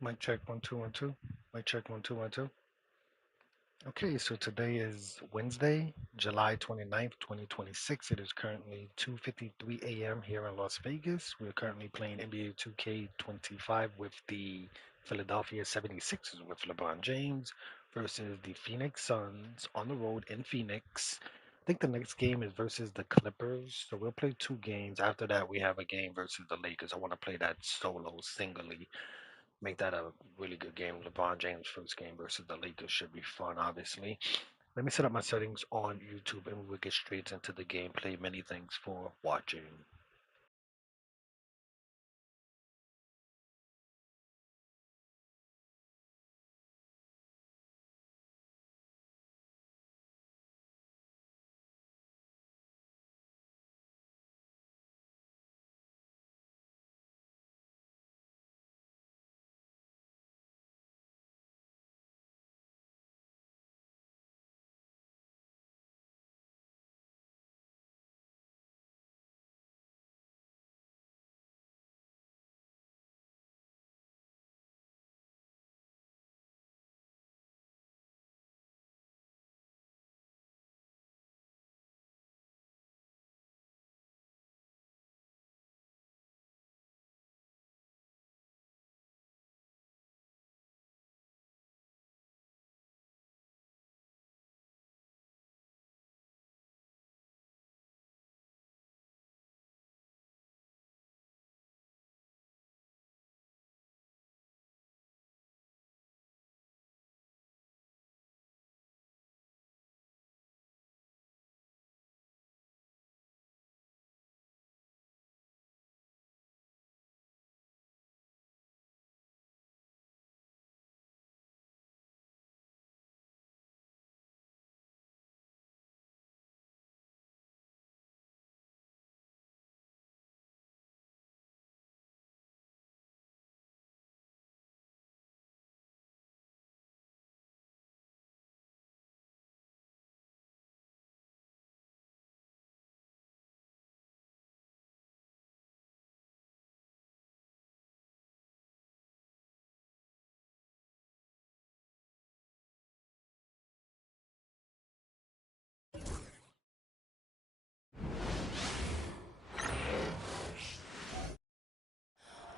Mic check 1 2 1 2. Mic check 1 2 1 2. Okay, so today is Wednesday, July 29th, 2026. It is currently 2:53 a.m. here in Las Vegas. We're currently playing NBA 2K25 with the Philadelphia 76ers with LeBron James versus the Phoenix Suns on the road in Phoenix. I think the next game is versus the Clippers. So we'll play two games. After that, we have a game versus the Lakers. I want to play that solo, singly, make that a really good game. LeBron James' first game versus the Lakers should be fun, obviously. Let me set up my settings on YouTube and we'll get straight into the gameplay. Many thanks for watching.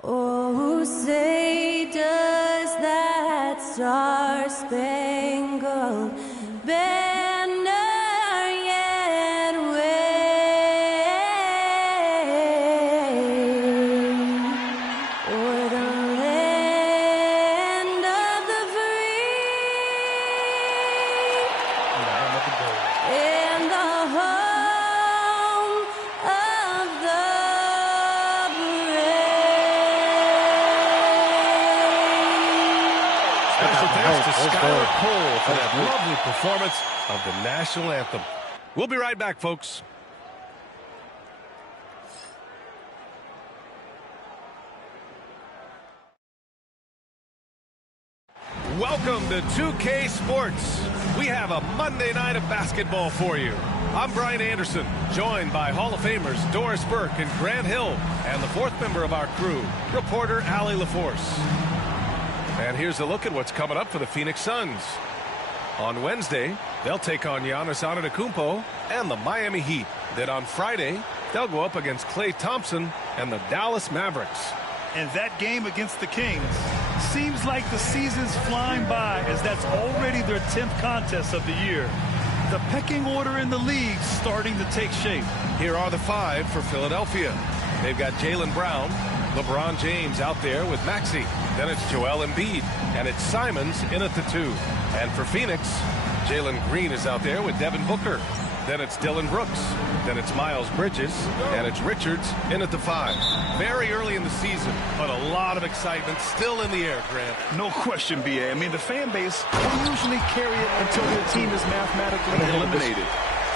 Oh, say does that star-spangled banner yet wave o'er the land of the free and the home of the Special thanks to Skylar Cole for that lovely performance of the national anthem. We'll be right back, folks. Welcome to 2K Sports. We have a Monday night of basketball for you. I'm Brian Anderson, joined by Hall of Famers Doris Burke and Grant Hill, and the fourth member of our crew, reporter Allie LaForce. And here's a look at what's coming up for the Phoenix Suns. On Wednesday, they'll take on Giannis Antetokounmpo and the Miami Heat. Then on Friday, they'll go up against Klay Thompson and the Dallas Mavericks. And that game against the Kings seems like the season's flying by, as that's already their 10th contest of the year. The pecking order in the league starting to take shape. Here are the five for Philadelphia. They've got Jaylen Brown, LeBron James out there with Maxey. Then it's Joel Embiid, and it's Simons in at the 2. And for Phoenix, Jalen Green is out there with Devin Booker. Then it's Dylan Brooks. Then it's Miles Bridges, and it's Richards in at the 5. Very early in the season, but a lot of excitement still in the air, Grant. No question, B.A. I mean, the fan base will usually carry it until their team is mathematically eliminated.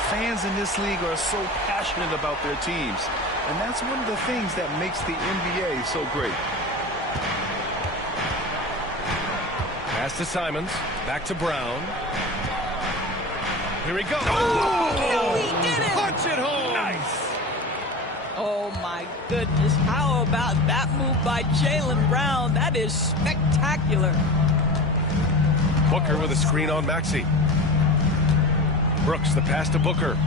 Fans in this league are so passionate about their teams, and that's one of the things that makes the NBA so great. Pass to Simons, back to Brown. Here he goes. Oh, he did it! Punch it home! Nice! Oh, my goodness. How about that move by Jaylen Brown? That is spectacular. Booker with a screen on Maxey. Brooks, the pass to Booker.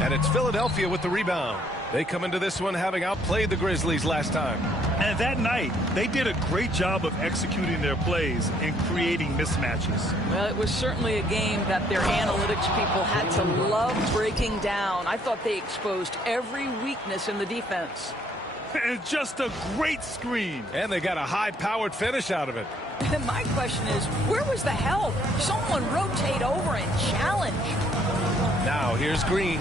And it's Philadelphia with the rebound. They come into this one having outplayed the Grizzlies last time. And that night, they did a great job of executing their plays and creating mismatches. Well, it was certainly a game that their analytics people had to love breaking down. I thought they exposed every weakness in the defense. And just a great screen. And they got a high-powered finish out of it. And my question is, where was the help? Someone rotate over and challenge. Now here's Green.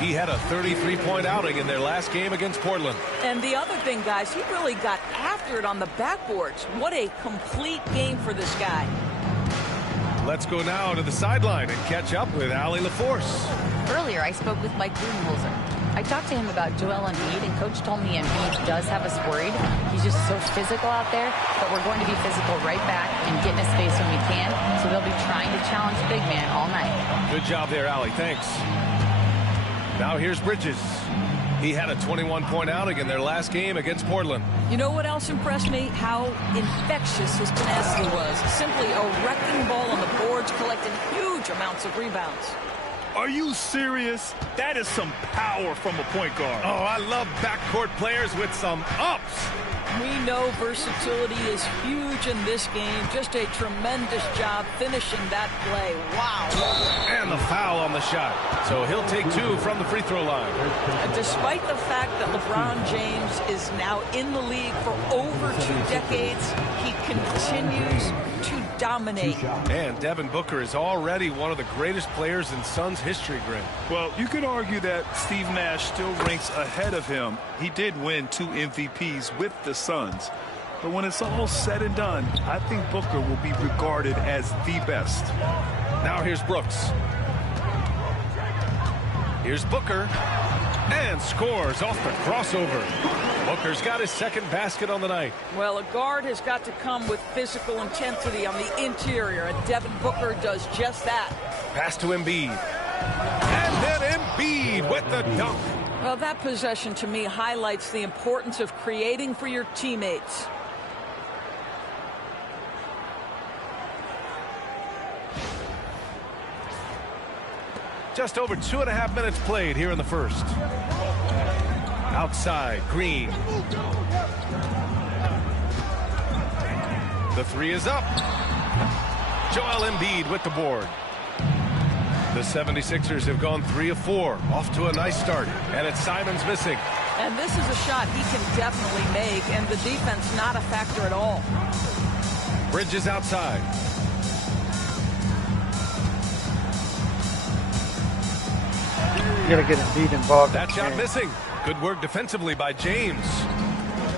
He had a 33-point outing in their last game against Portland. And the other thing, guys, he really got after it on the backboards. What a complete game for this guy. Let's go now to the sideline and catch up with Allie LaForce. Earlier, I spoke with Mike Budenholzer. I talked to him about Joel Embiid, and Coach told me Embiid does have us worried. He's just so physical out there, but we're going to be physical right back and get in his space when we can, so they'll be trying to challenge the big man all night. Good job there, Allie. Thanks. Now here's Bridges. He had a 21-point outing in their last game against Portland. You know what else impressed me? How infectious his tenacity was. Simply a wrecking ball on the boards, collecting huge amounts of rebounds. Are you serious? That is some power from a point guard. Oh, I love backcourt players with some ups. We know versatility is huge in this game. Just a tremendous job finishing that play. Wow. And the foul on the shot. So he'll take two from the free throw line. And despite the fact that LeBron James is now in the league for over 2 decades, he continues to dominate. And Devin Booker is already one of the greatest players in Suns history, Grin. Well, you could argue that Steve Nash still ranks ahead of him. He did win 2 MVPs with the Suns. But when it's all said and done, I think Booker will be regarded as the best. Now here's Brooks. Here's Booker. And scores off the crossover. Booker's got his second basket on the night. Well, a guard has got to come with physical intensity on the interior, and Devin Booker does just that. Pass to Embiid. And then Embiid with the dunk. Well, that possession to me highlights the importance of creating for your teammates. Just over 2.5 minutes played here in the first. Outside, Green. The three is up. Joel Embiid with the board. The 76ers have gone 3 of 4. Off to a nice start. And it's Simons missing. And this is a shot he can definitely make, and the defense not a factor at all. Bridges outside. You gotta get Embiid involved. That shot missing. Good work defensively by James.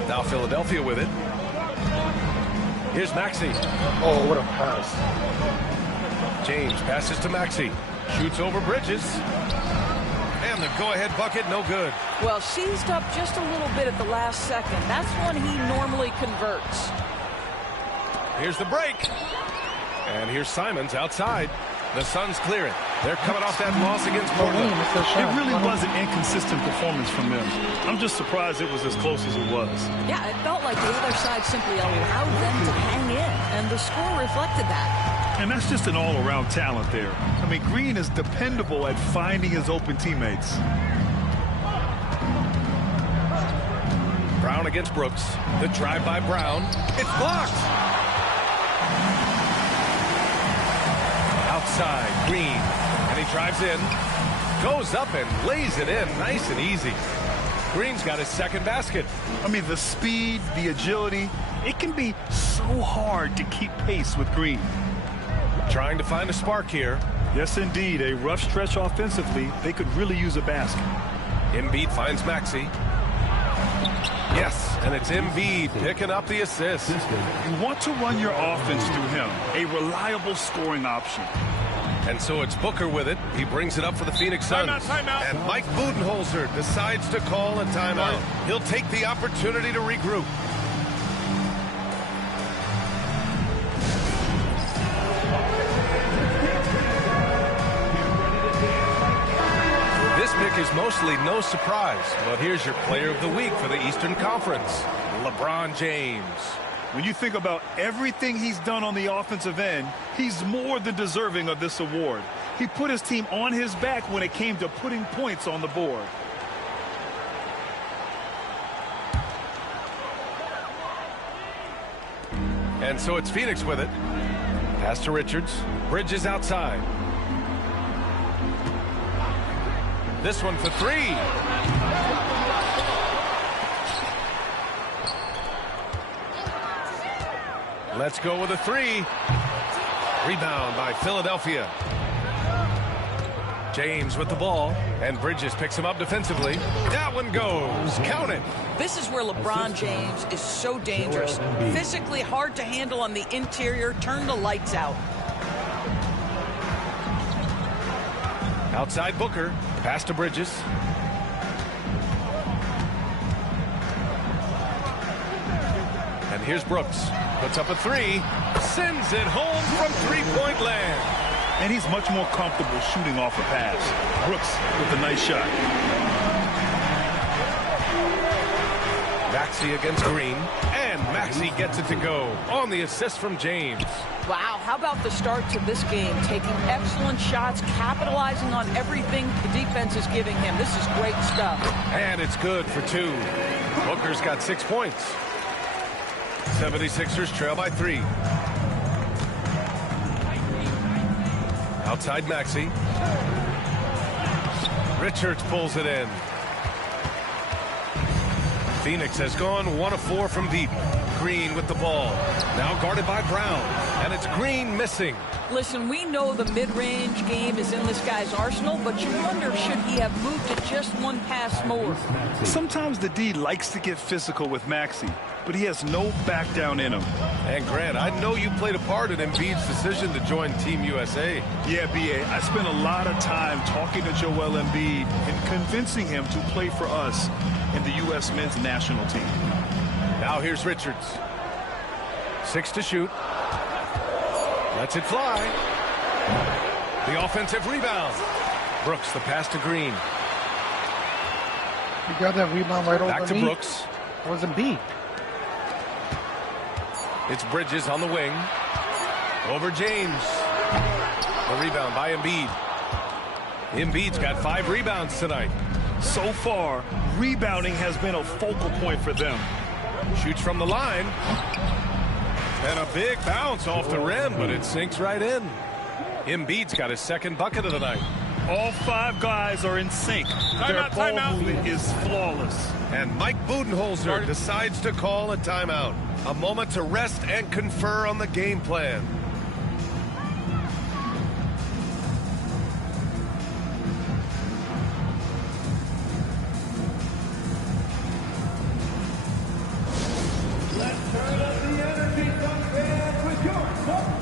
Now Philadelphia with it. Here's Maxey. Oh, what a pass. James passes to Maxey. Shoots over Bridges. And the go-ahead bucket, no good. Well, seized up just a little bit at the last second. That's when he normally converts. Here's the break. And here's Simons outside. The Suns clear it. They're coming off that loss against Portland. It really was an inconsistent performance from them. I'm just surprised it was as close as it was. Yeah, it felt like the other side simply allowed them to hang in, and the score reflected that. And that's just an all-around talent there. I mean, Green is dependable at finding his open teammates. Brown against Brooks. The drive by Brown. It's blocked. Outside, Green. And he drives in. Goes up and lays it in nice and easy. Green's got his second basket. I mean, the speed, the agility, it can be so hard to keep pace with Green. Trying to find a spark here. Yes, indeed. A rough stretch offensively. They could really use a basket. Embiid finds Maxey. Yes, and it's Embiid picking up the assist. You want to run your offense through him. A reliable scoring option. And so it's Booker with it. He brings it up for the Phoenix Suns. Timeout. And Mike Budenholzer decides to call a timeout. He'll take the opportunity to regroup. This pick is mostly no surprise, but here's your player of the week for the Eastern Conference, LeBron James. When you think about everything he's done on the offensive end, he's more than deserving of this award. He put his team on his back when it came to putting points on the board. And so it's Phoenix with it. Pass to Richards. Bridges outside. This one for three. Let's go with a three. Rebound by Philadelphia. James with the ball, and Bridges picks him up defensively. That one goes. Count it. This is where LeBron James is so dangerous. Physically hard to handle on the interior. Turn the lights out. Outside Booker. Pass to Bridges. And here's Brooks. Puts up a three. Sends it home from three-point land. And he's much more comfortable shooting off a pass. Brooks with a nice shot. Maxey against Green. And Maxey gets it to go on the assist from James. Wow, how about the start to this game? Taking excellent shots, capitalizing on everything the defense is giving him. This is great stuff. And it's good for two. Booker's got 6 points. 76ers trail by 3. Outside Maxey. Richards pulls it in. Phoenix has gone 1 of 4 from deep. Green with the ball. Now guarded by Brown. And it's Green missing. Listen, we know the mid-range game is in this guy's arsenal, but you wonder, should he have moved it just one pass more? Sometimes the D likes to get physical with Maxey, but he has no back down in him. And Grant, I know you played a part in Embiid's decision to join Team USA. Yeah, B.A., I spent a lot of time talking to Joel Embiid and convincing him to play for us in the U.S. men's national team. Now here's Richards. 6 to shoot. Lets it fly. The offensive rebound. Brooks, the pass to Green. You got that rebound right over me. Back to Brooks. It wasn't B. It's Bridges on the wing. Over James. The rebound by Embiid. Embiid's got 5 rebounds tonight. So far, rebounding has been a focal point for them. Shoots from the line. And a big bounce off the rim, but it sinks right in. Embiid's got his 2nd bucket of the night. All 5 guys are in sync. Their ball movement is flawless. And Mike Budenholzer decides to call a timeout. A moment to rest and confer on the game plan. Let's turn up the energy from fans with your support.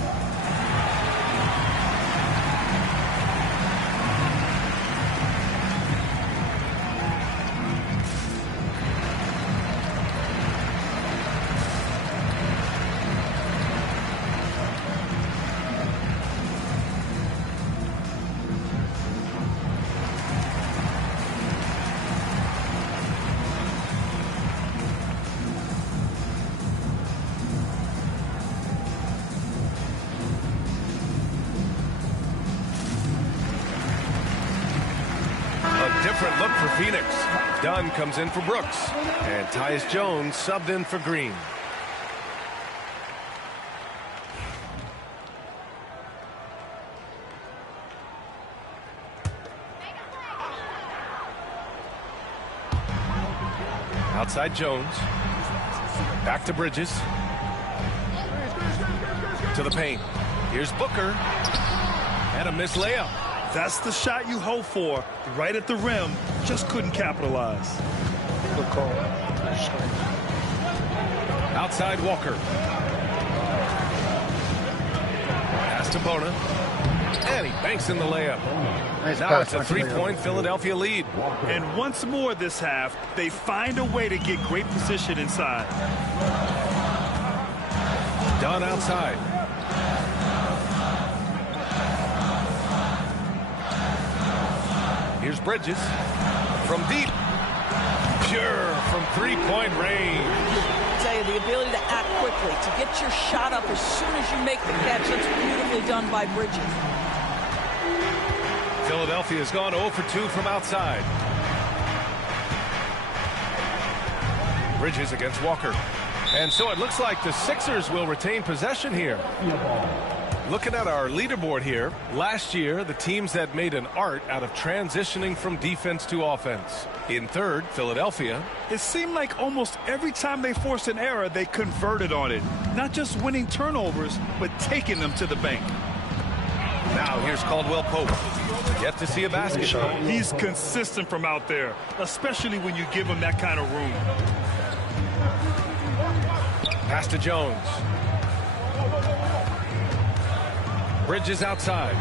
Different look for Phoenix. Dunn comes in for Brooks. And Tyus Jones subbed in for Green. Outside Jones. Back to Bridges. To the paint. Here's Booker. And a missed layup. That's the shot you hope for, right at the rim. Just couldn't capitalize. Good call. Outside Walker. Pass to Bona. And he banks in the layup. Nice Now pass, it's a 3-point Philadelphia lead. And once more this half, they find a way to get great position inside. Dunn outside. Here's Bridges from deep. Pure from three-point range. I tell you, the ability to act quickly, to get your shot up as soon as you make the catch. That's beautifully done by Bridges. Philadelphia's gone 0 for 2 from outside. Bridges against Walker. And so it looks like the Sixers will retain possession here. Looking at our leaderboard here, last year the teams that made an art out of transitioning from defense to offense. In third, Philadelphia. It seemed like almost every time they forced an error, they converted on it. Not just winning turnovers, but taking them to the bank. Now here's Caldwell Pope. Yet to see a basket. He's consistent from out there, especially when you give him that kind of room. Pass to Jones. Bridges outside.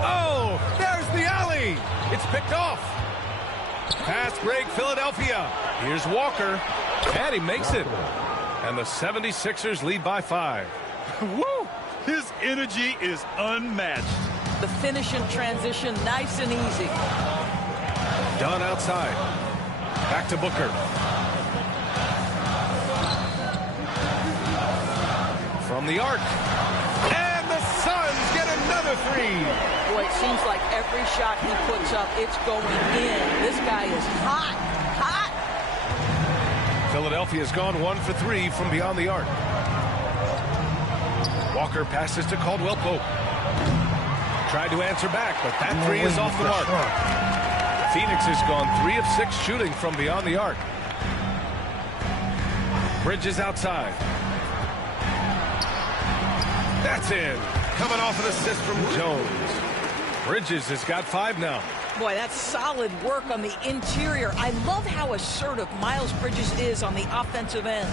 Oh, there's the alley. It's picked off. Fast break, Philadelphia. Here's Walker. And he makes it. And the 76ers lead by 5. Woo! His energy is unmatched. The finish in transition, nice and easy. Dunn outside. Back to Booker. From the arc. And the Suns get another 3. Boy, it seems like every shot he puts up, it's going in. This guy is hot, hot. Philadelphia's gone 1 for 3 from beyond the arc. Walker passes to Caldwell Pope. Tried to answer back, but that 3 is off the mark. Phoenix has gone 3 of 6 shooting from beyond the arc. Bridges outside. That's in. Coming off an assist from Jones. Bridges has got 5 now. Boy, that's solid work on the interior. I love how assertive Miles Bridges is on the offensive end.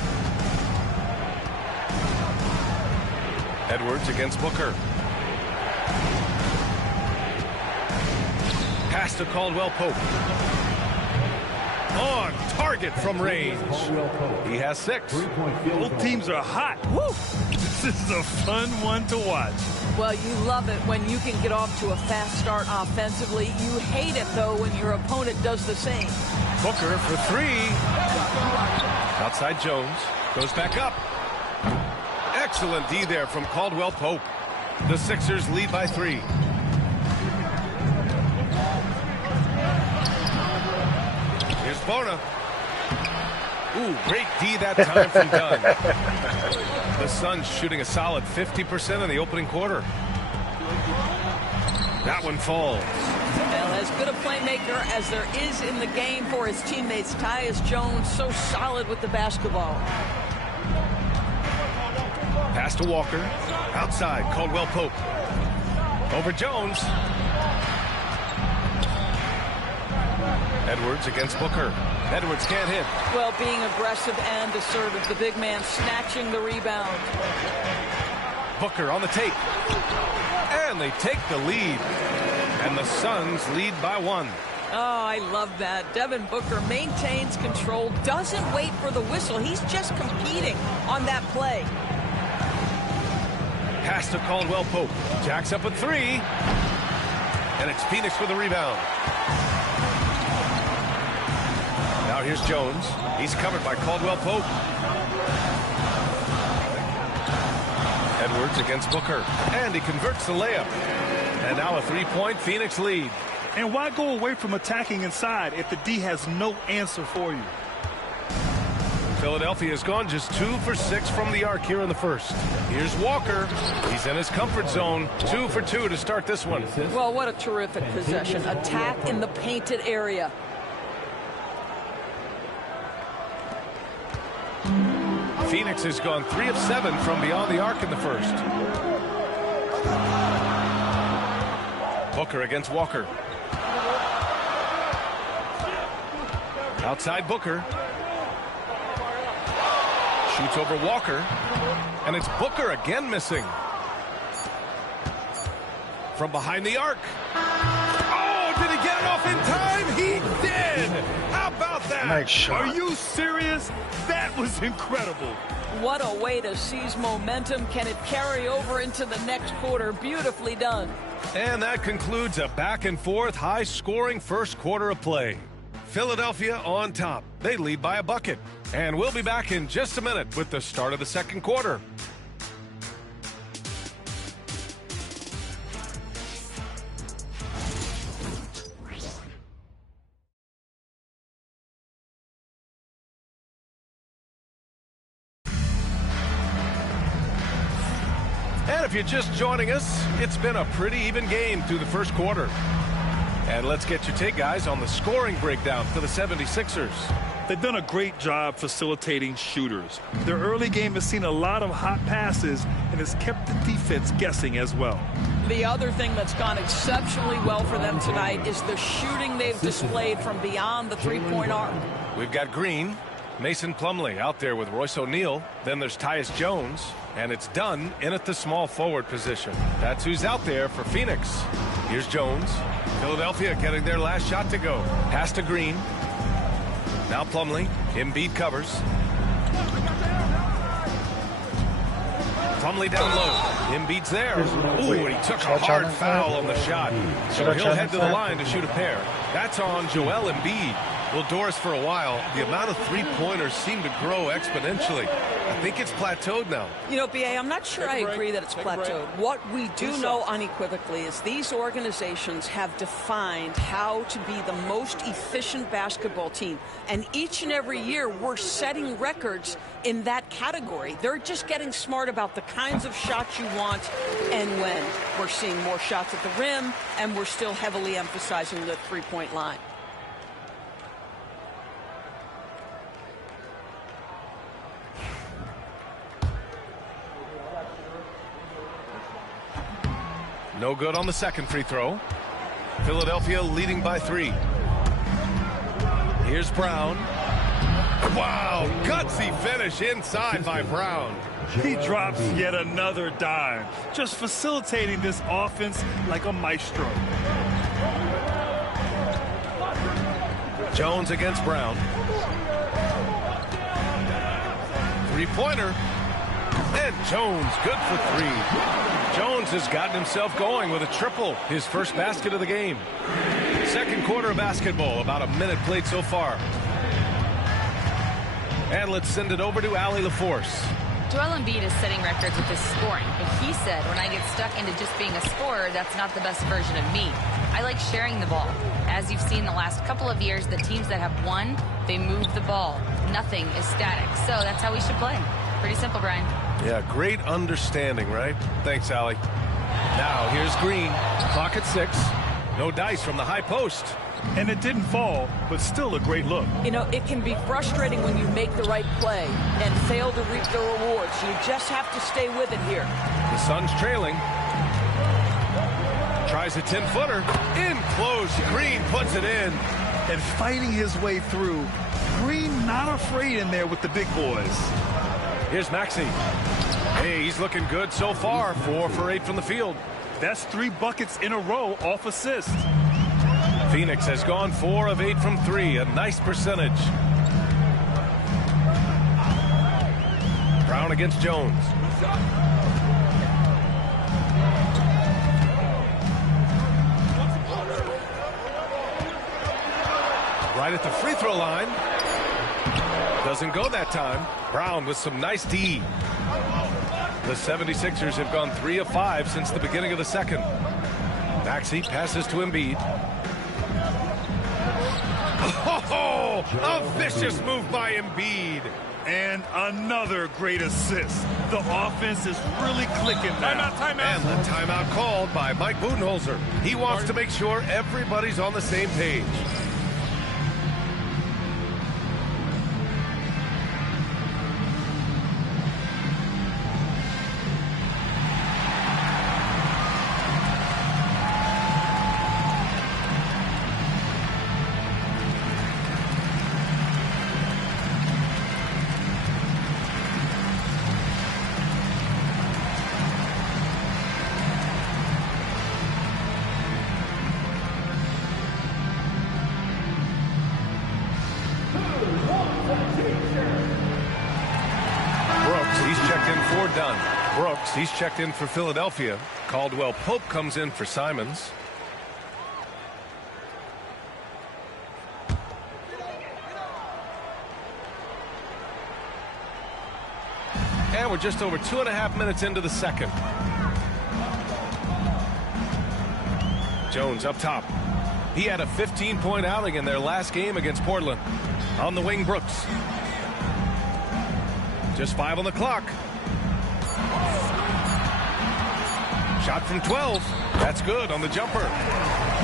Edwards against Booker. Pass to Caldwell Pope. On target from range. He has 6. Both teams are hot. Woo! This is a fun one to watch. Well, you love it when you can get off to a fast start offensively. You hate it, though, when your opponent does the same. Booker for 3. Outside Jones. Goes back up. Excellent D there from Caldwell Pope. The Sixers lead by 3. Here's Bona. Ooh, great D that time from Dunn. The Suns shooting a solid 50% in the opening quarter. That one falls. Well, as good a playmaker as there is in the game for his teammates, Tyus Jones, so solid with the basketball. Pass to Walker. Outside, Caldwell Pope. Over Jones. Edwards against Booker. Edwards can't hit. Well, being aggressive and assertive, the big man snatching the rebound. Booker on the tape. And they take the lead. And the Suns lead by 1. Oh, I love that. Devin Booker maintains control, doesn't wait for the whistle. He's just competing on that play. Pass to Caldwell Pope. Jacks up a 3. And it's Phoenix with a rebound. Now here's Jones. He's covered by Caldwell Pope. Edwards against Booker. And he converts the layup. And now a 3-point Phoenix lead. And why go away from attacking inside if the D has no answer for you? Philadelphia has gone just 2 for 6 from the arc here in the first. Here's Walker. He's in his comfort zone. 2 for 2 to start this one. Well, what a terrific possession. Attack in the painted area. Phoenix has gone 3 of 7 from beyond the arc in the first. Booker against Walker. Outside Booker. Shoots over Walker. And it's Booker again missing. From behind the arc. Oh, Oh, did he get it off in time? He did! How about that? Nice shot. Are you serious? That was incredible. What a way to seize momentum. Can it carry over into the next quarter? Beautifully done. And that concludes a back-and-forth, high-scoring first quarter of play. Philadelphia on top. They lead by a bucket. And we'll be back in just a minute with the start of the second quarter. And if you're just joining us, it's been a pretty even game through the first quarter. And let's get your take, guys, on the scoring breakdown for the 76ers. They've done a great job facilitating shooters. Their early game has seen a lot of hot passes and has kept the defense guessing as well. The other thing that's gone exceptionally well for them tonight is the shooting they've displayed from beyond the three-point arc. We've got Green, Mason Plumlee out there with Royce O'Neal. Then there's Tyus Jones, and it's Dunn in at the small forward position. That's who's out there for Phoenix. Here's Jones. Philadelphia getting their last shot to go. Pass to Green. Now Plumlee. Embiid covers. Plumlee down low. Embiid's there. Ooh, and he took a hard foul on the shot. So he'll head to the line to shoot a pair. That's on Joel Embiid. Well, Doris, for a while, the amount of three-pointers seem to grow exponentially. I think it's plateaued now. You know, B.A., I'm not sure I agree that it's plateaued. What we do know unequivocally is these organizations have defined how to be the most efficient basketball team. And each and every year, we're setting records in that category. They're just getting smart about the kinds of shots you want and when. We're seeing more shots at the rim, and we're still heavily emphasizing the three-point line. No good on the second free throw. Philadelphia leading by 3. Here's Brown. Wow, gutsy finish inside by Brown. He drops yet another dime, just facilitating this offense like a maestro. Jones against Brown. Three-pointer. And Jones, good for 3. Jones has gotten himself going with a triple, his first basket of the game. Second quarter of basketball, about a minute played so far. And let's send it over to Allie LaForce. Joel Embiid is setting records with his scoring, but he said, when I get stuck into just being a scorer, that's not the best version of me. I like sharing the ball. As you've seen the last couple of years, the teams that have won, they move the ball. Nothing is static, so that's how we should play. Pretty simple, Brian. Yeah, great understanding, right? Thanks, Allie. Now, here's Green. Clock at 6. No dice from the high post. And it didn't fall, but still a great look. You know, it can be frustrating when you make the right play and fail to reap the rewards. You just have to stay with it here. The Suns trailing. Tries a 10-footer. In close. Green puts it in. And fighting his way through. Green not afraid in there with the big boys. Here's Maxey. Hey, he's looking good so far. 4 for 8 from the field. That's 3 buckets in a row off assist. Phoenix has gone 4 of 8 from 3. A nice percentage. Brown against Jones. Right at the free throw line. Doesn't go that time. Brown with some nice D. The 76ers have gone 3 of 5 since the beginning of the second. Maxey passes to Embiid. Oh, a vicious move by Embiid. And another great assist. The offense is really clicking now. Timeout. And the timeout called by Mike Budenholzer. He wants to make sure everybody's on the same page. Brooks, he's checked in for Dunn. Brooks, he's checked in for Philadelphia. Caldwell Pope comes in for Simons. And we're just over 2.5 minutes into the second. Jones up top. He had a 15-point outing in their last game against Portland. On the wing, Brooks. Just 5 on the clock. Shot from 12. That's good on the jumper.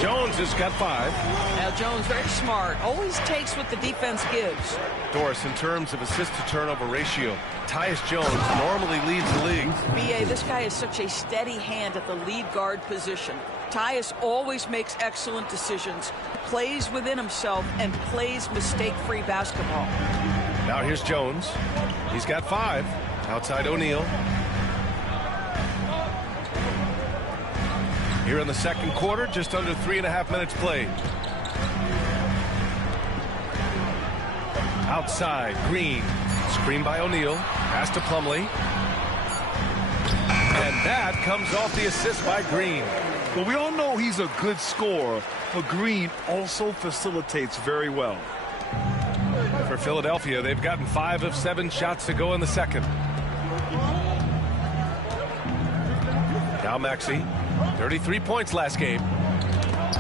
Jones has got 5. Now Jones, very smart, always takes what the defense gives. Doris, in terms of assist-to-turnover ratio, Tyus Jones normally leads the league. B.A., this guy is such a steady hand at the lead guard position. Tyus always makes excellent decisions, plays within himself, and plays mistake-free basketball. Now here's Jones. He's got 5. Outside O'Neal. Here in the second quarter, just under 3.5 minutes played. Outside, Green. Screen by O'Neal. Pass to Plumlee. And that comes off the assist by Green. Well, we all know he's a good scorer, but Green also facilitates very well. For Philadelphia, they've gotten 5 of 7 shots to go in the second. Now Maxey, 33 points last game.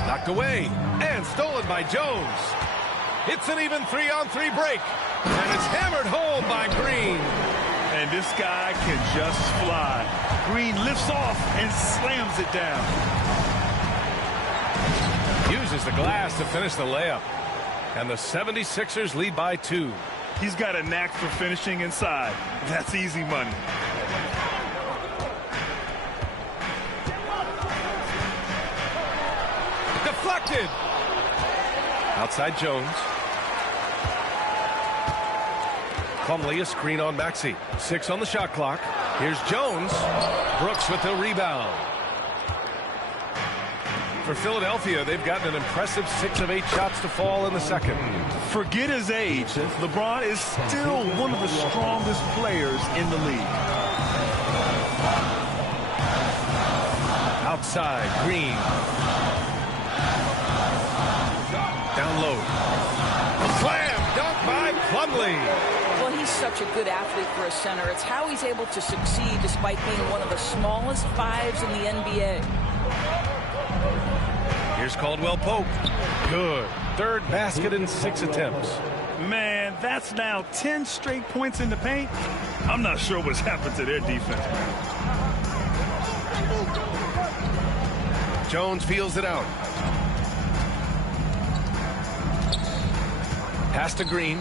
Knocked away and stolen by Jones. It's an even 3-on-3 break. And it's hammered home by Green. And this guy can just fly. Green lifts off and slams it down. Uses the glass to finish the layup. And the 76ers lead by 2. He's got a knack for finishing inside. That's easy money. Deflected. Outside Jones. Plumlee, a screen on Maxey. 6 on the shot clock. Here's Jones. Brooks with the rebound. For Philadelphia, they've gotten an impressive 6 of 8 shots to fall in the second. Forget his age. LeBron is still one of the strongest players in the league. Outside, Green. Down low. Slam dunk by Plumlee. Well, he's such a good athlete for a center. It's how he's able to succeed despite being one of the smallest 5s in the NBA. Here's Caldwell Pope. Good. 3rd basket in 6 attempts. Man, that's now 10 straight points in the paint. I'm not sure what's happened to their defense. Jones feels it out. Pass to Green.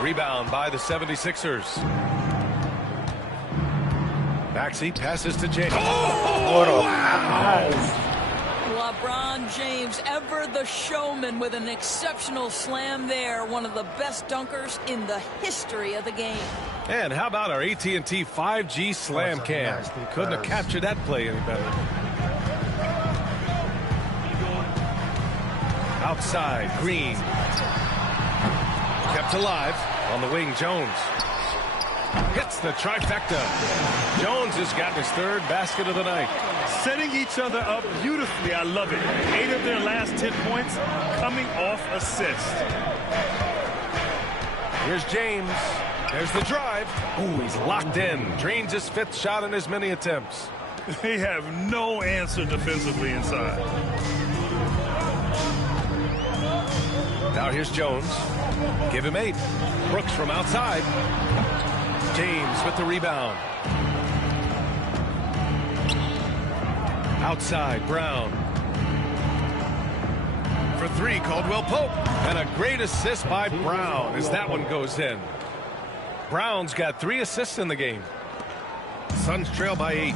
Rebound by the 76ers. Maxey passes to James. What a pass. LeBron James, ever the showman, with an exceptional slam there. One of the best dunkers in the history of the game. And how about our AT&T 5G slam cam? Couldn't have captured that play any better. Outside, Green. Kept alive. On the wing, Jones. Hits the trifecta. Jones has gotten his 3rd basket of the night. Setting each other up beautifully. I love it. 8 of their last 10 points coming off assist. Here's James. There's the drive. Ooh, he's locked in. Drains his 5th shot in as many attempts. They have no answer defensively inside. Now here's Jones. Give him 8. Brooks from outside. James with the rebound. Outside, Brown. For 3, Caldwell Pope. And a great assist by Brown as that one goes in. Brown's got 3 assists in the game. Suns trail by 8.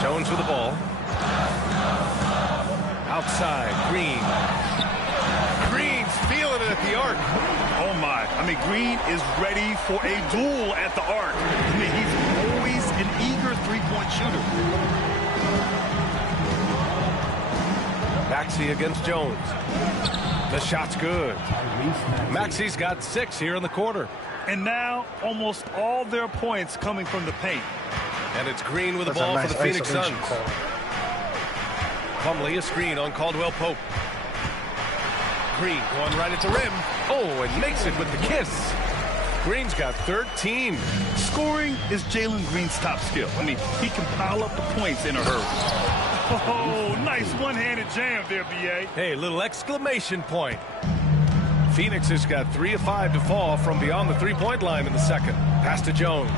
Jones with the ball. Outside, Green. Green's feeling it at the arc. Oh my, I mean, Green is ready for a duel at the arc. I mean, he's always an eager 3-point shooter. Maxey against Jones. The shot's good. Maxey's got 6 here in the quarter. And now almost all their points coming from the paint. And it's Green with the That's a ball nice for the Phoenix isolation Suns. call. Plumlee a screen on Caldwell Pope. Green going right at the rim. Oh, and makes it with the kiss. Green's got 13. Scoring is Jalen Green's top skill. I mean, he can pile up the points in a hurry. Oh, nice one-handed jam there, B.A. Hey, little exclamation point. Phoenix has got 3 of 5 to fall from beyond the three-point line in the second. Pass to Jones.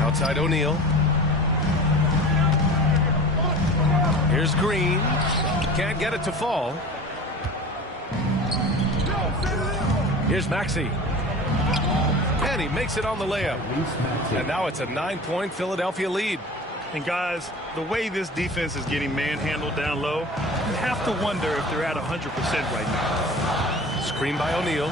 Outside O'Neal. Here's Green. Can't get it to fall. Here's Maxey. And he makes it on the layup. And now it's a 9-point Philadelphia lead. And guys, the way this defense is getting manhandled down low, you have to wonder if they're at 100% right now. Screen by O'Neal.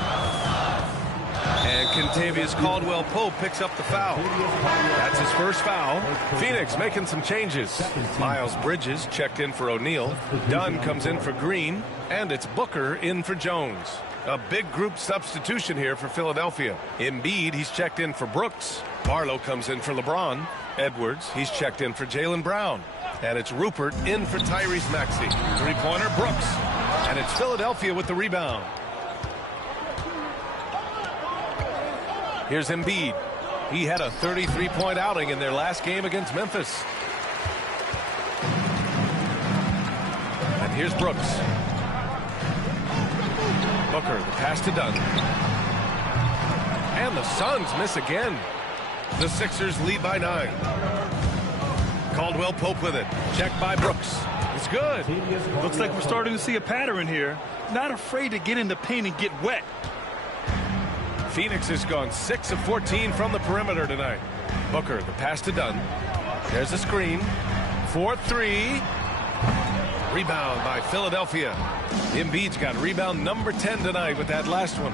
And Kentavious Caldwell-Pope picks up the foul. That's his first foul. Phoenix making some changes. Miles Bridges checked in for O'Neal. Dunn comes in for Green. And it's Booker in for Jones. A big group substitution here for Philadelphia. Embiid, he's checked in for Brooks. Barlow comes in for LeBron. Edwards, he's checked in for Jaylen Brown. And it's Rupert in for Tyrese Maxey. Three-pointer, Brooks. And it's Philadelphia with the rebound. Here's Embiid. He had a 33-point outing in their last game against Memphis. And here's Brooks. Booker, the pass to Dunn. And the Suns miss again. The Sixers lead by 9. Caldwell Pope with it. Checked by Brooks. It's good. Looks like we're starting to see a pattern here. Not afraid to get in the paint and get wet. Phoenix has gone 6 of 14 from the perimeter tonight. Booker, the pass to Dunn. There's a screen. 4-3. Rebound by Philadelphia. Embiid's got rebound number 10 tonight with that last one.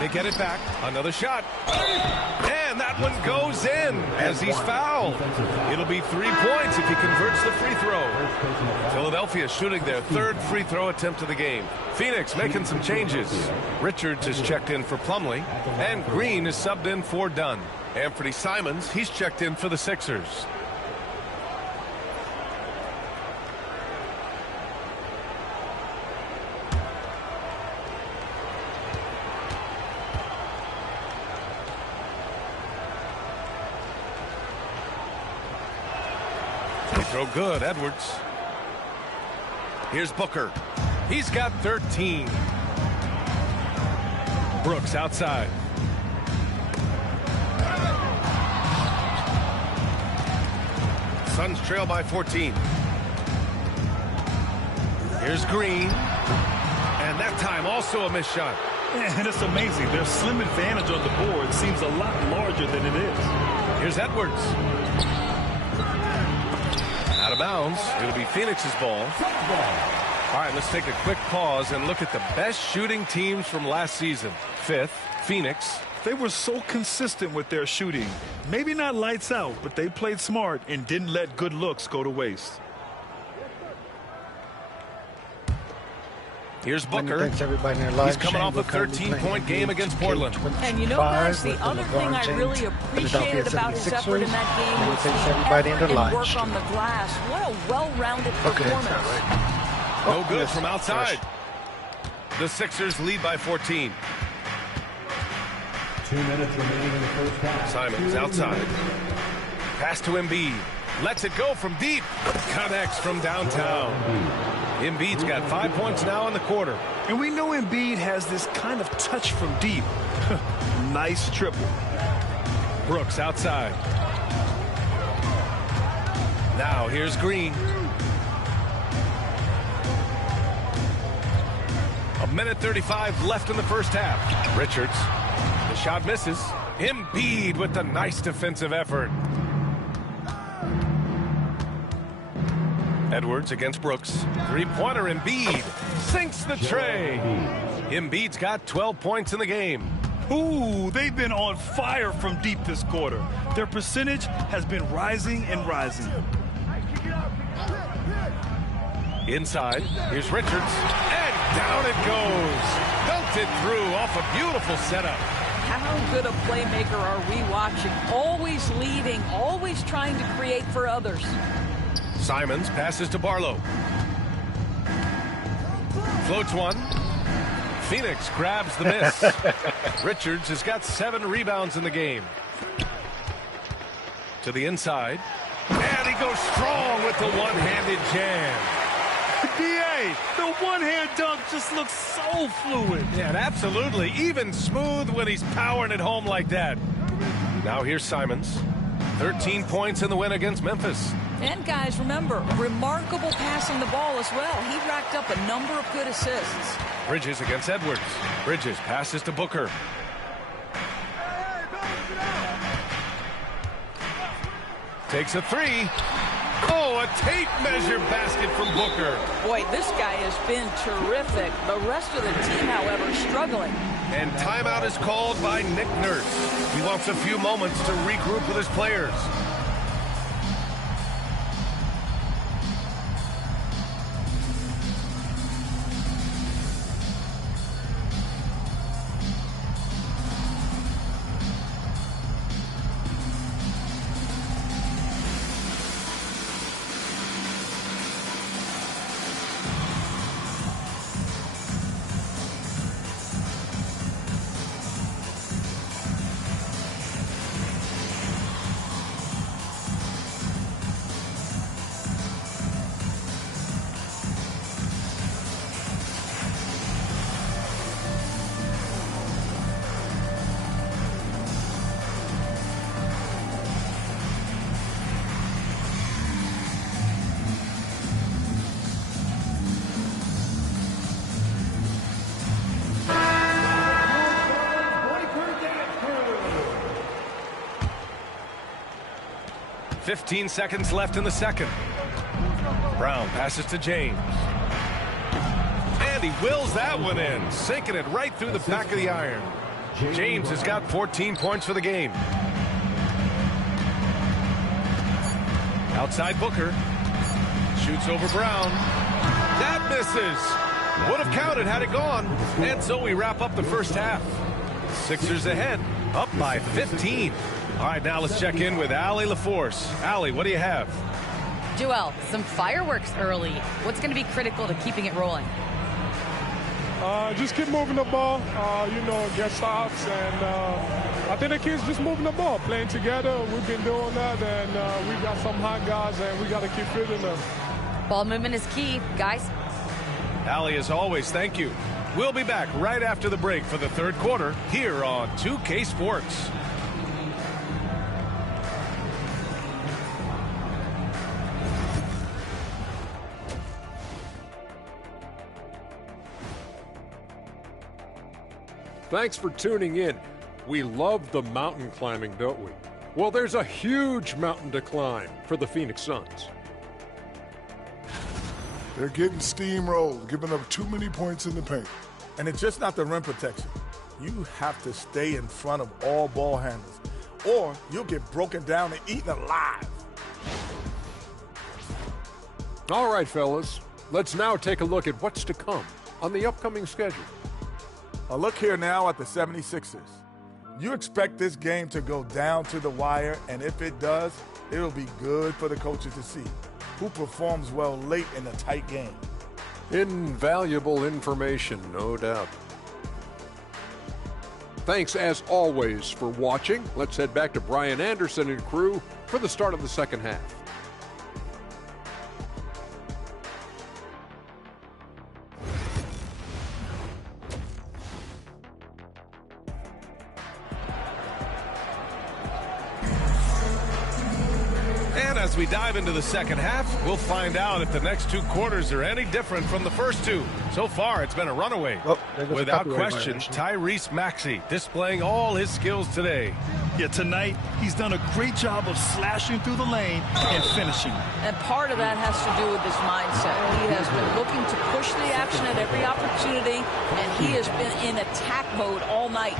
They get it back. Another shot. And that one goes in as he's fouled. It'll be 3 points if he converts the free throw. Philadelphia shooting their 3rd free throw attempt of the game. Phoenix making some changes. Richards is checked in for Plumlee. And Green is subbed in for Dunn. Anthony Simons, he's checked in for the Sixers. Throw good, Edwards. Here's Booker. He's got 13. Brooks outside. Suns trail by 14. Here's Green. And that time also a missed shot. And it's amazing. Their slim advantage on the board seems a lot larger than it is. Here's Edwards. Out of bounds. It'll be Phoenix's ball. All right, let's take a quick pause and look at the best shooting teams from last season. 5th, Phoenix. They were so consistent with their shooting. Maybe not lights out, but they played smart and didn't let good looks go to waste. Here's Booker. He's coming off a 13-point game against Portland. And you know, guys, the other thing I really appreciated about his effort in that game was the effort and work on the glass. What a well-rounded performance. No good from outside. The Sixers lead by 14. 2 minutes remaining in the first half. Simons outside. Pass to Embiid. Lets it go from deep. Connects from downtown. Embiid's got 5 points now in the quarter. And we know Embiid has this kind of touch from deep. Nice triple. Brooks outside. Now here's Green. A minute 35 left in the first half. Richards. The shot misses. Embiid with the nice defensive effort. Edwards against Brooks. Three-pointer Embiid sinks the tray. Embiid's got 12 points in the game. Ooh, they've been on fire from deep this quarter. Their percentage has been rising and rising. Inside, here's Richards, and down it goes. Dunked it through off a beautiful setup. How good a playmaker are we watching? Always leading, always trying to create for others. Simons passes to Barlow. Floats one. Phoenix grabs the miss. Richards has got 7 rebounds in the game. To the inside. And he goes strong with the one-handed jam. DA, the one-hand dunk just looks so fluid. Yeah, and absolutely. Even smooth when he's powering it home like that. Now here's Simons. 13 points in the win against Memphis. And guys, remember, remarkable passing the ball as well. He racked up a number of good assists. Bridges against Edwards. Bridges passes to Booker. Takes a 3. Oh, a tape measure basket from Booker. Boy, this guy has been terrific. The rest of the team, however, struggling. And timeout is called by Nick Nurse. He wants a few moments to regroup with his players. .15 seconds left in the second. Brown passes to James. And he wills that one in, sinking it right through the back of the iron. James has got 14 points for the game. Outside Booker. Shoots over Brown. That misses. Would have counted had it gone. And so we wrap up the first half. Sixers ahead, up by 15. All right, now let's check in with Allie LaForce. Allie, what do you have? Joel, some fireworks early. What's going to be critical to keeping it rolling? Just keep moving the ball, get stops, and I think the kids just moving the ball, playing together. We've been doing that, and we got some hot guys, and we got to keep fitting them. Ball movement is key, guys. Allie, as always, thank you. We'll be back right after the break for the third quarter here on 2K Sports. Thanks for tuning in. We love the mountain climbing, don't we? Well, there's a huge mountain to climb for the Phoenix Suns. They're getting steamrolled, giving up too many points in the paint. And it's just not the rim protection. You have to stay in front of all ball handlers, or you'll get broken down and eaten alive. All right, fellas, let's now take a look at what's to come on the upcoming schedule. A look here now at the 76ers. You expect this game to go down to the wire, and if it does, it'll be good for the coaches to see who performs well late in a tight game. Invaluable information, no doubt. Thanks, as always, for watching. Let's head back to Brian Anderson and crew for the start of the second half. As we dive into the second half, we'll find out if the next 2 quarters are any different from the first 2. So far, it's been a runaway. Without question, Tyrese Maxey displaying all his skills today. Yeah, tonight, he's done a great job of slashing through the lane and finishing. And part of that has to do with his mindset. He has been looking to push the action at every opportunity, and he has been in attack mode all night.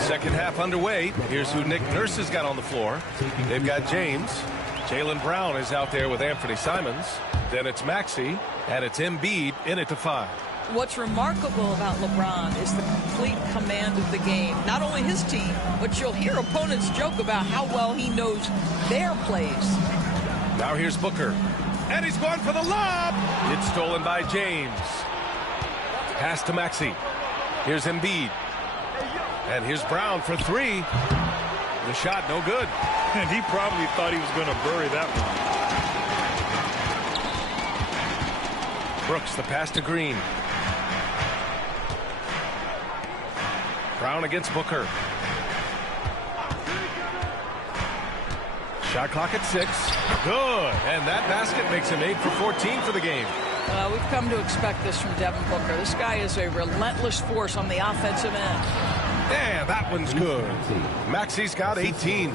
Second half underway. Here's who Nick Nurse has got on the floor. They've got James. Jaylen Brown is out there with Anthony Simons. Then it's Maxey, and it's Embiid in it to 5. What's remarkable about LeBron is the complete command of the game. Not only his team, but you'll hear opponents joke about how well he knows their plays. Now here's Booker, and he's going for the lob. It's stolen by James. Pass to Maxey. Here's Embiid. And here's Brown for 3. The shot, no good. And he probably thought he was going to bury that one. Brooks, the pass to Green. Brown against Booker. Shot clock at 6. Good. And that basket makes him 8 for 14 for the game. We've come to expect this from Devin Booker. This guy is a relentless force on the offensive end. And that one's good. Maxey's got 18.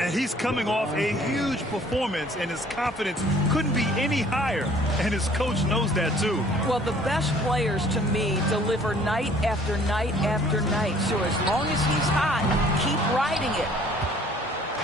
And he's coming off a huge performance, and his confidence couldn't be any higher. And his coach knows that, too. Well, the best players, to me, deliver night after night after night. So as long as he's hot, keep riding it.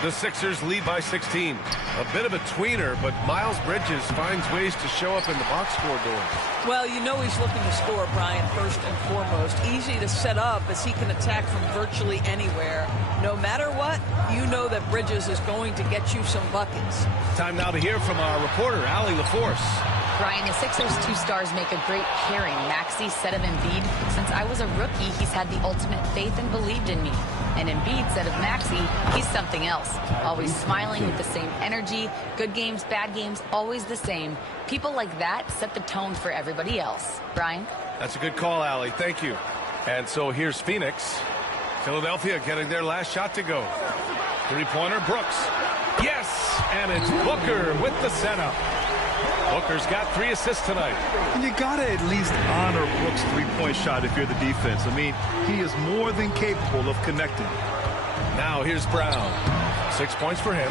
The Sixers lead by 16. A bit of a tweener, but Miles Bridges finds ways to show up in the box score doors. Well, you know he's looking to score, Brian, first and foremost. Easy to set up as he can attack from virtually anywhere. No matter what, you know that Bridges is going to get you some buckets. Time now to hear from our reporter, Allie LaForce. Brian, the Sixers' 2 stars make a great pairing. Maxey said of Embiid, since I was a rookie, he's had the ultimate faith and believed in me. And Embiid said of Maxey, he's something else. Always smiling with the same energy. Good games, bad games, always the same. People like that set the tone for everybody else. Brian? That's a good call, Allie. Thank you. And so here's Phoenix. Philadelphia getting their last shot to go. 3-pointer, Brooks. Yes! And it's Booker with the setup. Booker's got 3 assists tonight. And you got to at least honor Brooks' 3-point shot if you're the defense. I mean, he is more than capable of connecting. Now here's Brown. 6 points for him.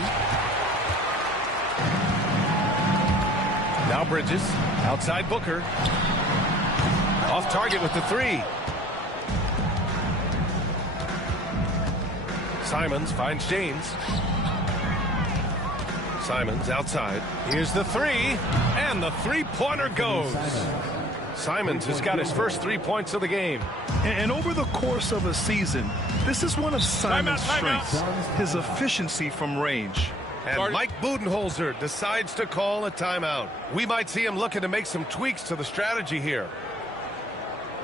Now Bridges. Outside Booker. Off target with the 3. Simons finds James. Simons outside. Here's the 3. And the 3-pointer goes. Simons has got his first 3 points of the game. And over the course of a season, this is one of Simons' strengths, his efficiency from range. And Mike Budenholzer decides to call a timeout. We might see him looking to make some tweaks to the strategy here.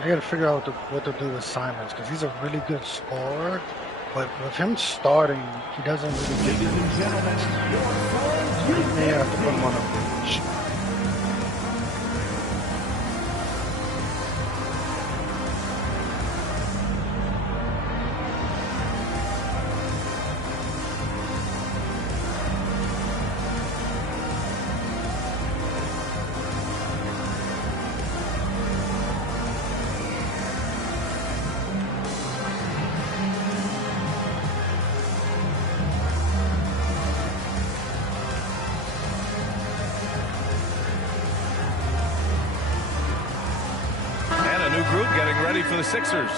I got to figure out what to do with Simons, because he's a really good scorer. But with him starting, he doesn't really get it. You may have to put him on a bench. Group getting ready for the Sixers.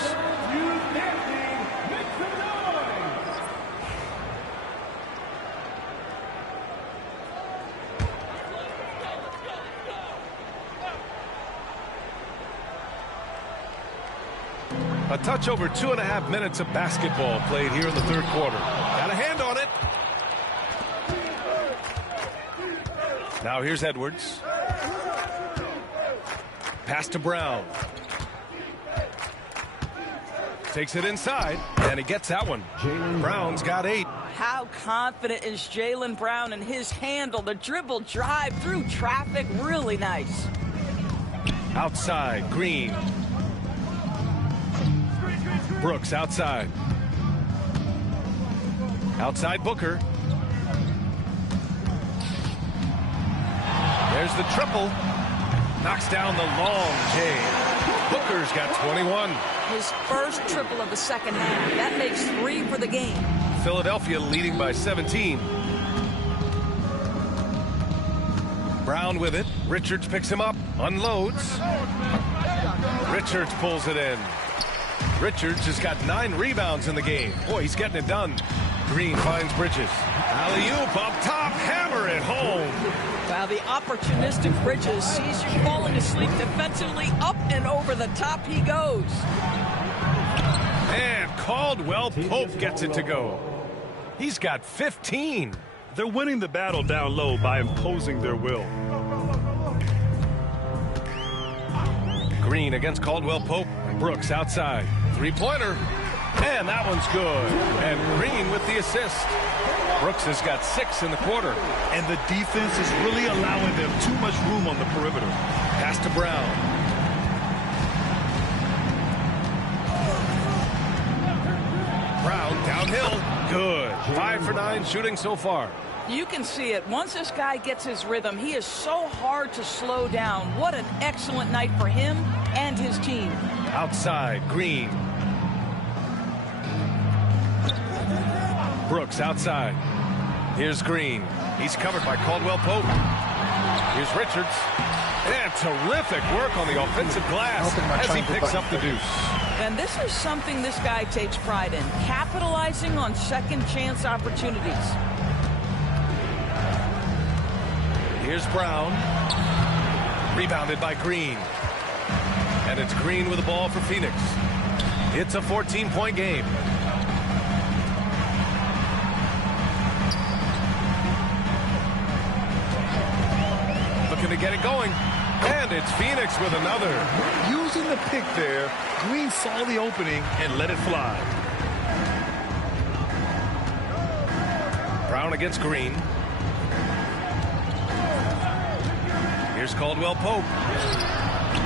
A touch over 2.5 minutes of basketball played here in the third quarter. Got a hand on it. Now here's Edwards. Pass to Brown. Takes it inside, and he gets that one. Brown's got 8. How confident is Jaylen Brown in his handle? The dribble drive through traffic, really nice. Outside, Green. Brooks outside. Outside Booker. There's the triple. Knocks down the long J. Booker's got 21. His first triple of the second half. That makes 3 for the game. Philadelphia leading by 17. Brown with it. Richards picks him up. Unloads. Richards pulls it in. Richards has got 9 rebounds in the game. Boy, he's getting it done. Green finds Bridges. Alley-oop up top. Hammer it home. Wow, the opportunistic Bridges sees you falling asleep defensively. Up and over the top he goes. And Caldwell Pope gets it to go. He's got 15. They're winning the battle down low by imposing their will. Green against Caldwell Pope. Brooks outside. Three-pointer. And that one's good. And Green with the assist. Brooks has got 6 in the quarter. And the defense is really allowing them too much room on the perimeter. Pass to Brown. Brown downhill. Good. 5 for 9 shooting so far. You can see it. Once this guy gets his rhythm, he is so hard to slow down. What an excellent night for him and his team. Outside, Green. Brooks outside. Here's Green. He's covered by Caldwell Pope. Here's Richards. And terrific work on the offensive glass as he picks up the deuce. And this is something this guy takes pride in, capitalizing on second chance opportunities. Here's Brown. Rebounded by Green. And it's Green with the ball for Phoenix. It's a 14-point game. Looking to get it going. And it's Phoenix with another. Using the pick there, Green saw the opening and let it fly. Brown against Green. Here's Caldwell Pope.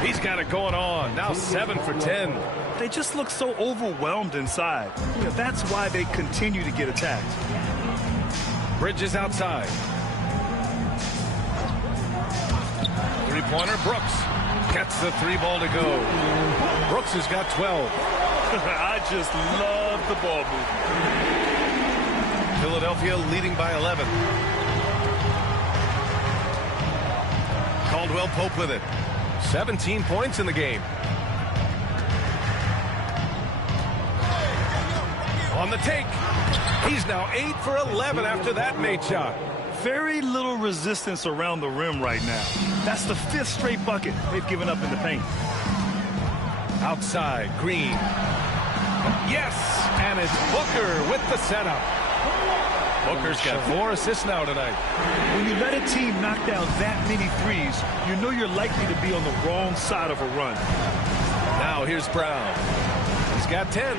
He's got it going on. Now 7 for 10. They just look so overwhelmed inside. That's why they continue to get attacked. Bridges outside. Three-pointer, Brooks. Gets the 3-ball to go. Brooks has got 12. I just love the ball movement. Philadelphia leading by 11. Caldwell Pope with it. 17 points in the game. On the take. He's now 8 for 11 after that made shot. Very little resistance around the rim right now. That's the 5th straight bucket they've given up in the paint. Outside, Green. Yes, and it's Booker with the setup. Booker's got 4 assists now tonight. When you let a team knock down that many threes, you know you're likely to be on the wrong side of a run. Now here's Brown. He's got 10.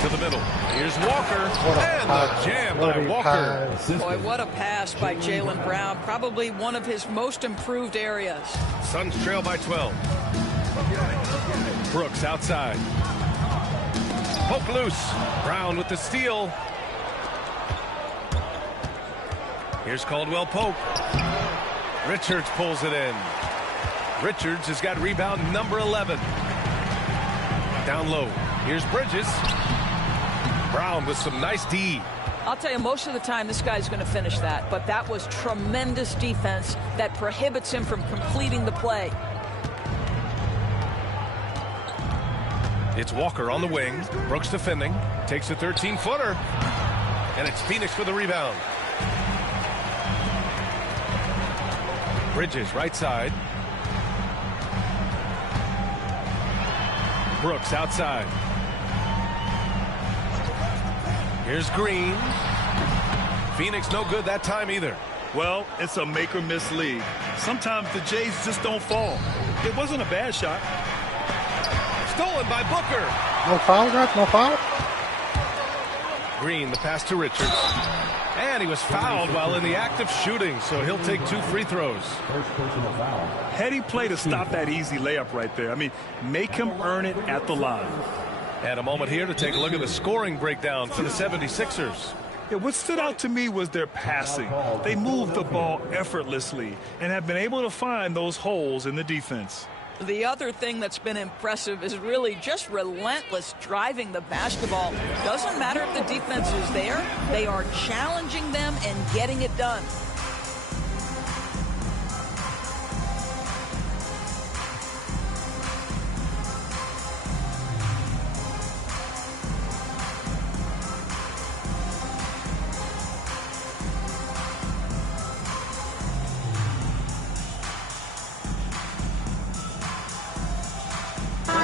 To the middle. Here's Walker. And the jam by Walker. Boy, what a pass by Jaylen Brown. Probably one of his most improved areas. Suns trail by 12. Brooks outside. Poke loose. Brown with the steal. Here's Caldwell Pope. Richards pulls it in. Richards has got rebound number 11. Down low. Here's Bridges. Brown with some nice D. I'll tell you, most of the time this guy's going to finish that, but that was tremendous defense that prohibits him from completing the play. It's Walker on the wing. Brooks defending. Takes a 13-footer. And it's Phoenix for the rebound. Bridges right side. Brooks outside. Here's Green. Phoenix no good that time either. Well, it's a make or miss league. Sometimes the Jays just don't fall. It wasn't a bad shot. Stolen by Booker. No foul, guys? No foul? Green, the pass to Richards. And he was fouled while in the act of shooting, so he'll take 2 free throws. Heady play to stop that easy layup right there. I mean, make him earn it at the line. And a moment here to take a look at the scoring breakdown for the 76ers. Yeah, what stood out to me was their passing. They moved the ball effortlessly and have been able to find those holes in the defense. The other thing that's been impressive is really just relentless driving the basketball. Doesn't matter if the defense is there, they are challenging them and getting it done.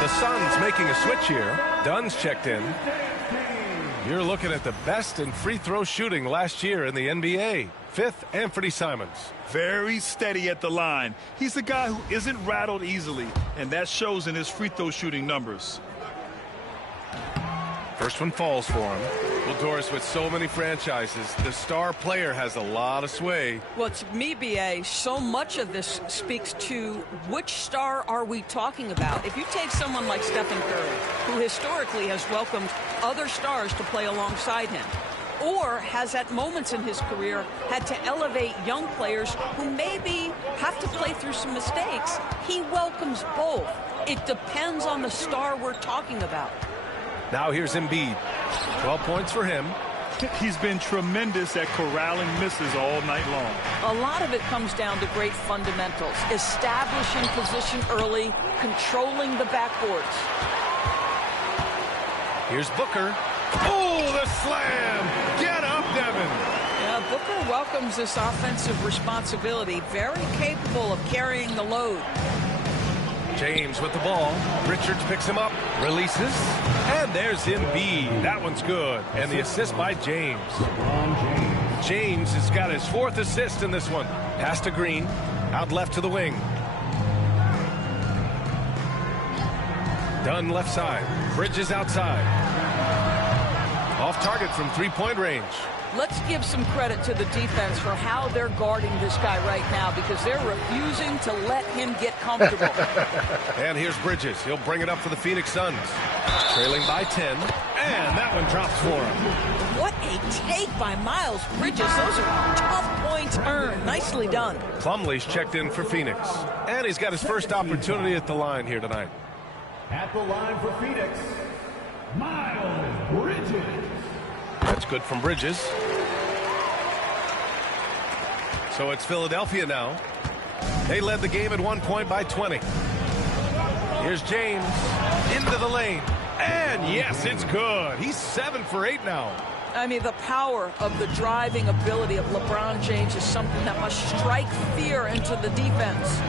the Suns making a switch here. Dunn's checked in. You're looking at the best in free throw shooting last year in the NBA. Fifth, Anthony Simons. Very steady at the line. He's a guy who isn't rattled easily, and that shows in his free throw shooting numbers. First one falls for him. Well, Doris, with so many franchises, the star player has a lot of sway. Well, to me, B.A., so much of this speaks to which star are we talking about. If you take someone like Stephen Curry, who historically has welcomed other stars to play alongside him, or has at moments in his career had to elevate young players who maybe have to play through some mistakes, he welcomes both. It depends on the star we're talking about. Now here's Embiid. 12 points for him. He's been tremendous at corralling misses all night long. A lot of it comes down to great fundamentals. Establishing position early, controlling the backboards. Here's Booker. Oh, the slam! Get up, Devin! Yeah, Booker welcomes this offensive responsibility. Very capable of carrying the load. James with the ball. Richards picks him up, releases, and there's Embiid. That one's good. And the assist by James. James has got his 4th assist in this one. Pass to Green, out left to the wing. Dunn left side, Bridges outside. Off target from three-point range. Let's give some credit to the defense for how they're guarding this guy right now, because they're refusing to let him get comfortable. And here's Bridges. He'll bring it up for the Phoenix Suns. Trailing by 10, and that one drops for him. What a take by Miles Bridges. Those are tough points earned. Nicely done. Plumlee's checked in for Phoenix, and he's got his first opportunity at the line here tonight. At the line for Phoenix, Miles Bridges. That's good from Bridges. So it's Philadelphia now. They led the game at 1 point by 20. Here's James into the lane. And yes, it's good. He's 7 for 8 now. I mean, the power of the driving ability of LeBron James is something that must strike fear into the defense.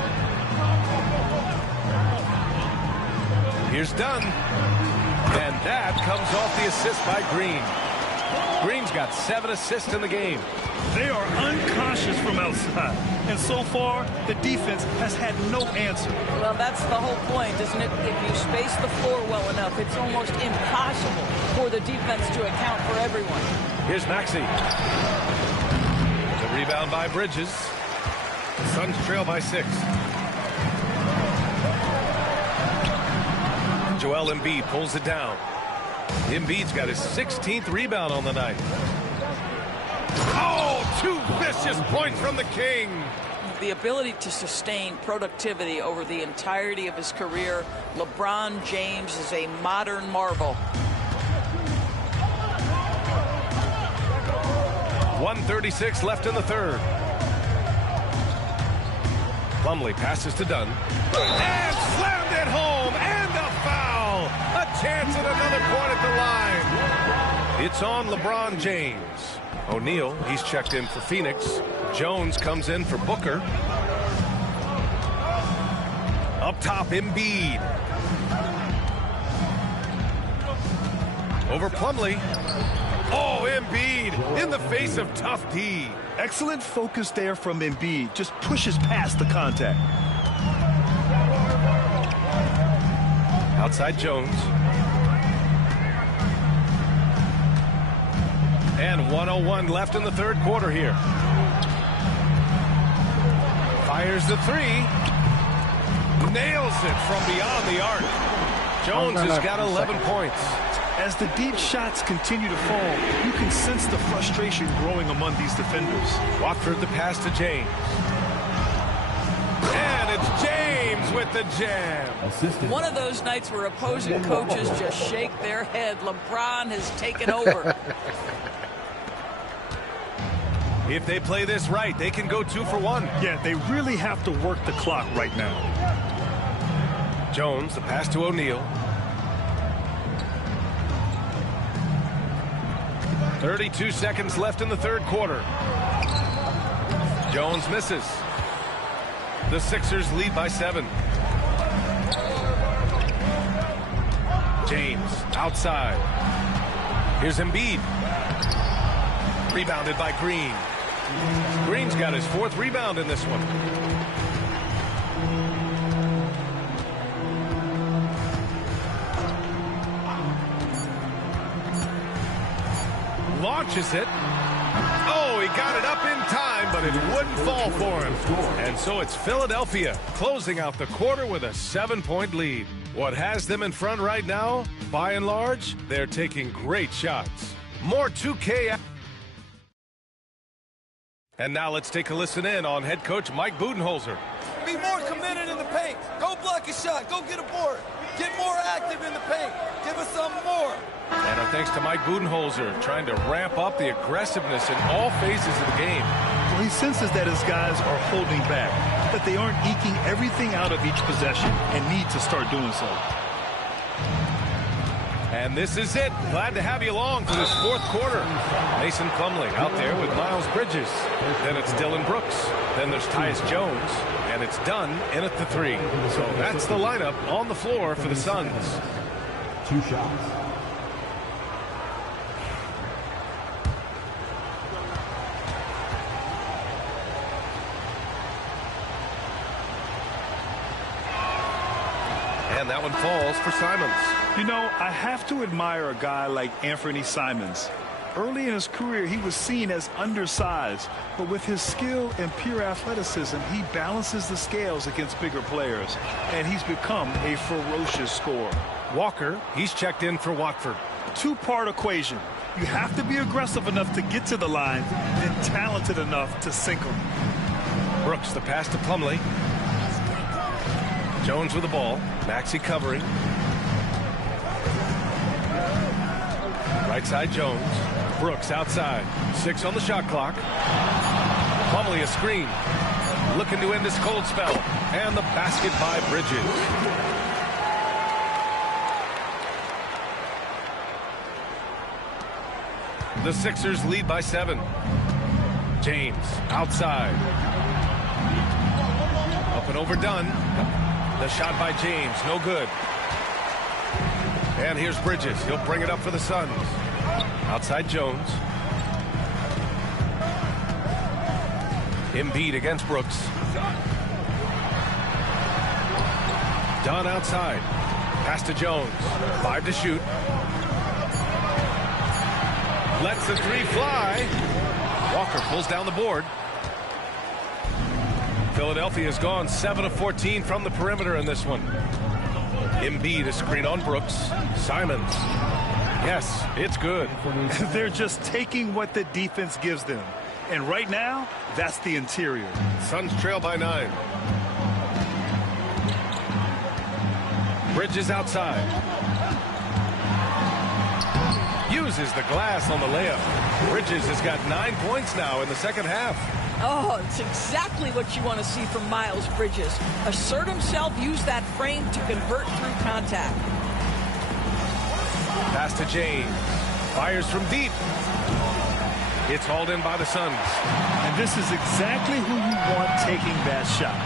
Here's Dunn. And that comes off the assist by Green. Green's got 7 assists in the game. They are unconscious from outside, and so far the defense has had no answer. Well, that's the whole point, isn't it? If you space the floor well enough, it's almost impossible for the defense to account for everyone. Here's Maxey. The rebound by Bridges. The Suns trail by 6. Joel Embiid pulls it down. Embiid's got his 16th rebound on the night. Oh, 2 vicious points from the King. The ability to sustain productivity over the entirety of his career. LeBron James is a modern marvel. 1:36 left in the third. Plumlee passes to Dunn. And slammed it home. And a foul. A chance at another point at the line. It's on LeBron James. O'Neal, he's checked in for Phoenix. Jones comes in for Booker. Up top, Embiid. Over Plumlee. Oh, Embiid in the face of tough D. Excellent focus there from Embiid. Just pushes past the contact. Outside Jones. And 1:01 left in the third quarter here. Fires the 3. Nails it from beyond the arc. Jones has got 11 points. As the deep shots continue to fall, you can sense the frustration growing among these defenders. Watford the pass to James. And it's James with the jam. One of those nights where opposing coaches just shake their head. LeBron has taken over. If they play this right, they can go 2 for 1. Yeah, they really have to work the clock right now. Jones, the pass to O'Neal. 32 seconds left in the third quarter. Jones misses. The Sixers lead by 7. James outside. Here's Embiid. Rebounded by Green. Green's got his 4th rebound in this one. Launches it. Oh, he got it up in time, but it wouldn't fall for him. And so it's Philadelphia closing out the quarter with a 7-point lead. What has them in front right now? By and large, they're taking great shots. More 2K. And now let's take a listen in on head coach Mike Budenholzer. Be more committed in the paint. Go block a shot. Go get a board. Get more active in the paint. Give us some more. And our thanks to Mike Budenholzer, trying to ramp up the aggressiveness in all phases of the game. Well, he senses that his guys are holding back, that they aren't eking everything out of each possession and need to start doing so. And this is it. Glad to have you along for this 4th quarter. Mason Plumlee out there with Miles Bridges. Then it's Dylan Brooks. Then there's Tyus Jones. And it's done in at the 3. So that's the lineup on the floor for the Suns. 2 shots. And that one falls for Simons. You know, I have to admire a guy like Anthony Simons. Early in his career, he was seen as undersized, but with his skill and pure athleticism, he balances the scales against bigger players, and he's become a ferocious scorer. Walker, he's checked in for Watford. 2-part equation. You have to be aggressive enough to get to the line and talented enough to sink them. Brooks, the pass to Plumlee. Jones with the ball. Maxey covering. Right side Jones. Brooks outside. 6 on the shot clock. Plumlee a screen. Looking to end this cold spell. And the basket by Bridges. The Sixers lead by 7. James outside. Up and overdone. The shot by James, no good. And here's Bridges. He'll bring it up for the Suns. Outside Jones. Embiid against Brooks. Dunn outside. Pass to Jones. 5 to shoot. Lets the 3 fly. Walker pulls down the board. Philadelphia has gone 7 of 14 from the perimeter in this one. Embiid a screen on Brooks. Simons. Yes, it's good. They're just taking what the defense gives them. And right now, that's the interior. Suns trail by 9. Bridges outside. Uses the glass on the layup. Bridges has got 9 points now in the second half. Oh, it's exactly what you want to see from Miles Bridges. Assert himself, use that frame to convert through contact. Pass to James. Fires from deep. It's hauled in by the Suns. And this is exactly who you want taking that shot.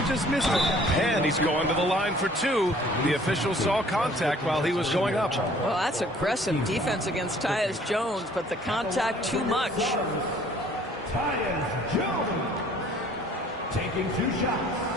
He just missed it. And he's going to the line for 2. The official saw contact while he was going up. Well, that's aggressive defense against Tyus Jones, but the contact too much. Tyus Jones taking 2 shots.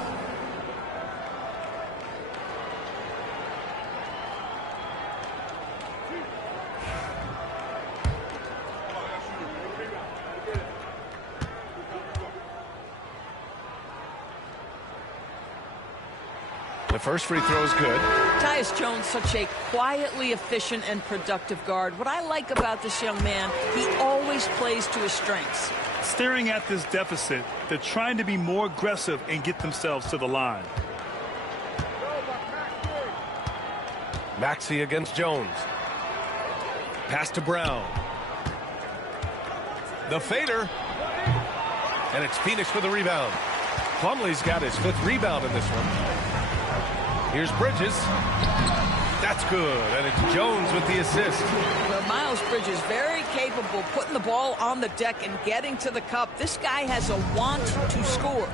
The first free throw is good. Tyus Jones, such a quietly efficient and productive guard. What I like about this young man, he always plays to his strengths. Staring at this deficit, they're trying to be more aggressive and get themselves to the line. Maxey against Jones. Pass to Brown. The fader. And it's Phoenix for the rebound. Plumlee's got his 5th rebound in this one. Here's Bridges. That's good. And it's Jones with the assist. Well, Miles Bridges, very capable, putting the ball on the deck and getting to the cup. This guy has a want to score.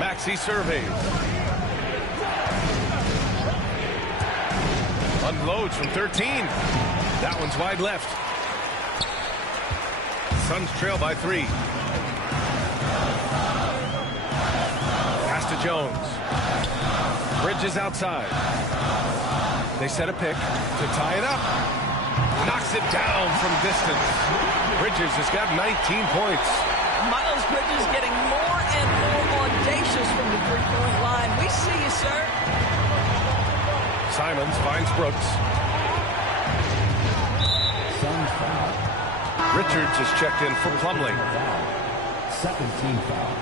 Maxey surveys. Unloads from 13. That one's wide left. Suns trail by 3. Pass to Jones. Bridges outside. They set a pick to tie it up. Knocks it down from distance. Bridges has got 19 points. Miles Bridges getting more and more audacious from the three-point line. We see you, sir. Simons finds Brooks. Richards is checked in for Plumlee. Second team foul.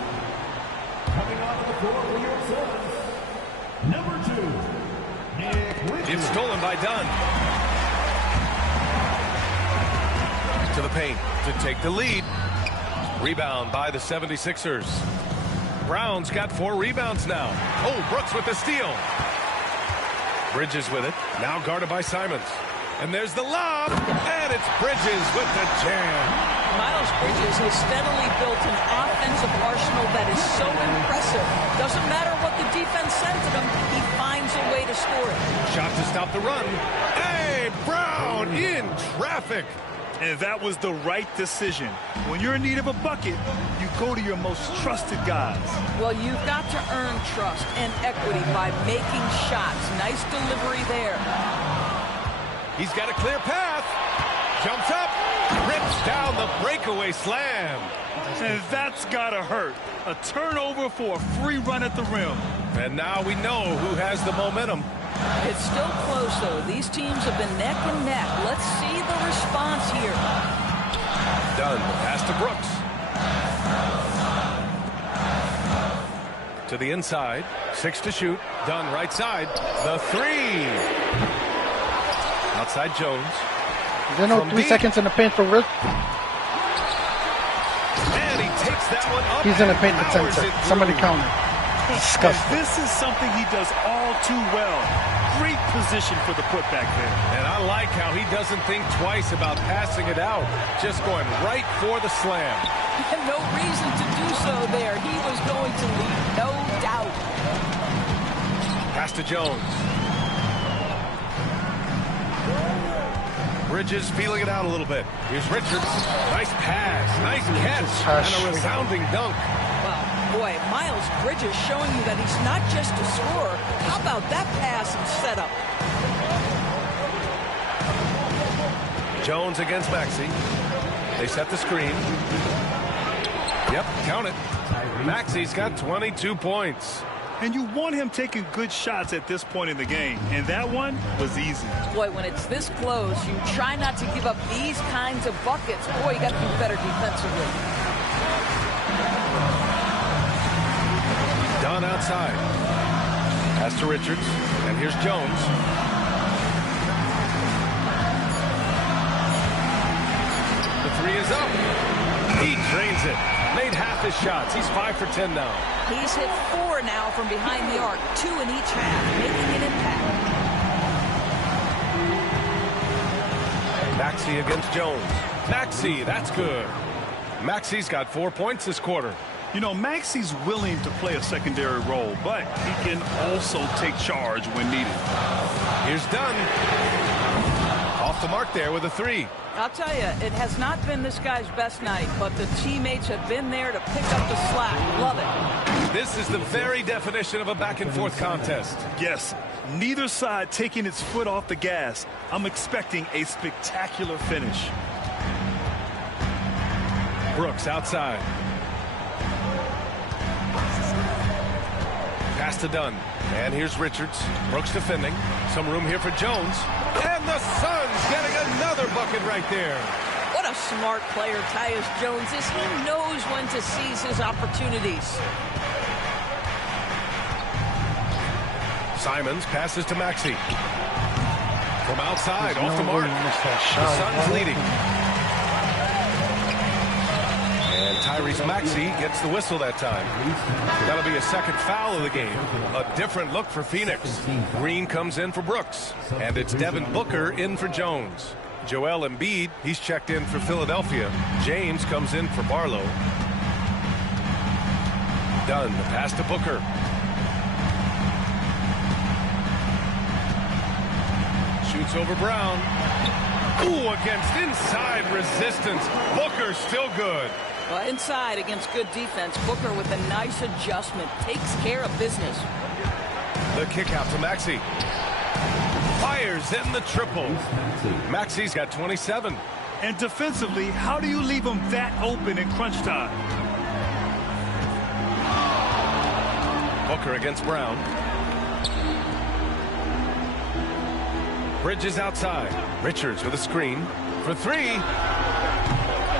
Coming off the floor for your Suns, number 2. It's stolen by Dunn. To the paint to take the lead. Rebound by the 76ers. Brown's got 4 rebounds now. Oh, Brooks with the steal. Bridges with it. Now guarded by Simons. And there's the lob. And it's Bridges with the jam. Miles Bridges has steadily built an offensive arsenal that is so impressive. Doesn't matter what the defense sends at him, he finds a way to score it. Shot to stop the run. Hey, Brown in traffic. And that was the right decision. When you're in need of a bucket, you go to your most trusted guys. Well, you've got to earn trust and equity by making shots. Nice delivery there. He's got a clear path. Jumps up. Rips down the breakaway slam. And that's gotta hurt. A turnover for a free run at the rim. And now we know who has the momentum. It's still close, though. These teams have been neck and neck. Let's see the response here. Dunn, pass to Brooks. To the inside. 6 to shoot. Dunn, right side. The 3. Outside Jones. There are no 3 seconds in the paint for Rick. And he takes that one up. He's in the paint with 10 seconds. Somebody count it. Disgusting. This is something he does all too well. Great position for the putback there. And I like how he doesn't think twice about passing it out. Just going right for the slam. And no reason to do so there. He was going to lead, no doubt. Pass to Jones. Bridges feeling it out a little bit. Here's Richards. Nice pass. Nice catch. And a resounding dunk. Well, boy, Miles Bridges showing you that he's not just a scorer. How about that pass and setup? Jones against Maxey. They set the screen. Yep, count it. Maxey's got 22 points. And you want him taking good shots at this point in the game. And that one was easy. Boy, when it's this close, you try not to give up these kinds of buckets. Boy, you got to be better defensively. Dunn outside. Pass to Richards. And here's Jones. The 3 is up. He drains it. Made half his shots. He's 5 for 10 now. He's hit 4 now from behind the arc, 2 in each half, making an impact. Maxey against Jones. Maxey, that's good. Maxey's got 4 points this quarter. You know, Maxey's willing to play a secondary role, but he can also take charge when needed. Here's Dunn. Off the mark there with a 3. I'll tell you, it has not been this guy's best night, but the teammates have been there to pick up the slack. Love it. This is the very definition of a back-and-forth contest. Yes, neither side taking its foot off the gas. I'm expecting a spectacular finish. Brooks outside. Pass to Dunn. And here's Richards. Brooks defending. Some room here for Jones. And the Suns getting another bucket right there. What a smart player Tyus Jones is. He knows when to seize his opportunities. Simons passes to Maxey. From outside, off the mark. The Suns leading. And Tyrese Maxey gets the whistle that time. That'll be a second foul of the game. A different look for Phoenix. Green comes in for Brooks. And it's Devin Booker in for Jones. Joel Embiid, he's checked in for Philadelphia. James comes in for Barlow. Dunn, the pass to Booker. Shoots over Brown. Ooh, against inside resistance. Booker still good. Well, inside against good defense, Booker with a nice adjustment takes care of business. The kick out to Maxey. Fires in the triple. Maxey's got 27. And defensively, how do you leave him that open in crunch time? Booker against Brown. Bridges outside. Richards with a screen for three.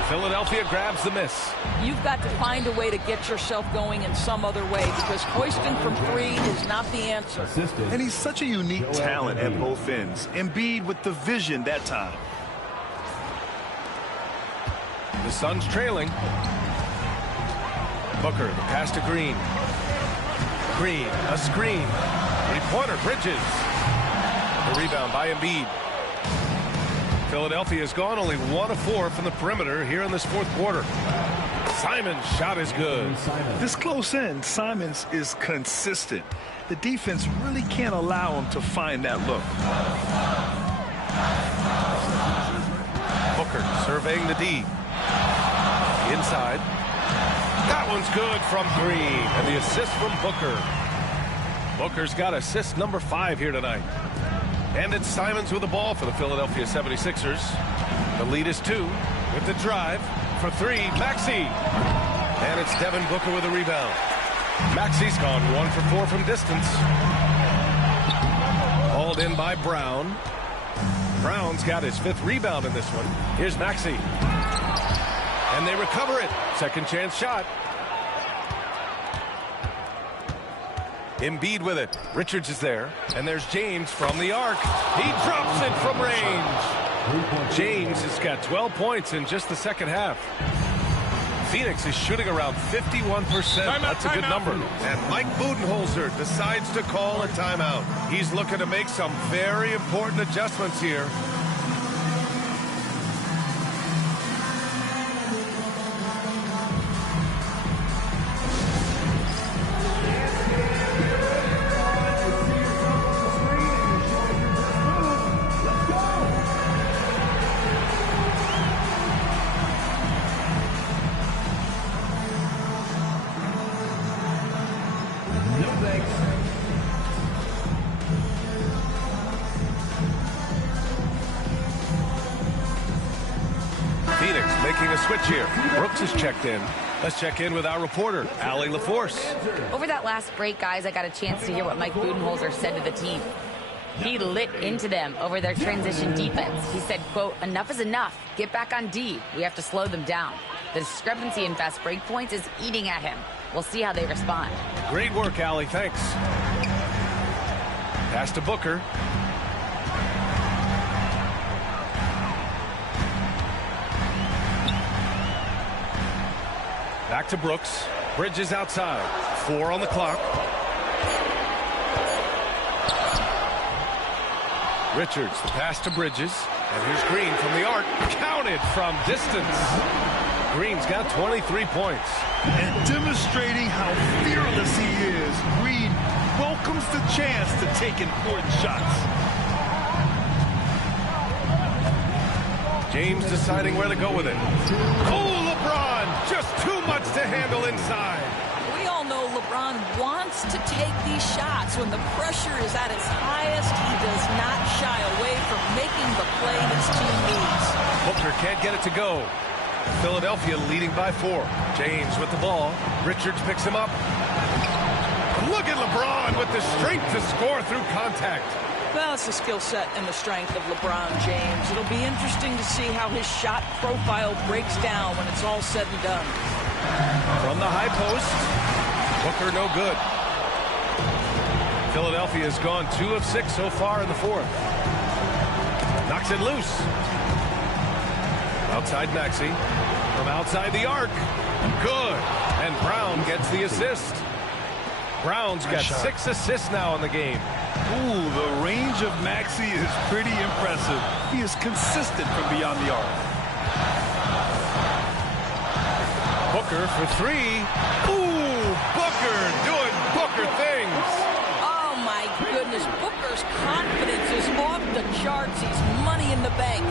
Philadelphia grabs the miss. You've got to find a way to get yourself going in some other way, because hoisting from three is not the answer. And he's such a unique talent at both ends. Embiid with the vision that time. The Suns trailing. Booker, the pass to Green. Green, a screen. Three-pointer, Bridges. The rebound by Embiid. Philadelphia has gone only 1 of 4 from the perimeter here in this fourth quarter. Simon's shot is good. This close in, Simons is consistent. The defense really can't allow him to find that look. Booker surveying the D. Inside. That one's good from Green. And the assist from Booker. Booker's got assist number 5 here tonight. And it's Simons with the ball for the Philadelphia 76ers. The lead is 2 with the drive for 3. Maxey. And it's Devin Booker with a rebound. Maxey's gone 1 for 4 from distance. Hauled in by Brown. Brown's got his 5th rebound in this one. Here's Maxey. And they recover it. Second chance shot. Embiid with it. Richards is there. And there's James from the arc. He drops it from range. James has got 12 points in just the second half. Phoenix is shooting around 51%. That's a good number. And Mike Budenholzer decides to call a timeout. He's looking to make some very important adjustments here. Phoenix making a switch here. Brooks is checked in. Let's check in with our reporter, Allie LaForce. Over that last break, guys, I got a chance to hear what Mike Budenholzer said to the team. He lit into them over their transition defense. He said, quote, "Enough is enough. Get back on D. We have to slow them down. The discrepancy in fast break points is eating at him. We'll see how they respond." Great work, Allie. Thanks. Pass to Booker. Back to Brooks. Bridges outside. 4 on the clock. Richards, the pass to Bridges. And here's Green from the arc. Counted from distance. Green's got 23 points. And demonstrating how fearless he is, Green welcomes the chance to take important shots. James deciding where to go with it. Oh, LeBron! Just too much to handle inside. We all know LeBron wants to take these shots. When the pressure is at its highest, he does not shy away from making the play his team needs. Booker can't get it to go. Philadelphia leading by 4. James with the ball. Richards picks him up. Look at LeBron with the strength to score through contact. Well, it's the skill set and the strength of LeBron James. It'll be interesting to see how his shot profile breaks down when it's all said and done. From the high post, Booker no good. Philadelphia has gone 2 of 6 so far in the fourth. Knocks it loose. Outside Maxey. From outside the arc. Good. And Brown gets the assist. Brown's got 6 assists now in the game. Ooh, the range of Maxey is pretty impressive. He is consistent from beyond the arc. Booker for 3. Ooh, Booker doing Booker things. Oh, my goodness. Booker's confidence is off the charts. He's money in the bank.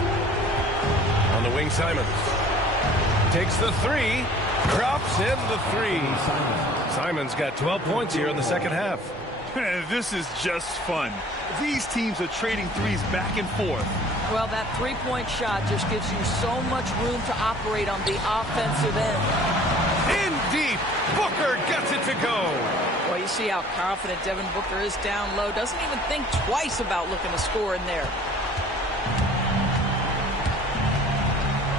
On the wing, Simons takes the three, drops in the three. Simons got 12 points here in the second half. This is just fun. These teams are trading threes back and forth. Well, that three-point shot just gives you so much room to operate on the offensive end. In deep, Booker gets it to go. Well, you see how confident Devin Booker is down low. Doesn't even think twice about looking to score in there.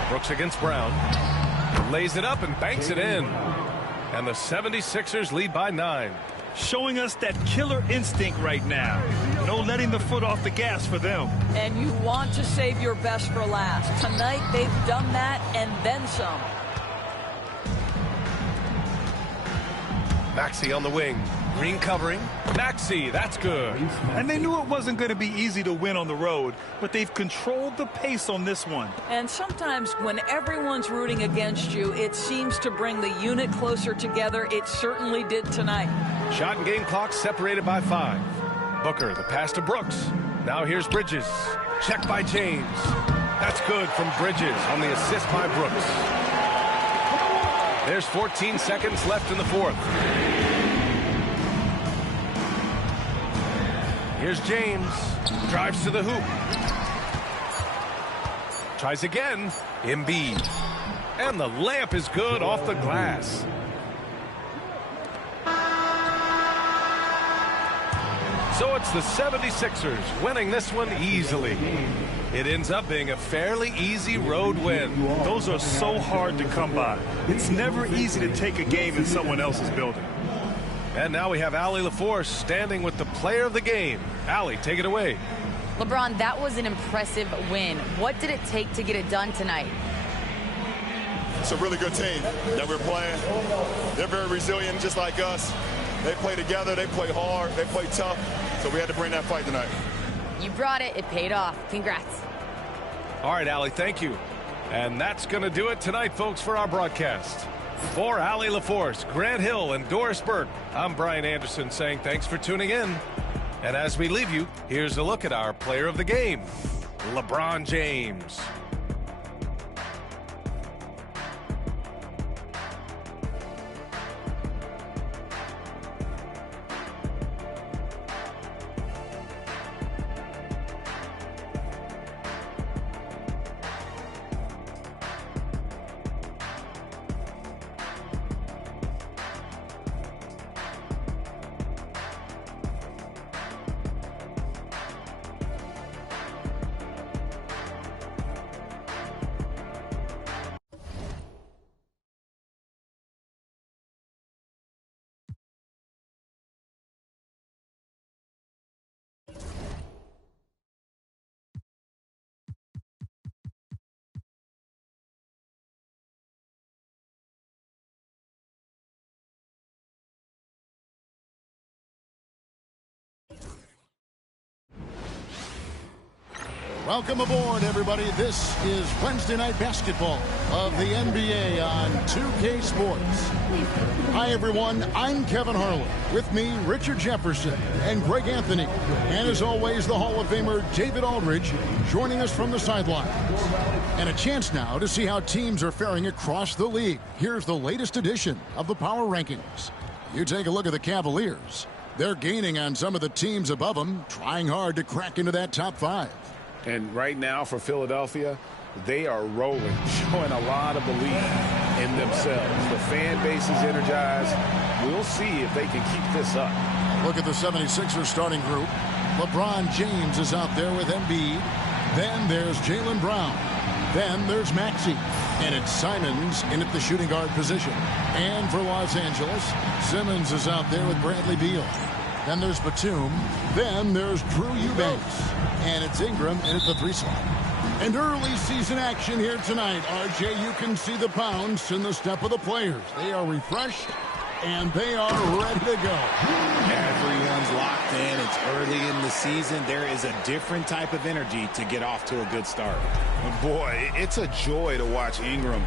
Brooks against Brown. Lays it up and banks it in. And the 76ers lead by 9. Showing us that killer instinct right now. No letting the foot off the gas for them. And you want to save your best for last. Tonight, they've done that and then some. Maxey on the wing. Green covering. Maxey, that's good. And they knew it wasn't going to be easy to win on the road, but they've controlled the pace on this one. And sometimes when everyone's rooting against you, it seems to bring the unit closer together. It certainly did tonight. Shot and game clock separated by 5. Booker, the pass to Brooks. Now here's Bridges. Check by James. That's good from Bridges on the assist by Brooks. There's 14 seconds left in the fourth. Here's James. Drives to the hoop. Tries again. Embiid. And the layup is good off the glass. So it's the 76ers winning this one easily. It ends up being a fairly easy road win. Those are so hard to come by. It's never easy to take a game in someone else's building. And now we have Allie LaForce standing with the player of the game. Allie, take it away. LeBron, that was an impressive win. What did it take to get it done tonight? It's a really good team that we're playing. They're very resilient, just like us. They play together, they play hard, they play tough. So we had to bring that fight tonight. You brought it. It paid off. Congrats. All right, Allie, thank you. And that's going to do it tonight, folks, for our broadcast. For Allie LaForce, Grant Hill, and Doris Burke, I'm Brian Anderson saying thanks for tuning in. And as we leave you, here's a look at our player of the game, LeBron James. Welcome aboard, everybody. This is Wednesday Night Basketball of the NBA on 2K Sports. Hi, everyone. I'm Kevin Harlan. With me, Richard Jefferson and Greg Anthony. And as always, the Hall of Famer David Aldridge joining us from the sidelines. And a chance now to see how teams are faring across the league. Here's the latest edition of the Power Rankings. You take a look at the Cavaliers. They're gaining on some of the teams above them, trying hard to crack into that top 5. And right now for Philadelphia, they are rolling, showing a lot of belief in themselves. The fan base is energized. We'll see if they can keep this up. Look at the 76ers starting group. LeBron James is out there with Embiid. Then there's Jaylen Brown. Then there's Maxey. And it's Simons in at the shooting guard position. And for Los Angeles, Simmons is out there with Bradley Beal. Then there's Batum. Then there's Drew Eubanks. And it's Ingram in at the 3 slot. And early season action here tonight. RJ, you can see the bounce in the step of the players. They are refreshed, and they are ready to go. Everyone's locked in. It's early in the season. There is a different type of energy to get off to a good start. Boy, it's a joy to watch Ingram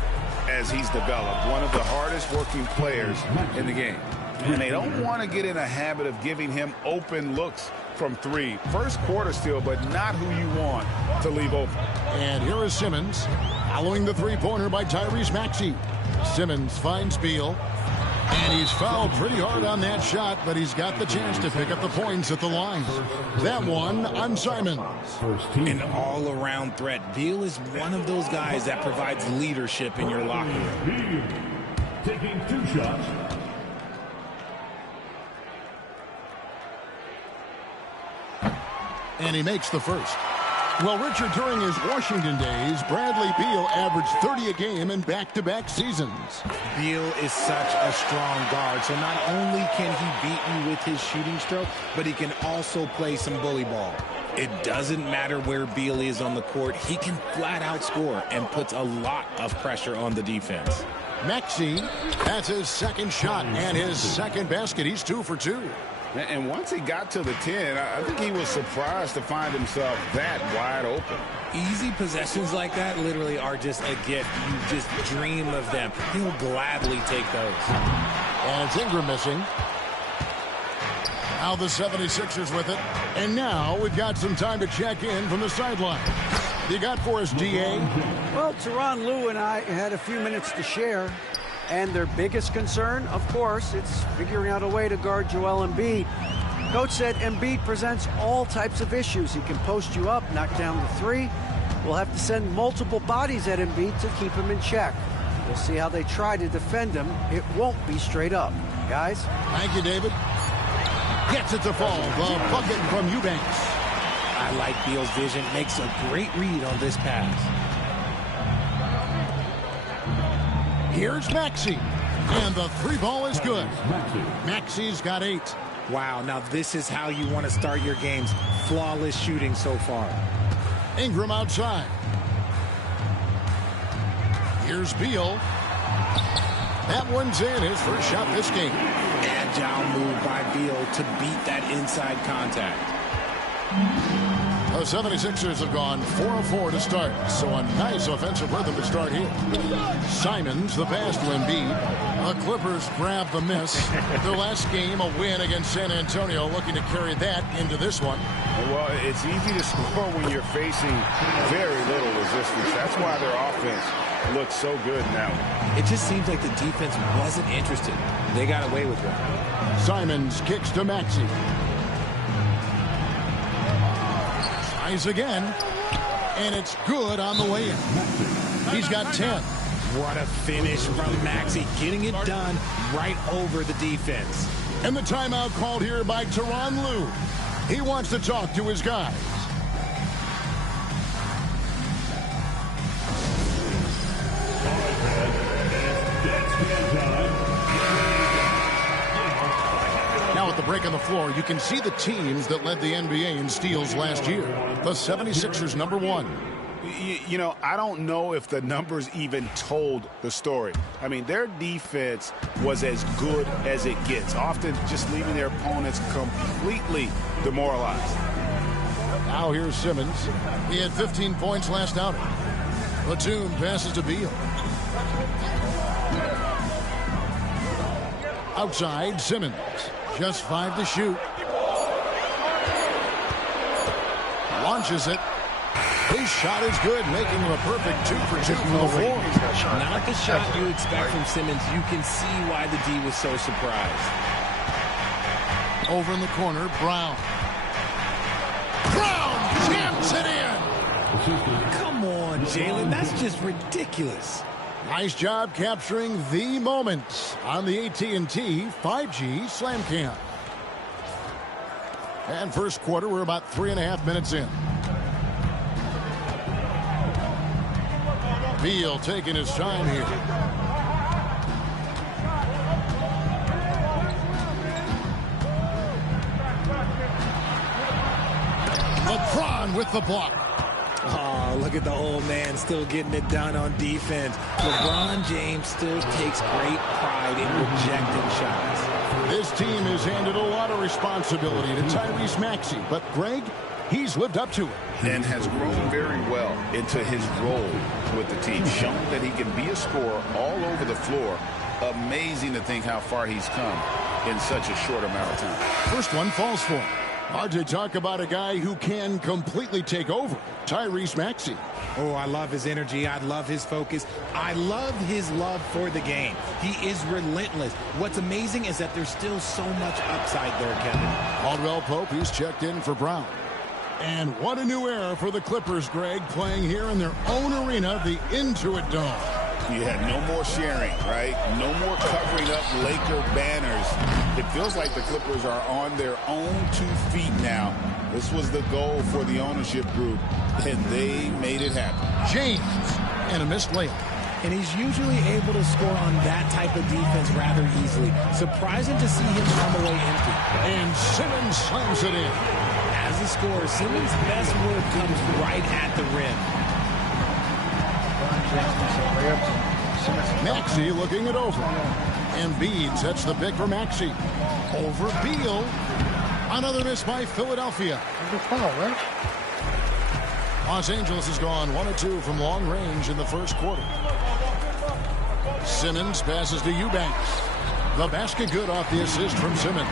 as he's developed. One of the hardest working players in the game. And they don't want to get in a habit of giving him open looks from three. First quarter still, but not who you want to leave open. And here is Simmons following the three-pointer by Tyrese Maxey. Simmons finds Beal. And he's fouled pretty hard on that shot, but he's got the chance to pick up the points at the line. That one on Simons. An all-around threat. Beal is one of those guys that provides leadership in your locker room. Taking 2 shots. And he makes the first. Well, Richard, during his Washington days, Bradley Beal averaged 30 a game in back-to-back seasons. Beal is such a strong guard, so not only can he beat you with his shooting stroke, but he can also play some bully ball. It doesn't matter where Beal is on the court. He can flat-out score and puts a lot of pressure on the defense. Maxey, that's his second shot and his second basket. He's 2 for 2. And once he got to the 10, I think he was surprised to find himself that wide open. Easy possessions like that literally are just a gift. You just dream of them. He'll gladly take those. And it's Ingram missing. Now the 76ers with it. And now we've got some time to check in from the sideline. You got for us, DA? Well, Tyronn Lue and I had a few minutes to share. And their biggest concern, of course, it's figuring out a way to guard Joel Embiid. Coach said Embiid presents all types of issues. He can post you up, knock down the three. We'll have to send multiple bodies at Embiid to keep him in check. We'll see how they try to defend him. It won't be straight up. Guys? Thank you, David. Gets it to fall. The bucket from Eubanks. I like Beal's vision. Makes a great read on this pass. Here's Maxey, and the three ball is good. Maxey's got 8. Wow, now this is how you want to start your games. Flawless shooting so far. Ingram outside. Here's Beal. That one's in, his first shot this game. Agile move by Beal to beat that inside contact. The 76ers have gone 4 of 4 to start, so a nice offensive rhythm to start here. Simons, the pass to Embiid. The Clippers grab the miss. Their last game, a win against San Antonio, looking to carry that into this one. Well, it's easy to score when you're facing very little resistance. That's why their offense looks so good now. It just seems like the defense wasn't interested. They got away with one. Simons kicks to Maxey. Tries again, and it's good on the way in. He's got 10. What a finish from Maxey, getting it done right over the defense. And the timeout called here by Tyronn Lue. He wants to talk to his guys. Now at the break on the floor, you can see the teams that led the NBA in steals last year. The 76ers, number 1. You know, I don't know if the numbers even told the story. I mean, their defense was as good as it gets, often just leaving their opponents completely demoralized. Now here's Simmons. He had 15 points last outing. Batum passes to Beal. Outside, Simmons. Just 5 to shoot. Launches it. His shot is good, making him a perfect 2 for 2 from the floor. Not the shot you expect from Simmons. You can see why the D was so surprised. Over in the corner, Brown. Brown jams it in. Come on, Jalen. That's just ridiculous. Nice job capturing the moment on the AT&T 5G Slam Cam. And first quarter, we're about 3.5 minutes in. Beal taking his time here. LeBron with the block. Oh, look at the old man still getting it done on defense. LeBron James still takes great pride in rejecting shots. This team has handed a lot of responsibility to Tyrese Maxey, but Greg, he's lived up to it. And has grown very well into his role with the team, shown that he can be a scorer all over the floor. Amazing to think how far he's come. in such a short amount of time. First one falls for him. Hard to talk about a guy who can completely take over. Tyrese Maxey. Oh, I love his energy. I love his focus. I love his love for the game. He is relentless. What's amazing is that there's still so much upside there, Kevin. Caldwell Pope, he's checked in for Brown. And what a new era for the Clippers, Greg, playing here in their own arena, the Intuit Dome. Yeah, no more sharing, right? No more covering up Laker banners. It feels like the Clippers are on their own 2 feet now. This was the goal for the ownership group, and they made it happen. James, and a missed layup. And he's usually able to score on that type of defense rather easily. Surprising to see him come away empty. And Simmons slams it in. As a scorer, Simmons' best work comes right at the rim. Maxey looking it over. Embiid sets the pick for Maxey. Over Beal. Another miss by Philadelphia. Los Angeles has gone 1 of 2 from long range in the first quarter. Simmons passes to Eubanks. The basket good off the assist from Simmons.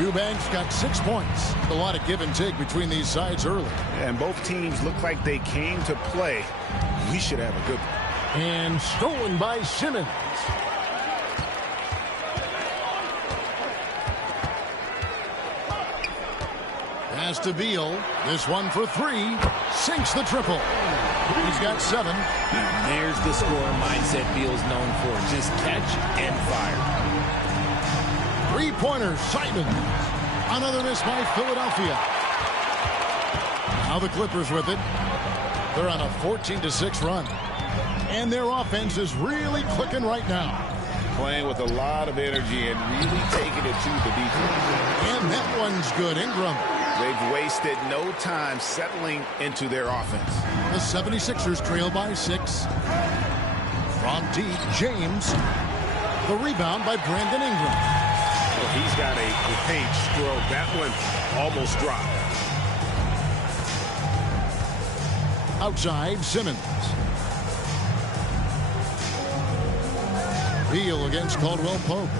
Eubanks got 6 points. A lot of give and take between these sides early. And both teams look like they came to play. We should have a good one. And stolen by Simmons. Pass to Beal. This one for 3. Sinks the triple. He's got 7. And there's the scorer mindset Beal's known for. Just catch and fire. 3-pointer, Simons. Another miss by Philadelphia. Now the Clippers with it. They're on a 14-6 run. And their offense is really clicking right now. Playing with a lot of energy and really taking it to the defense. And that one's good. Ingram. They've wasted no time settling into their offense. The 76ers trail by 6. From deep, James. The rebound by Brandon Ingram. Well, he's got a page stroke. That one almost dropped. Outside, Simmons. Beal against Caldwell Pope.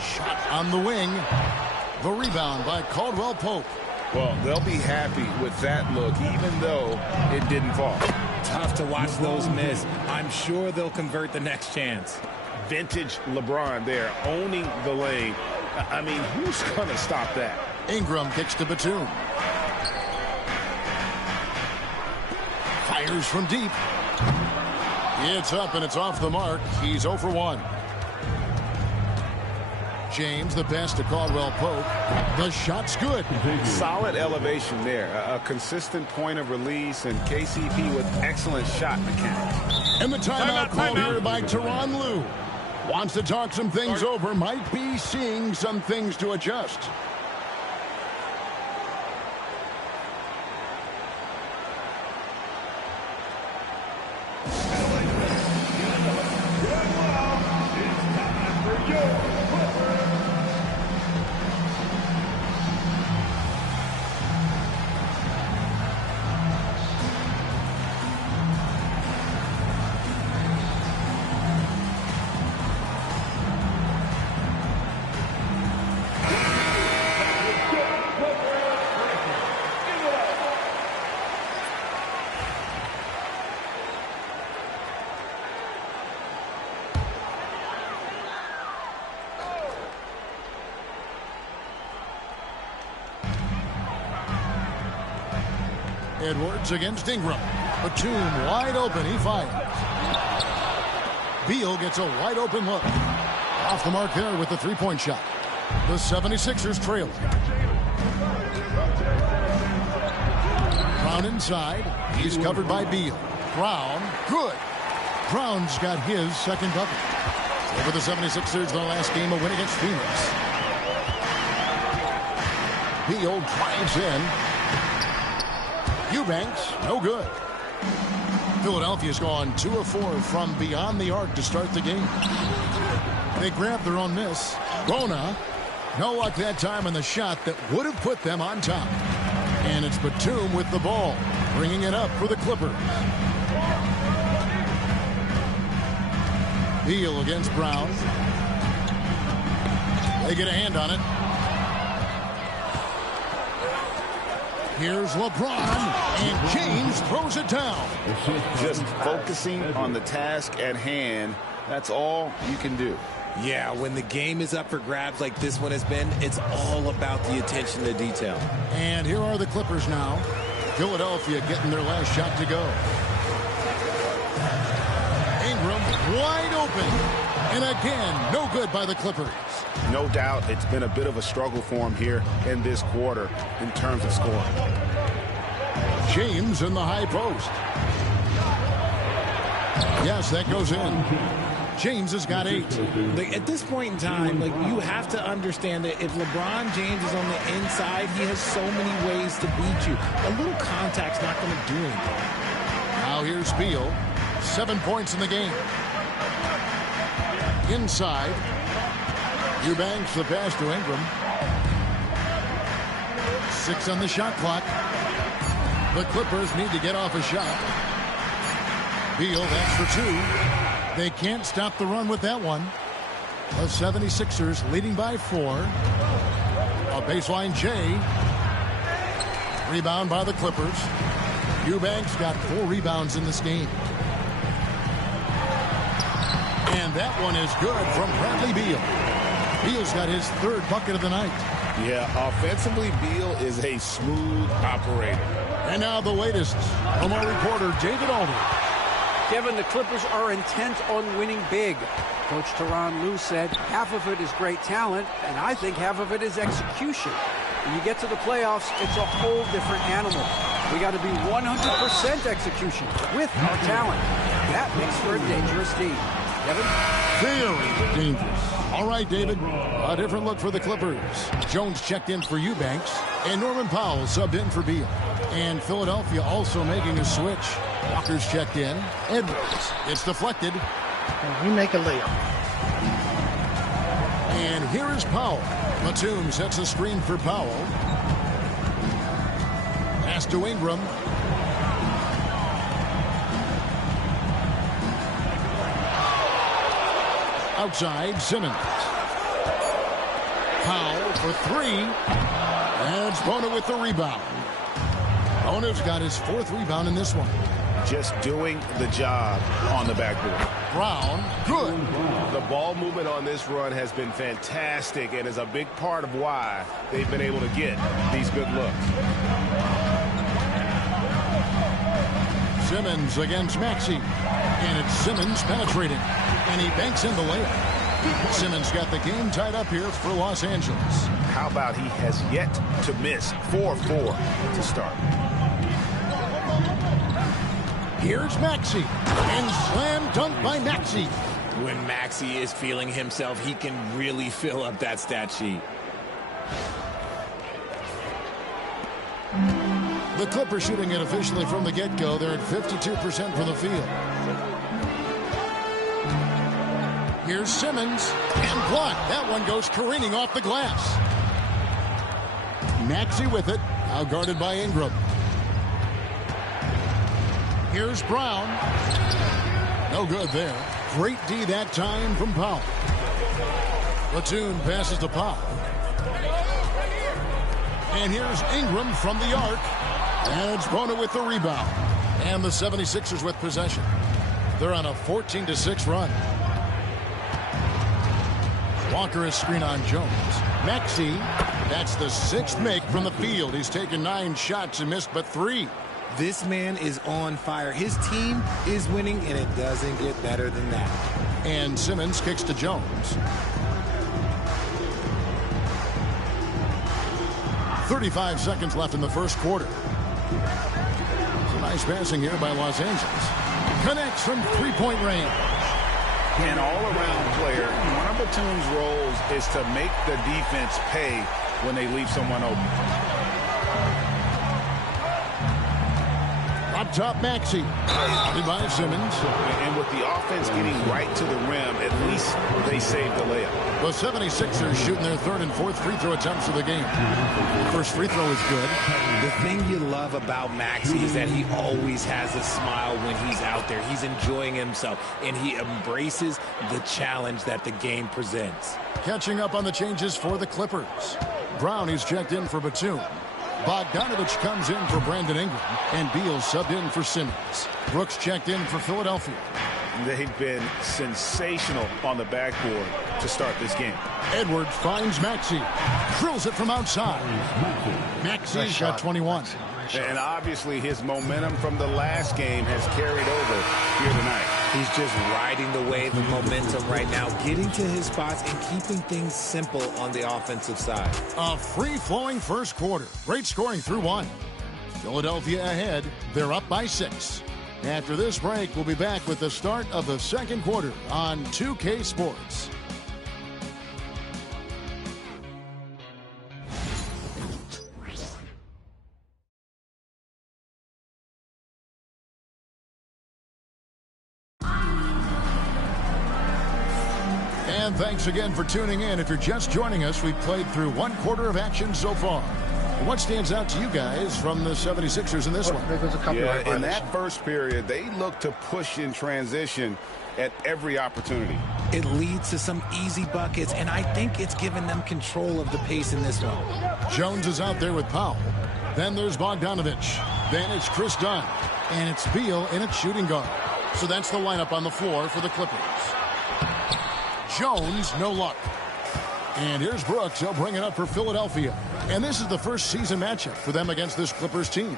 Shot on the wing. The rebound by Caldwell Pope. Well, they'll be happy with that look, even though it didn't fall. Tough to watch those miss. I'm sure they'll convert the next chance. Vintage LeBron there, owning the lane. I mean, who's going to stop that? Ingram kicks to Batum. Fires from deep. It's up and it's off the mark. He's 0 for 1. James, the pass to Caldwell Pope. The shot's good. Solid elevation there. A consistent point of release, and KCP with excellent shot mechanics. And the timeout called here by Tyronn Lue. Wants to talk some things over. Might be seeing some things to adjust. Edwards against Ingram. Batum wide open. He fires. Beal gets a wide open look. Off the mark there with the three-point shot. The 76ers trail. Brown inside. He's covered by Beal. Brown, good. Brown's got his second bucket. Over the 76ers, their last game, a win against Phoenix. Beal drives in. Eubanks, no good. Philadelphia's gone 2 of 4 from beyond the arc to start the game. They grabbed their own miss. Bona, no luck that time in the shot that would have put them on top. And it's Batum with the ball, bringing it up for the Clippers. Beal against Brown. They get a hand on it. Here's LeBron, and James throws it down. Just focusing on the task at hand, that's all you can do. Yeah, when the game is up for grabs like this one has been, it's all about the attention to detail. And here are the Clippers now. Philadelphia getting their last shot to go. Ingram wide open. And again, no good by the Clippers. No doubt it's been a bit of a struggle for him here in this quarter in terms of scoring. James in the high post. Yes, that goes in. James has got 8. At this point in time, you have to understand that if LeBron James is on the inside, he has so many ways to beat you. A little contact's not going to do anything. Now here's Beal. 7 points in the game. Inside. Eubanks the pass to Ingram. 6 on the shot clock. The Clippers need to get off a shot. Beal, that's for 2. They can't stop the run with that one. The 76ers leading by 4. A baseline J. Rebound by the Clippers. Eubanks got 4 rebounds in this game. And that one is good from Bradley Beal. Beal's got his 3rd bucket of the night. Yeah, offensively, Beal is a smooth operator. And now the latest from our reporter, David Alden. Kevin, the Clippers are intent on winning big. Coach Tyronn Lue said half of it is great talent, and I think half of it is execution. When you get to the playoffs, it's a whole different animal. We got to be 100% execution with our talent. That makes for a dangerous team. Kevin? Very dangerous. All right, David. A different look for the Clippers. Jones checked in for Eubanks, and Norman Powell subbed in for Beal. And Philadelphia also making a switch. Walker's checked in. Edwards. It's deflected. And we make a layup. And here is Powell. Batum sets a screen for Powell. Pass to Ingram. Outside, Simmons. Powell for 3. And it's Bona with the rebound. Bona's got his 4th rebound in this one. Just doing the job on the backboard. Brown, good. The ball movement on this run has been fantastic and is a big part of why they've been able to get these good looks. Simmons against Maxey. And it's Simmons penetrating. And he banks in the layup. Simmons got the game tied up here for Los Angeles. How about he has yet to miss 4-4 to start. Here's Maxey. And slam dunk by Maxey. When Maxey is feeling himself, he can really fill up that stat sheet. The Clippers shooting it officially from the get-go. They're at 52% from the field. Here's Simmons, and blocked. That one goes careening off the glass. Maxey with it, now guarded by Ingram. Here's Brown. No good there. Great D that time from Powell. Batum passes to Powell. And here's Ingram from the arc. And it's Bona with the rebound. And the 76ers with possession. They're on a 14-6 run. Walker is screen on Jones. Maxey, that's the 6th make from the field. He's taken 9 shots and missed but 3. This man is on fire. His team is winning, and it doesn't get better than that. And Simmons kicks to Jones. 35 seconds left in the first quarter. Some nice passing here by Los Angeles. Connects from 3-point range. An all-around player, one of Batum's roles is to make the defense pay when they leave someone open. Up top, Maxey. Guarded by Simmons. And with the offense getting right to the rim, at least they saved the layup. The 76ers shooting their third and fourth free throw attempts of the game. First free throw is good. The thing you love about Maxey is that he always has a smile when he's out there. He's enjoying himself, and he embraces the challenge that the game presents. Catching up on the changes for the Clippers. Brown is checked in for Batum. Bogdanovich comes in for Brandon Ingram, and Beal subbed in for Simmons. Brooks checked in for Philadelphia. They've been sensational on the backboard to start this game. Edwards finds Maxey. Drills it from outside. Maxey's got 21. And obviously his momentum from the last game has carried over here tonight. He's just riding the wave of momentum right now, getting to his spots and keeping things simple on the offensive side. A free-flowing first quarter. Great scoring through one. Philadelphia ahead. They're up by 6. After this break, we'll be back with the start of the second quarter on 2K Sports. And thanks again for tuning in. If you're just joining us, we've played through one quarter of action so far. What stands out to you guys from the 76ers in this one? Yeah, in that first period, they looked to push in transition at every opportunity. It leads to some easy buckets, and I think it's given them control of the pace in this one. Jones is out there with Powell. Then there's Bogdanovich. Then it's Chris Dunn. And it's Beal in at shooting guard. So that's the lineup on the floor for the Clippers. Jones, no luck. And here's Brooks. He'll bring it up for Philadelphia. And this is the first season matchup for them against this Clippers team.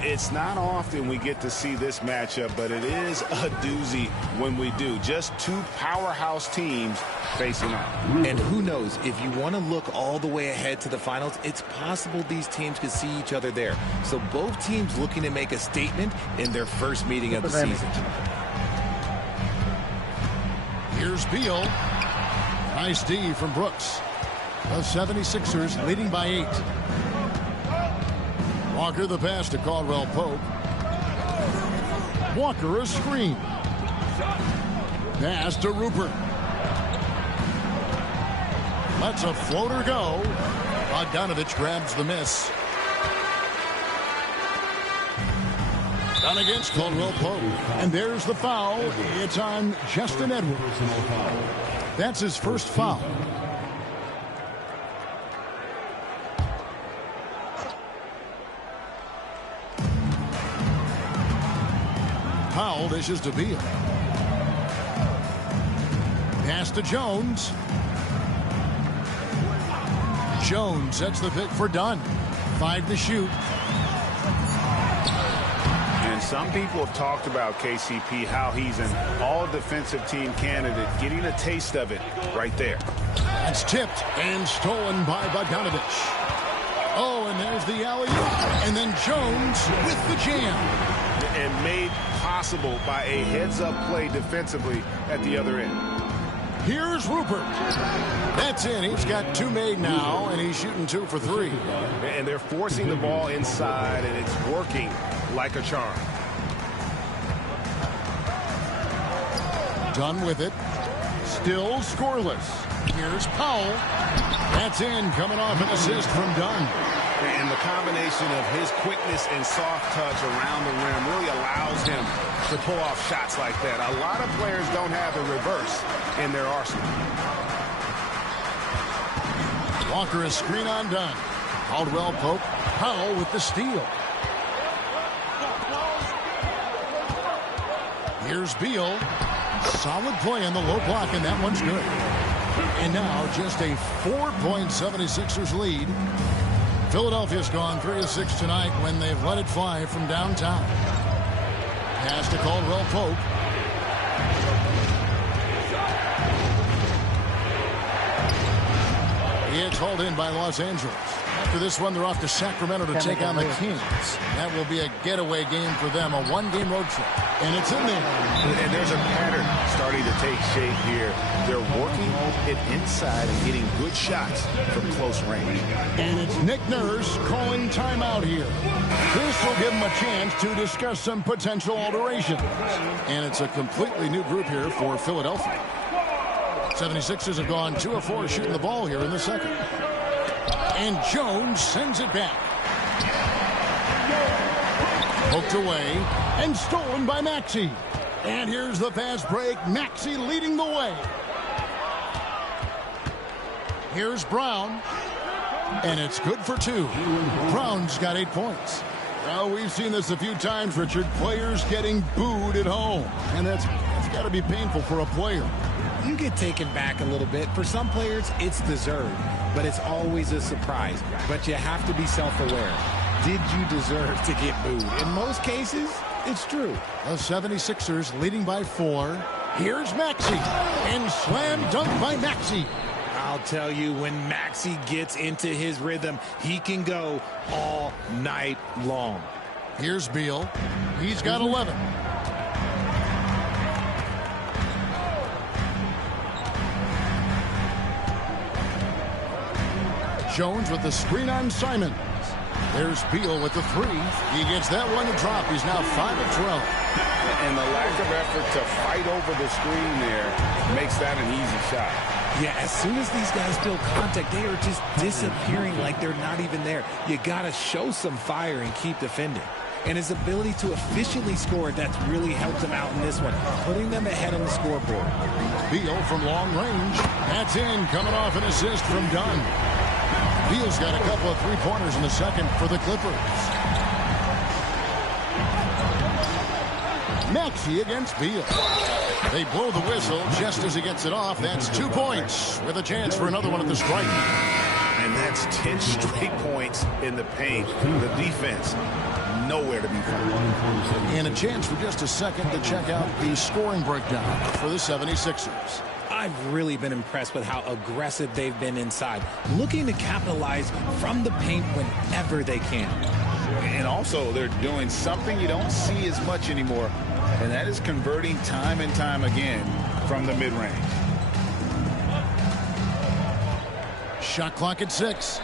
It's not often we get to see this matchup, but it is a doozy when we do. Just two powerhouse teams facing off. And who knows, if you want to look all the way ahead to the finals, it's possible these teams could see each other there. So both teams looking to make a statement in their first meeting of the season. Here's Beal. Nice D from Brooks. The 76ers leading by 8. Walker the pass to Caldwell Pope. Walker a screen. Pass to Rupert. Lets a floater go. Bogdanovich grabs the miss. Done against Caldwell Pope. And there's the foul. It's on Justin Edwards. That's his first foul. Powell dishes to Beal. Pass to Jones. Jones sets the pick for Dunn. 5 to shoot. And some people have talked about KCP, how he's an all-defensive team candidate, getting a taste of it right there. That's tipped and stolen by Bogdanovich. Oh, and there's the alley-oop. And then Jones with the jam. And made possible by a heads-up play defensively at the other end. Here's Rupert. That's in. He's got 2 made now, and he's shooting 2 for 3. And they're forcing the ball inside, and it's working like a charm. Done with it. Still scoreless. Here's Powell. That's in, coming off an assist from Dunn. And the combination of his quickness and soft touch around the rim really allows him to pull off shots like that. A lot of players don't have the reverse in their arsenal. Walker a screen on Dunn. Caldwell Pope. Powell with the steal. Here's Beal. Solid play on the low block, and that one's good. And now just a 4-point 76ers lead. Philadelphia's gone 3 of 6 tonight when they've let it fly from downtown. Pass to Caldwell Pope. It's hauled in by Los Angeles. After this one, they're off to Sacramento to take on the Kings. That will be a getaway game for them, a one-game road trip. And it's in there. And there's a pattern starting to take shape here. They're working it inside and getting good shots from close range. And it's Nick Nurse calling timeout here. This will give him a chance to discuss some potential alterations. And it's a completely new group here for Philadelphia. 76ers have gone 2 of 4 shooting the ball here in the second. And Jones sends it back. Poked away and stolen by Maxey. And here's the fast break. Maxey leading the way. Here's Brown. And it's good for 2. Brown's got 8 points. Well, we've seen this a few times, Richard. Players getting booed at home. And that's got to be painful for a player. You get taken back a little bit. For some players, it's deserved, but it's always a surprise. But you have to be self-aware. Did you deserve to get booed? In most cases, it's true. The 76ers leading by 4. Here's Maxey. And slam dunk by Maxey. I'll tell you, when Maxey gets into his rhythm, he can go all night long. Here's Beal. He's got 11. Jones with the screen on Simons. There's Beal with the 3. He gets that one to drop. He's now 5 of 12. And the lack of effort to fight over the screen there makes that an easy shot. Yeah, as soon as these guys feel contact, they are just disappearing like they're not even there. You got to show some fire and keep defending. And his ability to efficiently score, that's really helped him out in this one, putting them ahead on the scoreboard. Beal from long range. That's in, coming off an assist from Dunn. Beal's got a couple of three-pointers in the second for the Clippers. Maxey against Beal. They blow the whistle just as he gets it off. That's 2 points with a chance for another one at the stripe. And that's 10 straight points in the paint. The defense, nowhere to be found. And a chance for just a second to check out the scoring breakdown for the 76ers. I've really been impressed with how aggressive they've been inside, looking to capitalize from the paint whenever they can. And also, they're doing something you don't see as much anymore, and that is converting time and time again from the mid-range. Shot clock at 6.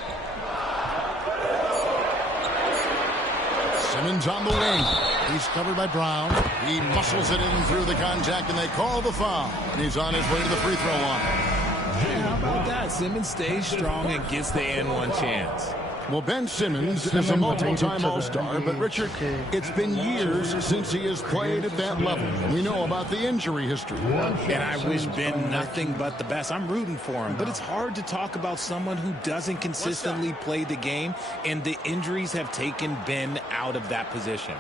Simmons on the wing. He's covered by Brown. He muscles it in through the contact, and they call the foul. And he's on his way to the free throw line. Hey, how about that? Simmons stays strong and gets the N1 chance. Well, Ben Simmons is a multiple-time All-Star, but Richard, it's been years since he has played at that level. We know about the injury history. And I wish Ben nothing but the best. I'm rooting for him, but it's hard to talk about someone who doesn't consistently play the game, and the injuries have taken Ben out of that position.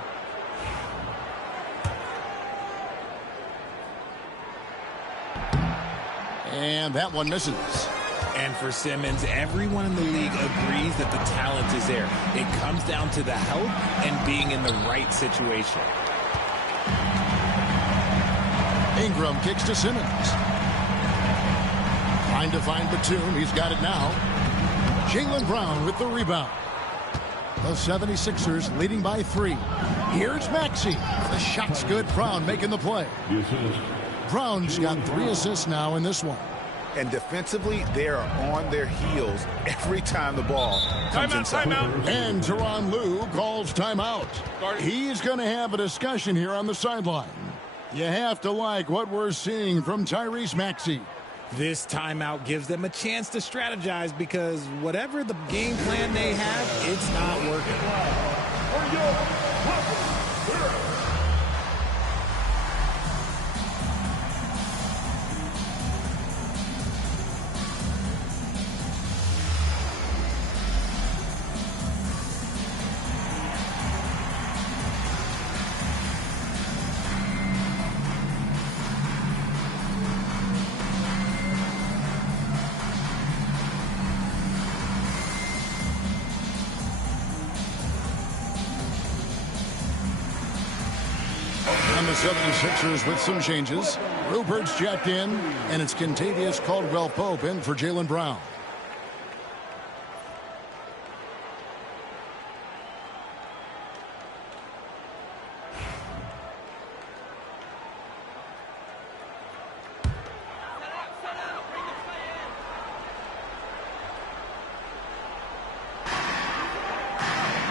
And that one misses. And for Simmons, everyone in the league agrees that the talent is there. It comes down to the health and being in the right situation. Ingram kicks to Simmons. Trying to find Batum. He's got it now. Jaylen Brown with the rebound. The 76ers leading by 3. Here's Maxey. The shot's good. Brown making the play. Brown's got 3 assists now in this one. And defensively, they are on their heels every time the ball comes inside. And Tyronn Lue calls timeout. He's going to have a discussion here on the sideline. You have to like what we're seeing from Tyrese Maxey. This timeout gives them a chance to strategize because whatever the game plan they have, it's not working. And the 76ers with some changes. Rupert's checked in, and it's Kentavious Caldwell-Pope in for Jaylen Brown.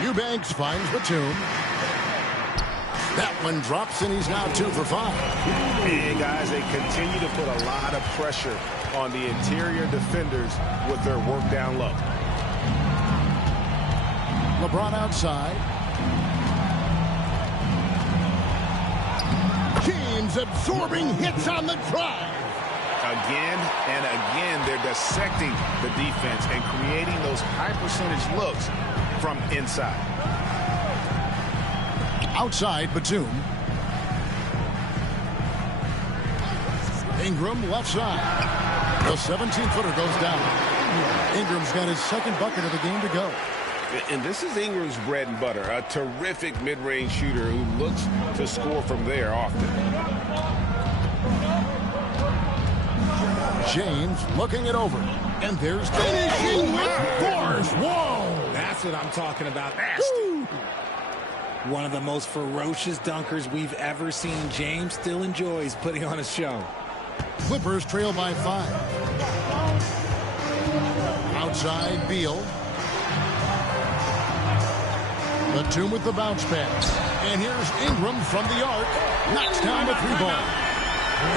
Eubanks finds Batum. That one drops, and he's now 2 for 5. Hey, guys, they continue to put a lot of pressure on the interior defenders with their work down low. LeBron outside. James absorbing hits on the drive. Again and again, they're dissecting the defense and creating those high-percentage looks from inside. Outside, Batum. Ingram left side. The 17-footer goes down. Ingram's got his second bucket of the game to go. And this is Ingram's bread and butter, a terrific mid-range shooter who looks to score from there often. James looking it over. And there's finishing with force. Whoa! That's what I'm talking about. Nasty. One of the most ferocious dunkers we've ever seen. James still enjoys putting on a show. Clippers trail by 5. Outside, Beal. Batum with the bounce pass. And here's Ingram from the arc. Knocks down the 3-ball.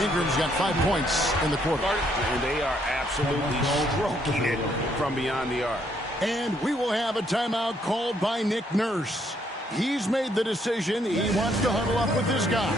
Ingram's got 5 points in the quarter. And they are absolutely stroking it from beyond the arc. And we will have a timeout called by Nick Nurse. He's made the decision. He wants to huddle up with his guys.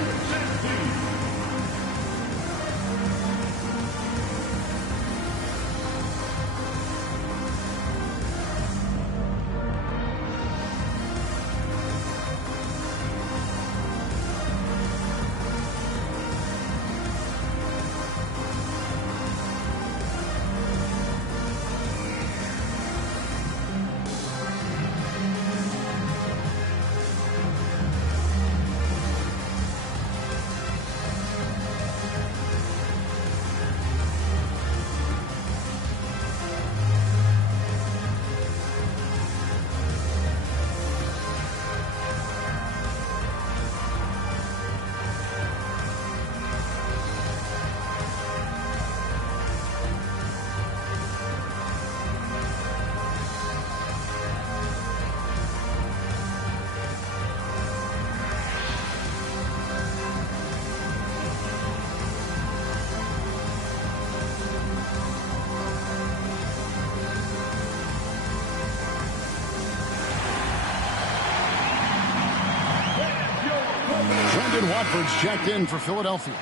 Watford's checked in for Philadelphia.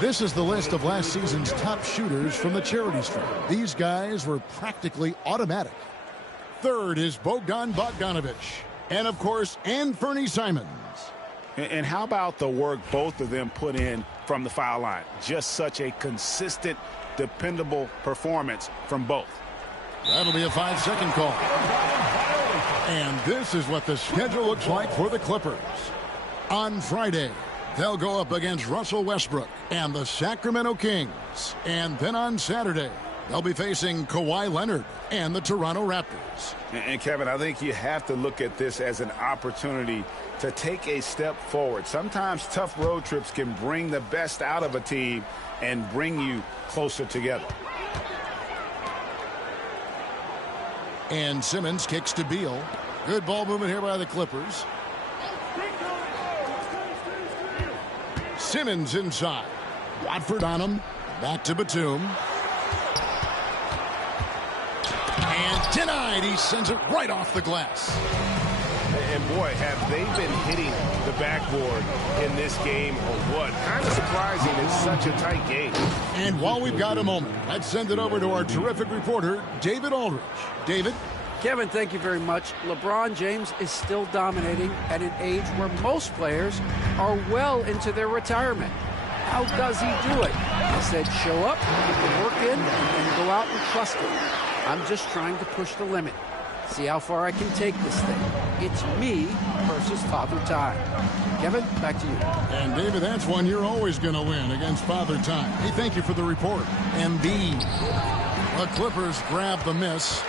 This is the list of last season's top shooters from the charity stream. These guys were practically automatic. Third is Bogdan Bogdanovic. And, of course, Anthony Simons. And how about the work both of them put in from the foul line? Just such a consistent, dependable performance from both. That'll be a 5-second call. And this is what the schedule looks like for the Clippers. On Friday, they'll go up against Russell Westbrook and the Sacramento Kings. And then on Saturday, they'll be facing Kawhi Leonard and the Toronto Raptors. And Kevin, I think you have to look at this as an opportunity to take a step forward. Sometimes tough road trips can bring the best out of a team and bring you closer together. And Simmons kicks to Beal. Good ball movement here by the Clippers. Simmons inside. Watford on him. Back to Batum. And denied. He sends it right off the glass. And boy, have they been hitting the backboard in this game or what? Kind of surprising. It's such a tight game. And while we've got a moment, let's send it over to our terrific reporter, David Aldridge. David? Kevin, thank you very much. LeBron James is still dominating at an age where most players are well into their retirement. How does he do it? I said show up, put the work in, and then go out and trust it. I'm just trying to push the limit. See how far I can take this thing. It's me versus Father Time. Kevin, back to you. And David, that's one you're always going to win against Father Time. Hey, thank you for the report. Embiid. The Clippers grab the miss.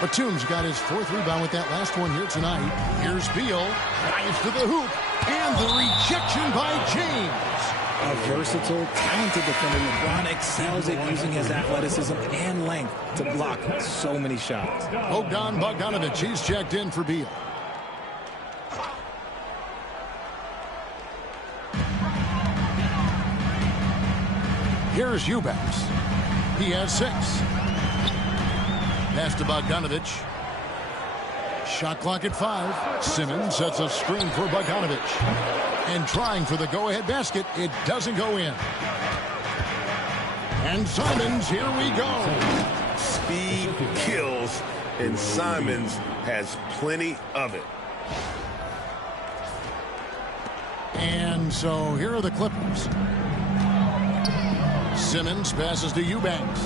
Batum's got his 4th rebound with that last one here tonight. Here's Beal, drives to the hoop, and the rejection by James. A versatile, talented defender, LeBron excels at using his athleticism and length to block so many shots. Bogdanovic, he's checked in for Beal. Here's Eubanks. He has 6. Pass to Bogdanovic. Shot clock at 5. Simmons sets a screen for Bogdanovic. And trying for the go-ahead basket, it doesn't go in. And Simons, here we go. Speed kills, and Simons has plenty of it. And so here are the Clippers. Simmons passes to Eubanks.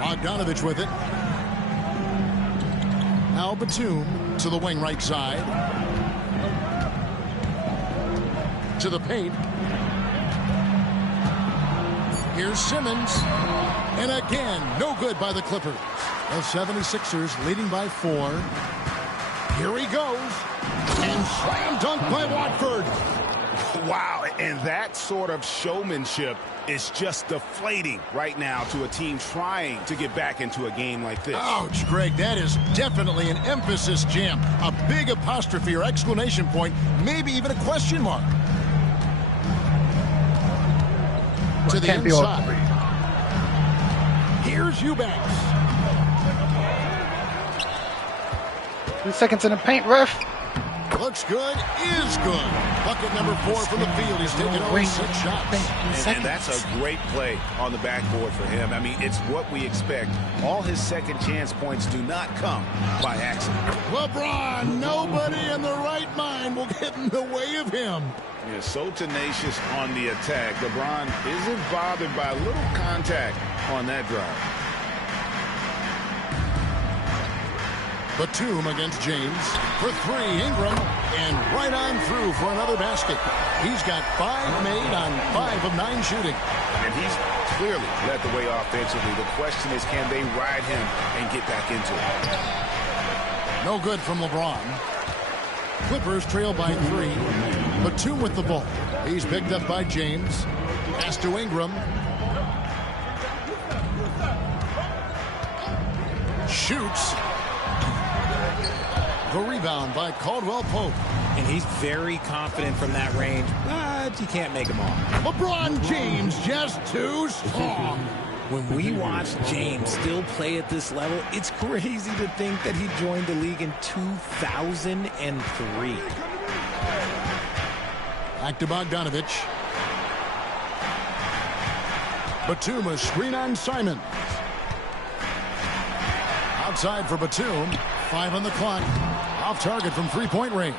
Bogdanovic with it. Now Batum to the wing right side. To the paint. Here's Simmons. And again, no good by the Clippers. The 76ers leading by 4. Here he goes. And slam dunk by Watford. Wow, and that sort of showmanship is just deflating right now to a team trying to get back into a game like this. Ouch, Greg, that is definitely an emphasis jam. A big apostrophe or exclamation point, maybe even a question mark. To the inside. Here's Eubanks. 3 seconds in the paint, ref. Looks good, is good. Bucket number 4 from the field. He's taken only 6 shots. And that's a great play on the backboard for him. I mean, it's what we expect. All his second chance points do not come by accident. LeBron, nobody in the right mind will get in the way of him. Yeah, so tenacious on the attack. LeBron isn't bothered by a little contact on that drive. Batum against James for 3. Ingram, and right on through for another basket. He's got 5 made on 5 of 9 shooting. And he's clearly led the way offensively. The question is, can they ride him and get back into it? No good from LeBron. Clippers trail by 3. Batum with the ball. He's picked up by James. Pass to Ingram. Shoots. The rebound by Caldwell Pope. And he's very confident from that range, but you can't make him all. LeBron James just too strong. When we watch James still play at this level, it's crazy to think that he joined the league in 2003. Back to Bogdanovic. Batum, a screen on Simon. Outside for Batum. 5 on the clock. Off target from 3-point range.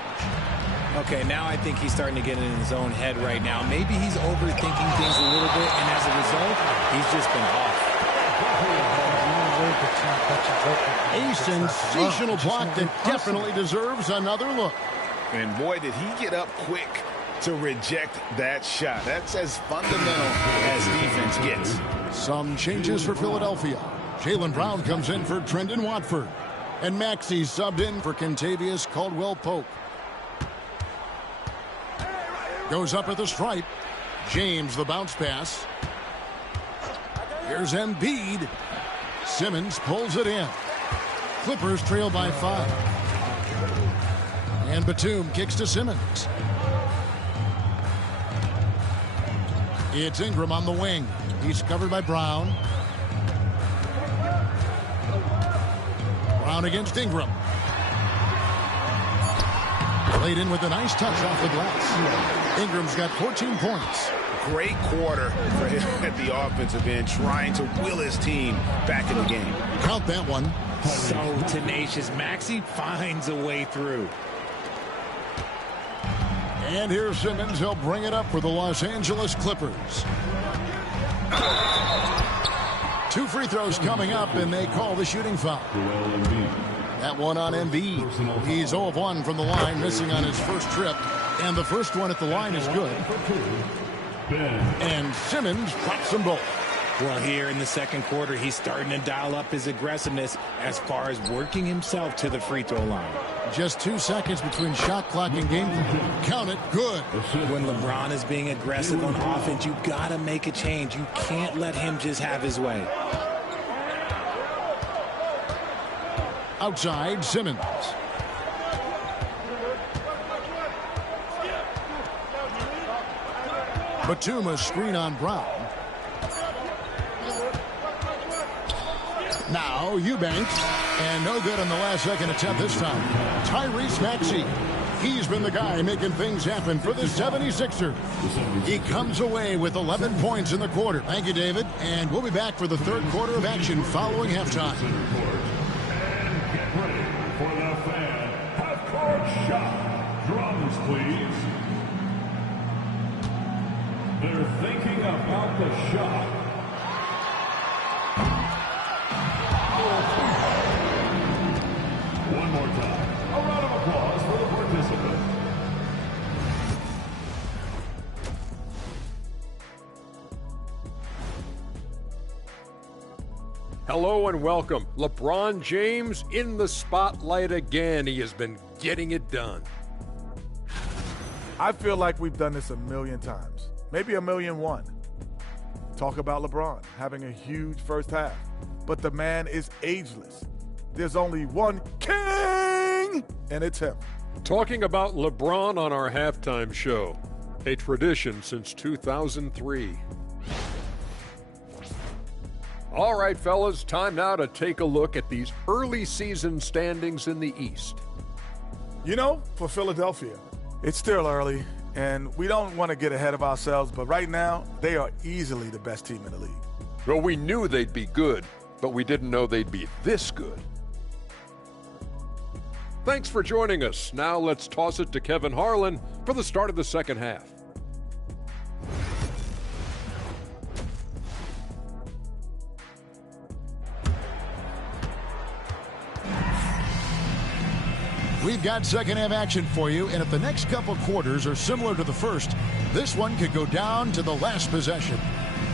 Okay, now I think he's starting to get in his own head right now. Maybe he's overthinking things a little bit, and as a result, he's just been off. A sensational block that definitely deserves another look. And boy, did he get up quick to reject that shot. That's as fundamental as defense gets. Some changes for Philadelphia. Jaylen Brown comes in for Trendon Watford. And Maxey subbed in for Kentavious Caldwell-Pope. Goes up at the stripe. James, the bounce pass. Here's Embiid. Simmons pulls it in. Clippers trail by 5. And Batum kicks to Simmons. It's Ingram on the wing. He's covered by Brown. Brown against Ingram. Played in with a nice touch off the glass. Ingram's got 14 points. Great quarter for him at the offensive end, trying to will his team back in the game. Count that one. So tenacious. Maxey finds a way through. And here's Simmons. He'll bring it up for the Los Angeles Clippers. 2 free throws coming up, and they call the shooting foul. That one on Embiid. He's 0 of 1 from the line, missing on his first trip. And the first one at the line is good. And Simmons drops them both. Well, here in the second quarter, he's starting to dial up his aggressiveness as far as working himself to the free throw line. Just 2 seconds between shot clock and game clock. Count it. Good. When LeBron is being aggressive on offense, you got to make a change. You can't let him just have his way. Outside, Simmons. Batum, a screen on Brown. Now Eubanks, and no good on the last second attempt this time. Tyrese Maxey. He's been the guy making things happen for the 76ers. He comes away with 11 points in the quarter. Thank you, David. And we'll be back for the third quarter of action following halftime. And get ready for the fan half-court shot. Drums, please. They're thinking about the shot. One more time. A round of applause for the participant. Hello and welcome. LeBron James in the spotlight again. He has been getting it done. I feel like we've done this a million times, maybe 1,000,001. Talk about LeBron having a huge first half, but the man is ageless. There's only one king, and it's him. Talking about LeBron on our halftime show, a tradition since 2003. All right, fellas, time now to take a look at these early season standings in the East. You know, for Philadelphia, it's still early, and we don't want to get ahead of ourselves, but right now, they are easily the best team in the league. Well, we knew they'd be good, but we didn't know they'd be this good. Thanks for joining us. Now let's toss it to Kevin Harlan for the start of the second half. We've got second half action for you, and if the next couple quarters are similar to the first, this one could go down to the last possession.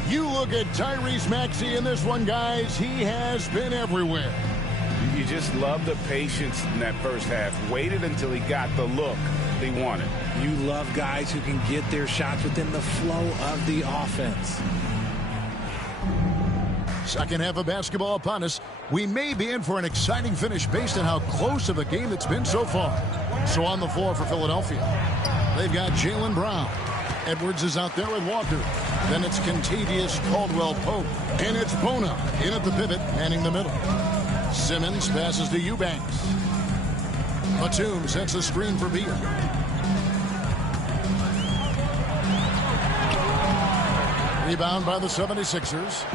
You look at Tyrese Maxey in this one, guys. He has been everywhere. You just love the patience in that first half. Waited until he got the look they wanted. You love guys who can get their shots within the flow of the offense. Second half of basketball upon us. We may be in for an exciting finish based on how close of a game it's been so far. So on the floor for Philadelphia, they've got Jaylen Brown. Edwards is out there with Walker. Then it's Contavious Caldwell-Pope. And it's Bona in at the pivot, manning the middle. Simmons passes to Eubanks. Batum sets a screen for Beal. Rebound by the 76ers.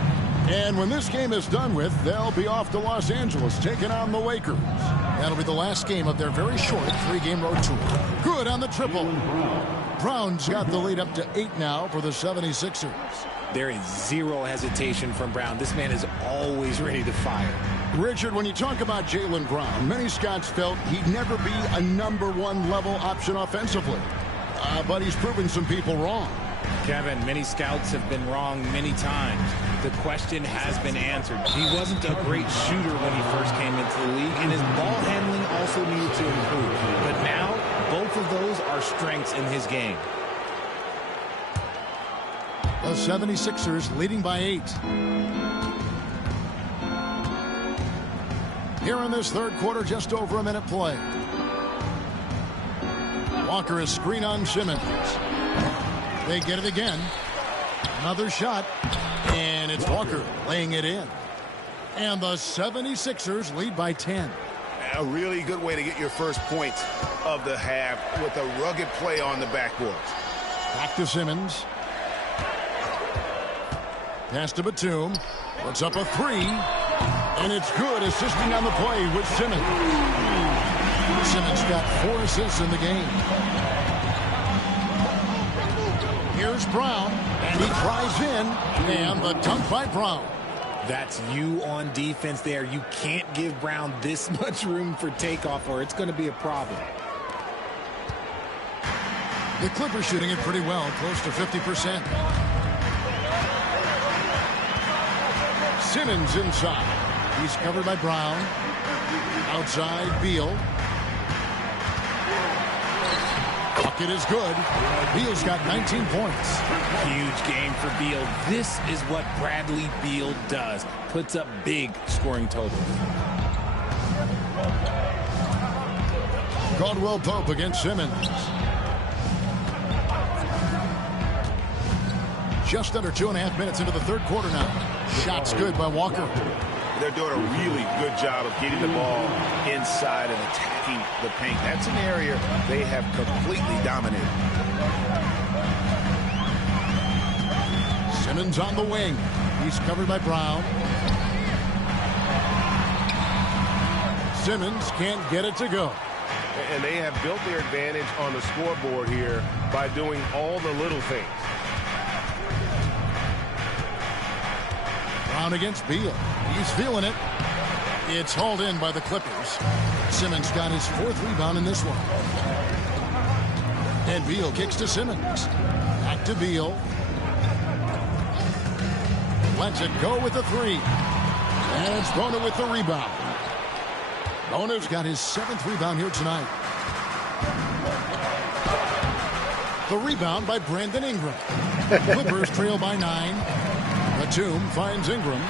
And when this game is done with, they'll be off to Los Angeles, taking on the Lakers. That'll be the last game of their very short 3-game road tour. Good on the triple. Brown's got the lead up to 8 now for the 76ers. There is zero hesitation from Brown. This man is always ready to fire. Richard, when you talk about Jaylen Brown, many scouts felt he'd never be a #1 level option offensively. But he's proven some people wrong. Kevin, many scouts have been wrong many times. The question has been answered. He wasn't a great shooter when he first came into the league, and his ball handling also needed to improve. But now, both of those are strengths in his game. The 76ers leading by 8. Here in this third quarter, just over a minute play. Walker is screen on Simmons. They get it again. Another shot. And it's Walker laying it in. And the 76ers lead by 10. A really good way to get your first points of the half with a rugged play on the backboard. Back to Simmons. Pass to Batum. Puts up a 3. And it's good, assisting on the play with Simmons. Simmons got 4 assists in the game. Here's Brown, and he tries in, and the dunk by Brown. That's you on defense there. You can't give Brown this much room for takeoff, or it's going to be a problem. The Clippers shooting it pretty well, close to 50%. Simmons inside. He's covered by Brown. Outside, Beal. Bucket is good. Beal's got 19 points. Huge game for Beal. This is what Bradley Beal does. Puts up big scoring totals. Caldwell Pope against Simmons. Just under 2.5 minutes into the third quarter now. Shot's good by Walker. They're doing a really good job of getting the ball inside and attacking the paint. That's an area they have completely dominated. Simmons on the wing. He's covered by Brown. Simmons can't get it to go. And they have built their advantage on the scoreboard here by doing all the little things. Brown against Beal. He's feeling it. It's hauled in by the Clippers. Simmons got his 4th rebound in this one. And Beal kicks to Simmons. Back to Beal. Lets it go with the 3. And it's Bona with the rebound. Bona's got his 7th rebound here tonight. The rebound by Brandon Ingram. Clippers trail by 9. Batum finds Ingram.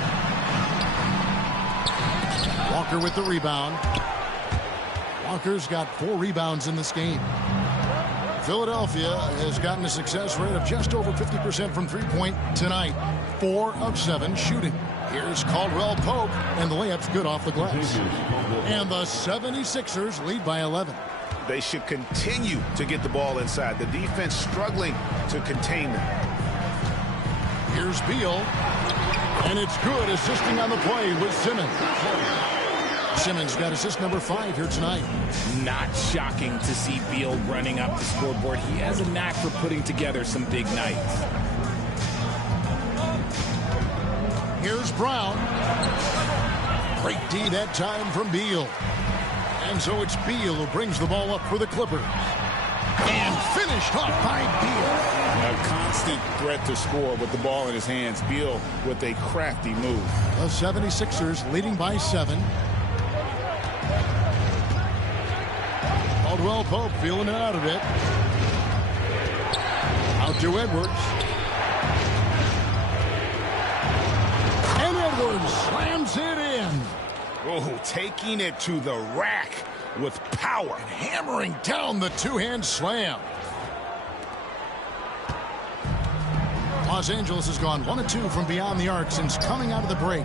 Walker with the rebound. Walker's got 4 rebounds in this game. Philadelphia has gotten a success rate of just over 50% from three-point tonight. 4 of 7 shooting. Here's Caldwell Pope, and the layup's good off the glass. And the 76ers lead by 11. They should continue to get the ball inside. The defense struggling to contain them. Here's Beal, and it's good, assisting on the play with Simmons. Simmons got assist number 5 here tonight. Not shocking to see Beal running up the scoreboard. He has a knack for putting together some big nights. Here's Brown. Great D that time from Beal. And so it's Beal who brings the ball up for the Clippers. And finished off by Beal. A constant threat to score with the ball in his hands. Beal with a crafty move. The 76ers leading by 7. Caldwell Pope feeling it out of it. Out to Edwards. And Edwards slams it in. Oh, taking it to the rack with power. And hammering down the two-hand slam. Los Angeles has gone 1 of 2 from beyond the arc since coming out of the break.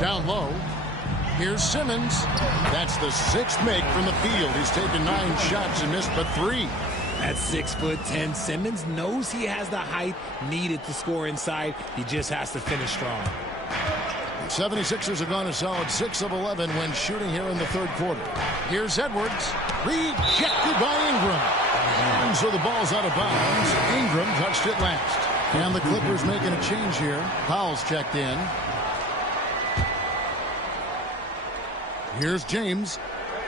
Down low. Here's Simmons. That's the 6th make from the field. He's taken 9 shots and missed but 3. At 6'10", Simmons knows he has the height needed to score inside. He just has to finish strong. The 76ers have gone a solid 6 of 11 when shooting here in the third quarter. Here's Edwards. Rejected by Ingram. And so the ball's out of bounds. Ingram touched it last. And the Clippers making a change here. Powell's checked in. Here's James.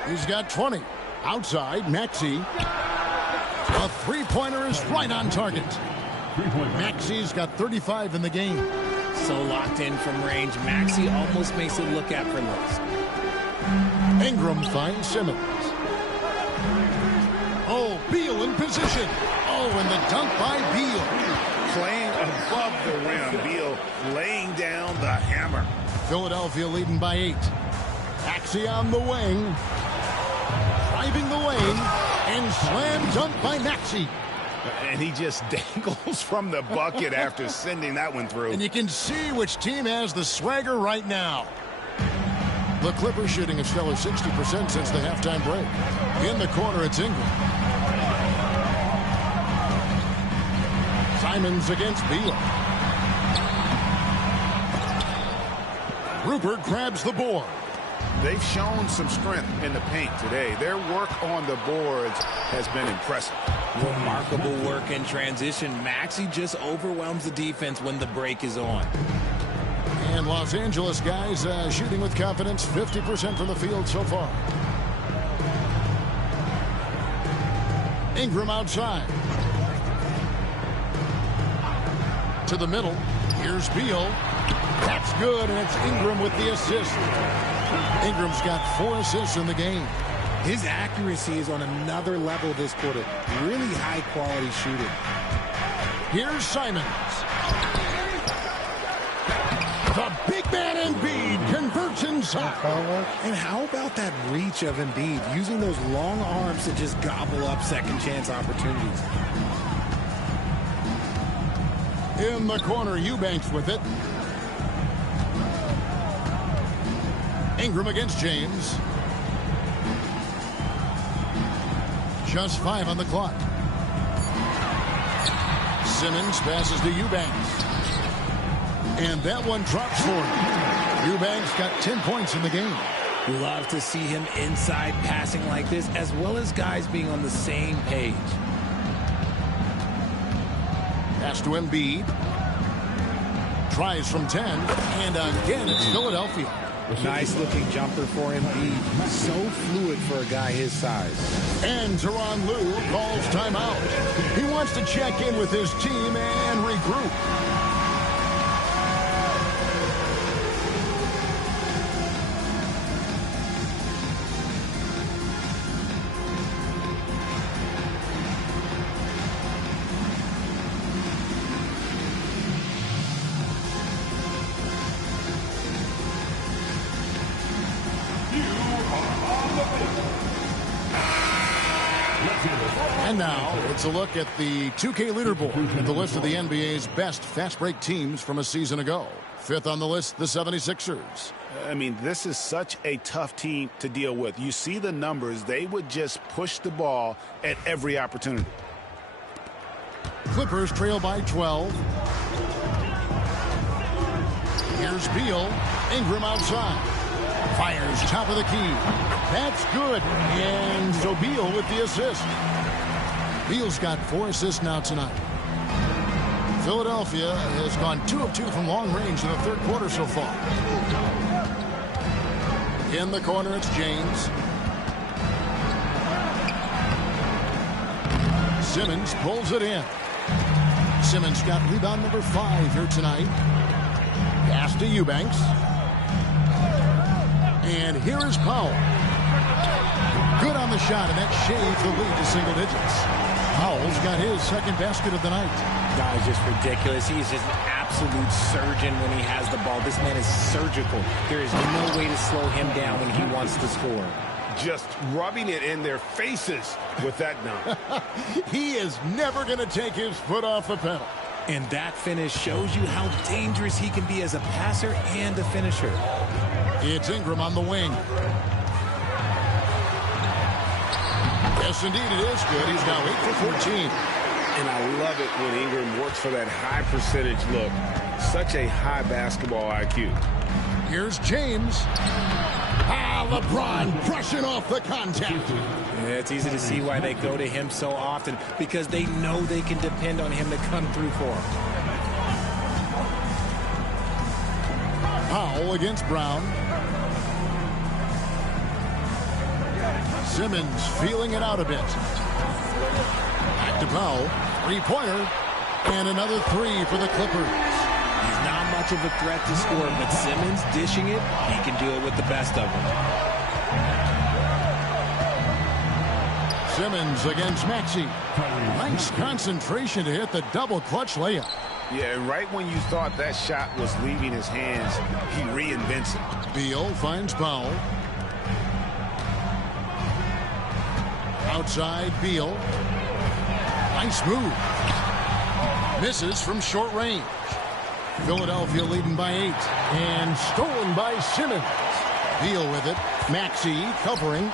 He's got 20. Outside, Maxey. A three-pointer is right on target. Maxey's got 35 in the game. So locked in from range, Maxey almost makes it look effortless. Ingram finds Simmons. Oh, Beal in position. Oh, and the dunk by Beal. Playing above the rim. Beal laying down the hammer. Philadelphia leading by 8. Maxey on the wing. Driving the lane. And slam dunk by Maxey. And he just dangles from the bucket after sending that one through. And you can see which team has the swagger right now. The Clippers shooting a stellar 60% since the halftime break. In the corner, it's Ingram. Simons against Beal. Rupert grabs the board. They've shown some strength in the paint today. Their work on the boards has been impressive. Remarkable work in transition. Maxey just overwhelms the defense when the break is on. And Los Angeles guys shooting with confidence, 50% from the field so far. Ingram outside. To the middle. Here's Beal. That's good, and it's Ingram with the assist. Ingram's got 4 assists in the game. His accuracy is on another level this quarter. Really high-quality shooting. Here's Simons. The big man Embiid converts inside. And how about that reach of Embiid, using those long arms to just gobble up second-chance opportunities? In the corner, Eubanks with it. Ingram against James. Just 5 on the clock. Simmons passes to Eubanks. And that one drops for him. Eubanks got 10 points in the game. Love to see him inside passing like this, as well as guys being on the same page. Pass to Embiid. Tries from 10. And again, it's Philadelphia. Nice looking jumper for Embiid. So fluid for a guy his size. And Tyronn Lue calls timeout. He wants to check in with his team and regroup. And now, it's a look at the 2K leaderboard and the list of the NBA's best fast break teams from a season ago. 5th on the list, the 76ers. I mean, this is such a tough team to deal with. You see the numbers. They would just push the ball at every opportunity. Clippers trail by 12. Here's Beal. Ingram outside. Fires top of the key. That's good. And so Beal with the assist. Beal's got 4 assists now tonight. Philadelphia has gone 2 of 2 from long range in the third quarter so far. In the corner, it's James. Simmons pulls it in. Simmons got rebound number 5 here tonight. Pass to Eubanks. And here is Powell. Good on the shot, and that shaves the lead to single digits. Powell's got his second basket of the night. Guy's just ridiculous. He's just an absolute surgeon when he has the ball. This man is surgical. There is no way to slow him down when he wants to score. Just rubbing it in their faces with that dunk. He is never going to take his foot off the pedal. And that finish shows you how dangerous he can be as a passer and a finisher. It's Ingram on the wing. Yes, indeed, it is good. He's now 8 for 14. And I love it when Ingram works for that high percentage look. Such a high basketball IQ. Here's James. LeBron brushing off the contact. Yeah, it's easy to see why they go to him so often, because they know they can depend on him to come through for them. Powell against Brown. Simmons feeling it out a bit. Back to Powell. 3-pointer. And another 3 for the Clippers. He's not much of a threat to score, but Simmons dishing it, he can do it with the best of them. Simmons against Maxey. Nice concentration to hit the double clutch layup. Yeah, and right when you thought that shot was leaving his hands, he reinvents it. Beal finds Powell. Outside Beal. Nice move. Misses from short range. Philadelphia leading by 8. And stolen by Simmons. Beal with it. Maxey covering.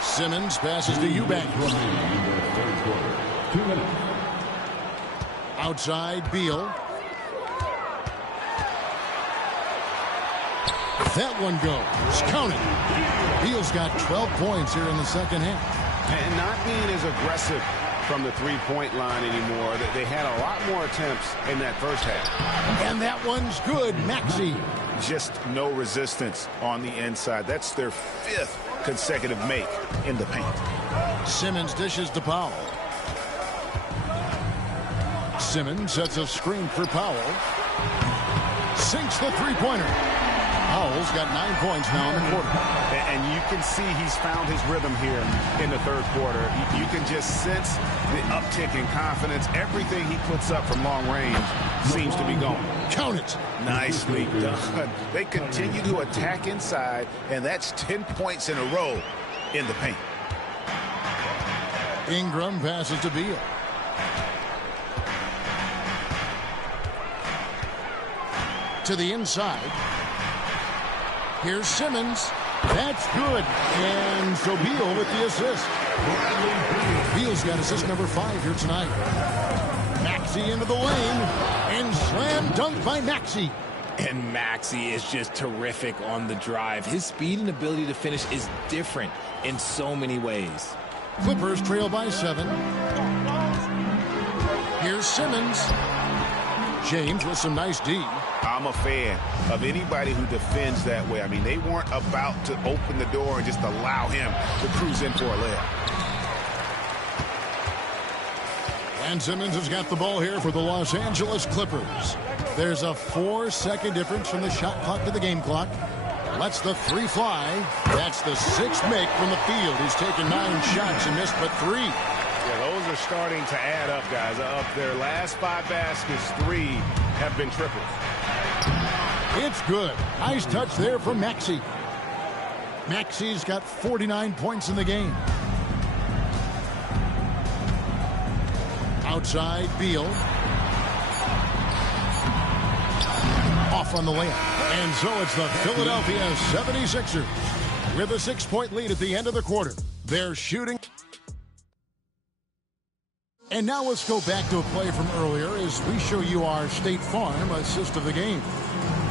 Simmons passes to Eubanks. Outside Beal. That one goes. Counted. Beal's got 12 points here in the second half. And not being as aggressive from the three-point line anymore. They had a lot more attempts in that first half. And that one's good. Maxey. Just no resistance on the inside. That's their 5th consecutive make in the paint. Simmons dishes to Powell. Simmons sets a screen for Powell. Sinks the three-pointer. Powell's got 9 points now in the quarter. And you can see he's found his rhythm here in the third quarter. You can just sense the uptick in confidence. Everything he puts up from long range seems to be going. Count it. Nicely done. They continue to attack inside, and that's 10 points in a row in the paint. Ingram passes to Beal. To the inside. Here's Simmons. That's good. And so Beal with the assist. Beal's got assist number 5 here tonight. Maxey into the lane. And slam dunk by Maxey. And Maxey is just terrific on the drive. His speed and ability to finish is different in so many ways. Clippers trail by 7. Here's Simmons. James with some nice D. I'm a fan of anybody who defends that way. I mean, they weren't about to open the door and just allow him to cruise in for a layup. And Simmons has got the ball here for the Los Angeles Clippers. There's a 4-second difference from the shot clock to the game clock. Lets the 3 fly. That's the 6th make from the field. He's taken 9 shots and missed but 3. Yeah, those are starting to add up, guys. Up their last 5 baskets, 3 have been triples. It's good. Nice touch there from Maxey. Maxey's got 49 points in the game. Outside, Beal. Off on the layup. And so it's the Philadelphia 76ers with a 6-point lead at the end of the quarter. They're shooting. And now let's go back to a play from earlier as we show you our State Farm assist of the game.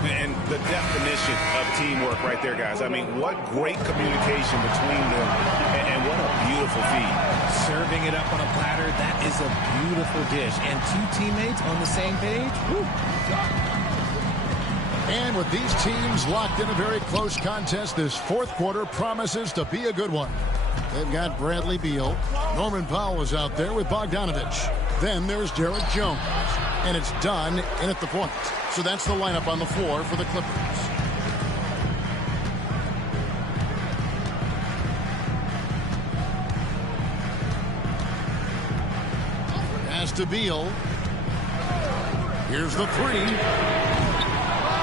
And the definition of teamwork right there, guys. I mean, what great communication between them, and what a beautiful feed. Serving it up on a platter, that is a beautiful dish. And 2 teammates on the same page. Woo. And with these teams locked in a very close contest, this 4th quarter promises to be a good one. They've got Bradley Beal. Norman Powell is out there with Bogdanovich. Then there's Derek Jones. And it's done in at the point. So that's the lineup on the floor for the Clippers. Pass to Beal. Here's the 3.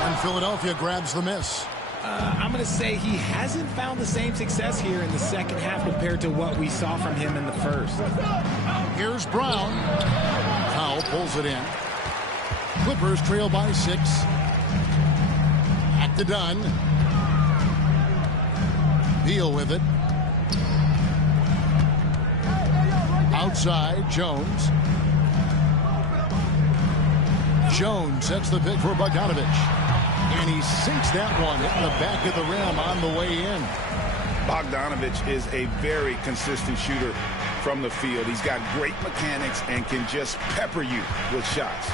And Philadelphia grabs the miss. I'm going to say he hasn't found the same success here in the second half compared to what we saw from him in the first. Here's Brown. Powell pulls it in. Clippers trail by 6. Back to Dunn. Beal with it. Outside, Jones. Jones sets the pick for Bogdanovich. And he sinks that one in the back of the rim on the way in. Bogdanovich is a very consistent shooter from the field. He's got great mechanics and can just pepper you with shots.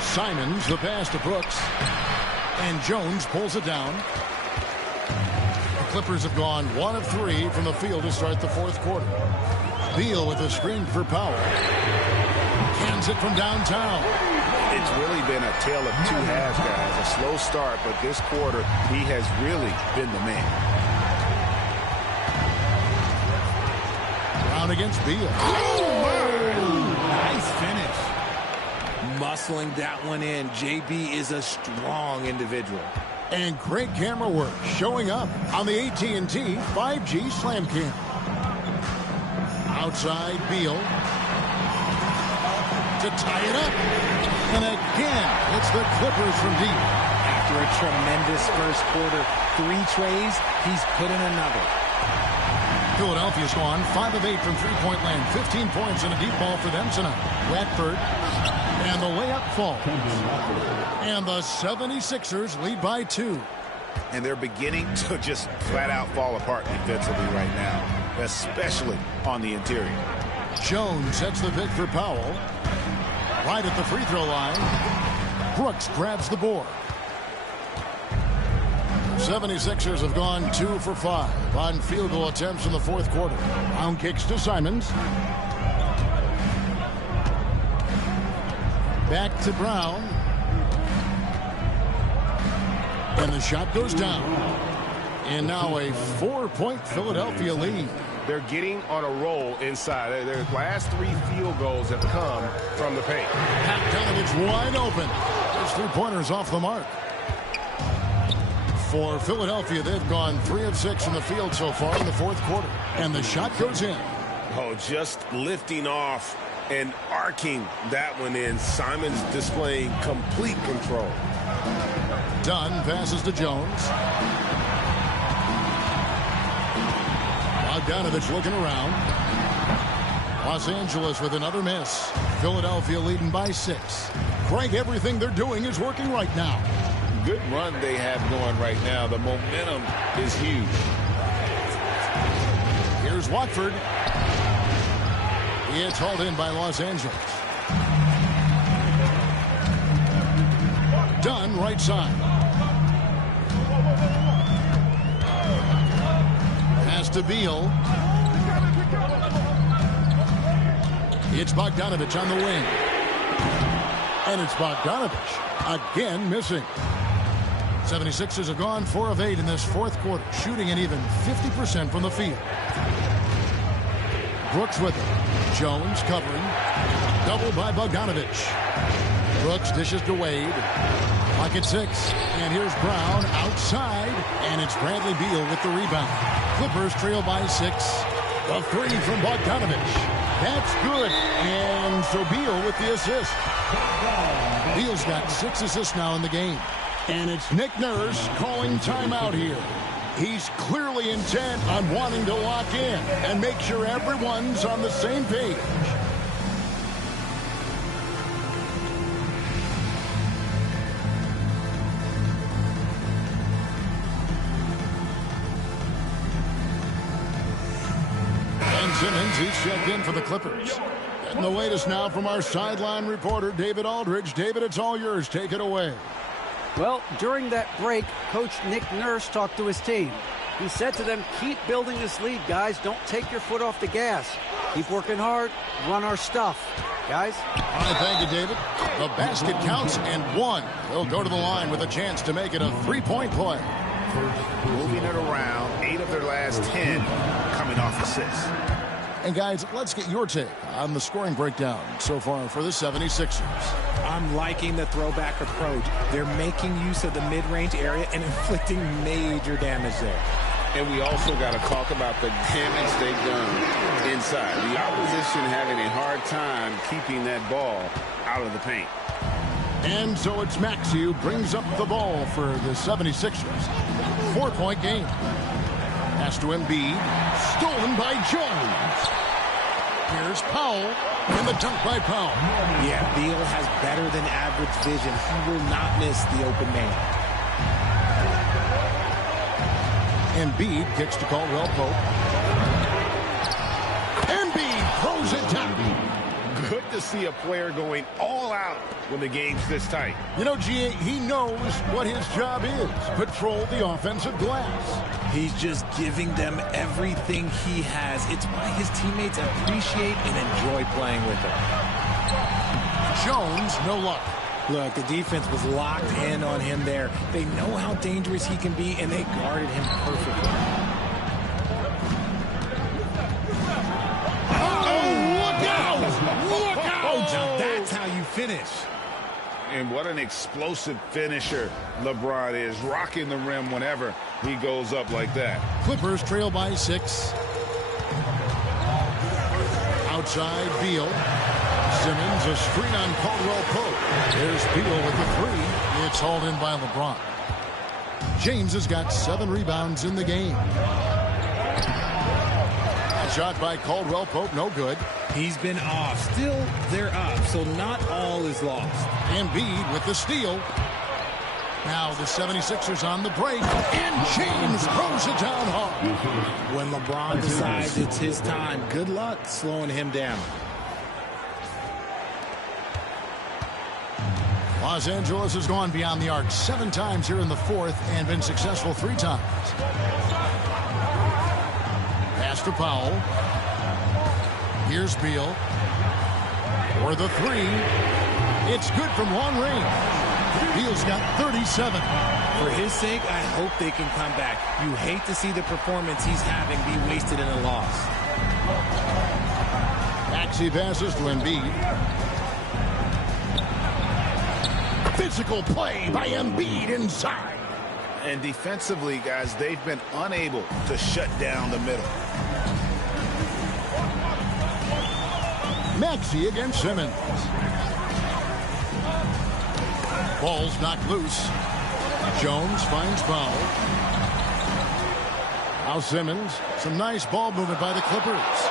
Simons, the pass to Brooks. And Jones pulls it down. The Clippers have gone 1 of 3 from the field to start the 4th quarter. Beal with a screen for Powell. Cans it from downtown. It's really been a tale of 2 halves, guys. A slow start, but this quarter, he has really been the man. Brown against Beal. Nice finish. Muscling that one in. JB is a strong individual. And great camera work showing up on the AT&T 5G Slam Cam. Outside, Beal. To tie it up. And again, it's the Clippers from deep. After a tremendous first quarter, 3 trays, he's put in another. Philadelphia's gone 5 of 8 from three-point land. 15 points and a deep ball for them tonight. Radford. And the layup falls. And the 76ers lead by 2. And they're beginning to just flat out fall apart defensively right now, especially on the interior. Jones sets the pick for Powell. Right at the free throw line. Brooks grabs the board. 76ers have gone 2 for 5 on field goal attempts in the 4th quarter. Brown kicks to Simons. Back to Brown. And the shot goes down. And now a 4-point Philadelphia lead. They're getting on a roll inside. Their last 3 field goals have come from the paint. Bogdanovich wide open. Those 3-pointers off the mark. For Philadelphia, they've gone 3 of 6 in the field so far in the fourth quarter. And the shot goes in. Oh, just lifting off and arcing that one in. Simons displaying complete control. Dunn passes to Jones. Bogdanovich looking around. Los Angeles with another miss. Philadelphia leading by 6. Craig, everything they're doing is working right now. Good run they have going right now. The momentum is huge. Here's Watford. It's hauled in by Los Angeles. Dunn right side. Pass to Beal. It's Bogdanovich on the wing. And it's Bogdanovich again missing. 76ers have gone 4 of 8 in this fourth quarter, shooting an even 50% from the field. Brooks with it. Jones covering. Double by Bogdanovich. Brooks dishes to Wade. Clock at 6. And here's Brown outside. And it's Bradley Beal with the rebound. Clippers trail by 6. The 3 from Bogdanovich. That's good. And so Beal with the assist. Beal's got 6 assists now in the game. And it's Nick Nurse calling timeout here. He's clearly intent on wanting to lock in and make sure everyone's on the same page. And Simmons, he's checked in for the Clippers. Getting the latest now from our sideline reporter, David Aldridge. David, it's all yours. Take it away. Well, during that break, Coach Nick Nurse talked to his team. He said to them, keep building this lead, guys. Don't take your foot off the gas. Keep working hard. Run our stuff. Guys? All right, thank you, David. The basket counts and 1. They'll go to the line with a chance to make it a 3-point play. Moving it around. 8 of their last 10 coming off assists. And guys, let's get your take on the scoring breakdown so far for the 76ers. I'm liking the throwback approach. They're making use of the mid-range area and inflicting major damage there. And we also got to talk about the damage they've done inside. The opposition having a hard time keeping that ball out of the paint. And so it's Maxey who brings up the ball for the 76ers. 4-point game. Pass to Embiid. Stolen by Jones. Here's Powell. And the dunk by Powell. Yeah, Beal has better than average vision. He will not miss the open man. Embiid kicks to Caldwell Pope. Embiid throws it down. Good to see a player going all out when the game's this tight. You know, G.A., he knows what his job is. Patrol the offensive glass. He's just giving them everything he has. It's why his teammates appreciate and enjoy playing with him. Jones, no luck. Look, the defense was locked in on him there. They know how dangerous he can be, and they guarded him perfectly. Now that's how you finish. And what an explosive finisher LeBron is, rocking the rim whenever he goes up like that. Clippers trail by 6. Outside, Beal. Simmons, a screen on Caldwell Pope. There's Beal with the 3. It's hauled in by LeBron. James has got 7 rebounds in the game. A shot by Caldwell Pope, no good. He's been off. Still, they're up, so not all is lost. Embiid with the steal. Now the 76ers on the break, and James throws it down hard. When LeBron decides it's his time, good luck slowing him down. Los Angeles has gone beyond the arc 7 times here in the fourth and been successful 3 times. Pass to Powell. Here's Beal. For the 3. It's good from long range. Beal's got 37. For his sake, I hope they can come back. You hate to see the performance he's having be wasted in a loss. Maxey passes to Embiid. Physical play by Embiid inside. And defensively, guys, they've been unable to shut down the middle. Maxey against Simmons. Ball's knocked loose. Jones finds Powell. Now Simmons. Some nice ball movement by the Clippers.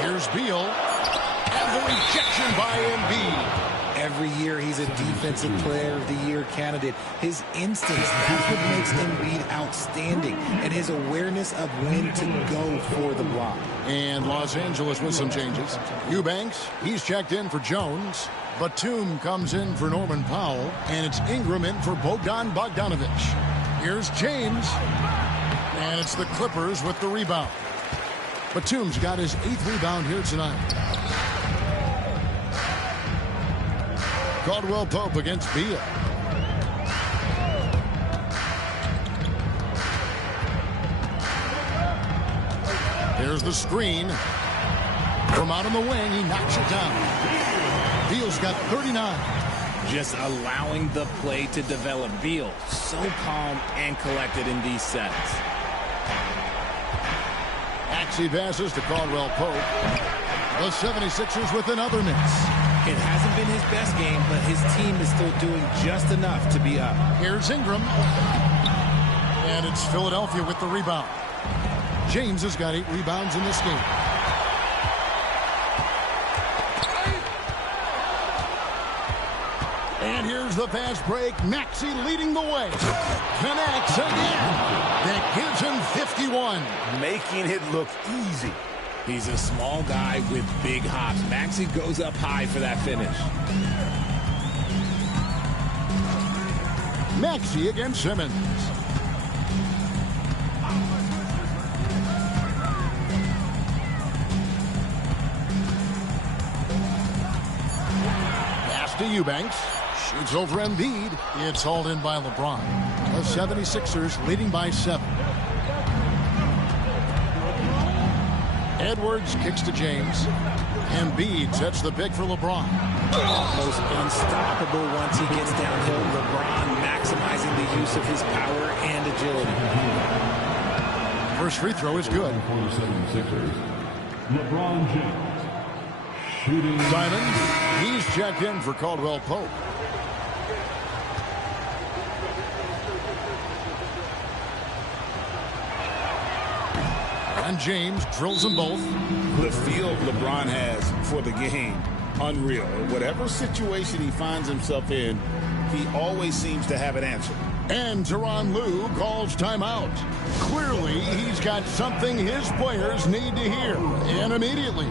Here's Beal. And the rejection by Embiid. Every year he's a Defensive Player of the Year candidate. His instincts, that's what makes Embiid outstanding. And his awareness of when to go for the block. And Los Angeles with some changes. Eubanks, he's checked in for Jones. Batum comes in for Norman Powell. And it's Ingram in for Bogdan Bogdanovic. Here's James. And it's the Clippers with the rebound. Batum's got his 8th rebound here tonight. Caldwell Pope against Beal. Here's the screen. From out on the wing, he knocks it down. Beal's got 39. Just allowing the play to develop. Beal, so calm and collected in these sets. Maxey passes to Caldwell Pope. The 76ers with another miss. It hasn't been his best game, but his team is still doing just enough to be up. Here's Ingram. And it's Philadelphia with the rebound. James has got 8 rebounds in this game. And here's the fast break. Maxey leading the way. Connects again. That gives him 51. Making it look easy. He's a small guy with big hops. Maxey goes up high for that finish. Maxey against Simmons. Pass to Eubanks. Shoots over Embiid. It's hauled in by LeBron. The 76ers leading by 7. Edwards kicks to James. Embiid sets the pick for LeBron. Almost unstoppable once he gets downhill. LeBron maximizing the use of his power and agility. First free throw is good. LeBron James shooting. Simon, he's checked in for Caldwell Pope. And James drills them both. The feel LeBron has for the game, unreal. Whatever situation he finds himself in, he always seems to have an answer. And Tyronn Lue calls timeout. Clearly, he's got something his players need to hear, and immediately.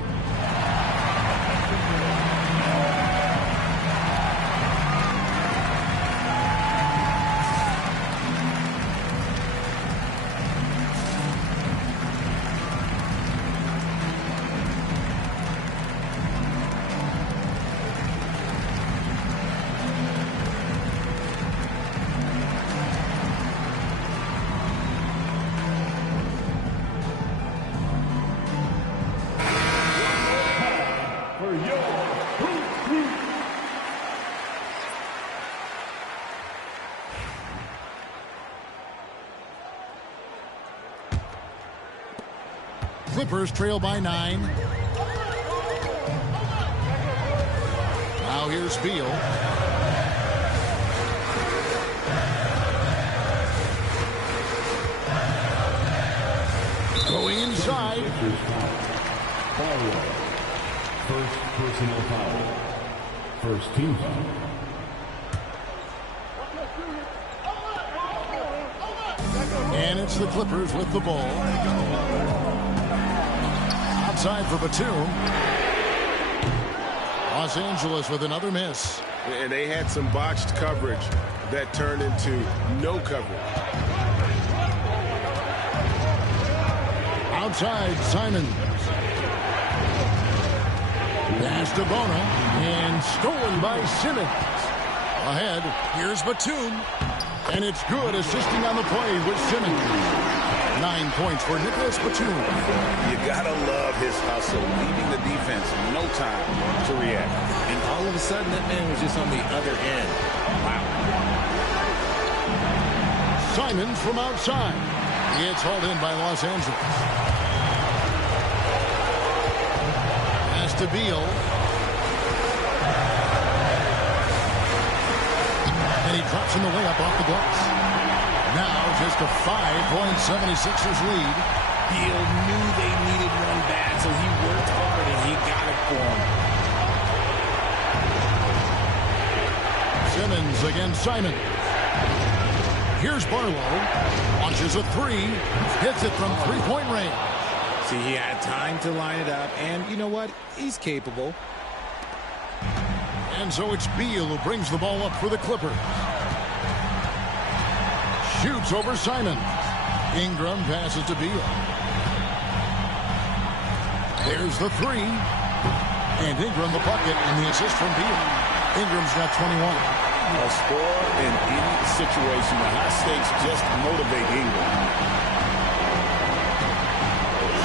Clippers trail by 9. Now here's Beal. Going inside. First personal foul. First team foul. And it's the Clippers with the ball. Outside for Batum. Los Angeles with another miss. And they had some botched coverage that turned into no coverage. Outside, Simon. Pass to Bona, and stolen by Simmons. Ahead, here's Batum. And it's good, assisting on the play with Simmons. 9 points for Nicholas Batum. You gotta love his hustle, leaving the defense no time to react. And all of a sudden, that man was just on the other end. Wow. Simons from outside. It's hauled in by Los Angeles. Pass to Beal. And he drops in the way up off the glass. Now just a 5-point 76ers lead. Beal knew they needed one bad, so he worked hard and he got it for him. Simmons against Simon. Here's Barlow. Launches a three. Hits it from three-point range. See, he had time to line it up, and you know what? He's capable. And so it's Beal who brings the ball up for the Clippers. Shoots over Simon. Ingram passes to Beal. There's the three. And Ingram the bucket and the assist from Beal. Ingram's got 21. A score in any situation, the high stakes just motivate Ingram.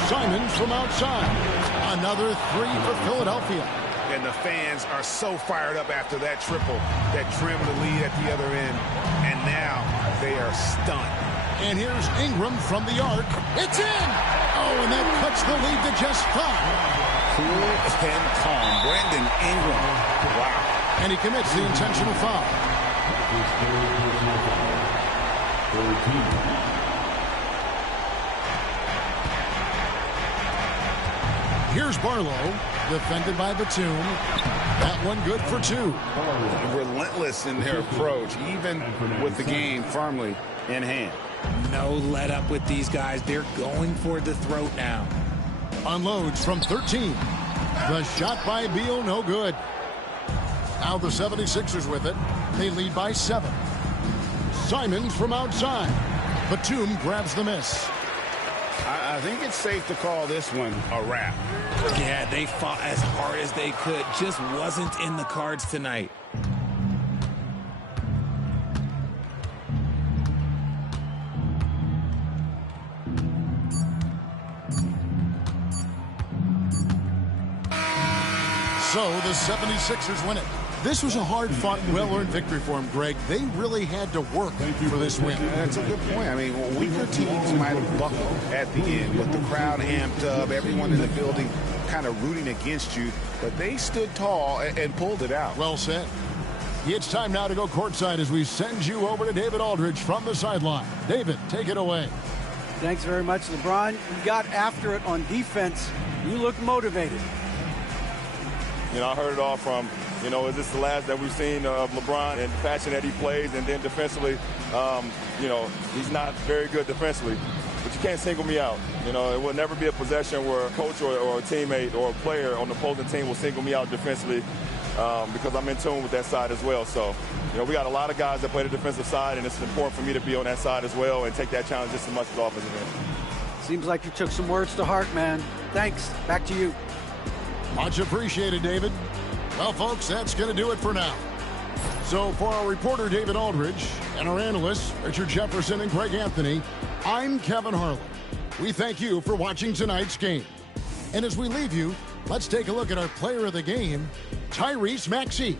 Simons from outside. Another three for Philadelphia. And the fans are so fired up after that triple that trimmed the lead at the other end. And now they are stunned. And here's Ingram from the arc. It's in! Oh, and that cuts the lead to just 5. Cool and calm. Brandon Ingram. Wow. And he commits the intentional foul. Here's Barlow, defended by Batum. That one good for 2. Relentless in their approach, even with the game firmly in hand. No let up with these guys. They're going for the throat now. Unloads from 13. The shot by Beal, no good. Now the 76ers with it. They lead by 7. Simons from outside. Batum grabs the miss. I think it's safe to call this one a wrap. Yeah, they fought as hard as they could. Just wasn't in the cards tonight. So the 76ers win it. This was a hard-fought, well-earned victory for them, Greg. They really had to work for this win. That's a good point. I mean, weaker teams might have buckled at the end, with the crowd amped up, everyone in the building kind of rooting against you. But they stood tall and pulled it out. Well said. It's time now to go courtside as we send you over to David Aldridge from the sideline. David, take it away. Thanks very much, LeBron. You got after it on defense. You look motivated. You know, I heard it all from, you know, is this the last that we've seen of LeBron and the fashion that he plays? And then defensively, you know, he's not very good defensively. But you can't single me out. You know, it will never be a possession where a coach or a teammate or a player on the opposing team will single me out defensively because I'm in tune with that side as well. So, you know, we got a lot of guys that play the defensive side, and it's important for me to be on that side as well and take that challenge just as much as the offensive end. Seems like you took some words to heart, man. Thanks. Back to you. Much appreciated, David. Well, folks, that's going to do it for now. So for our reporter, David Aldridge, and our analysts, Richard Jefferson and Greg Anthony, I'm Kevin Harlan. We thank you for watching tonight's game. And as we leave you, let's take a look at our player of the game, Tyrese Maxey.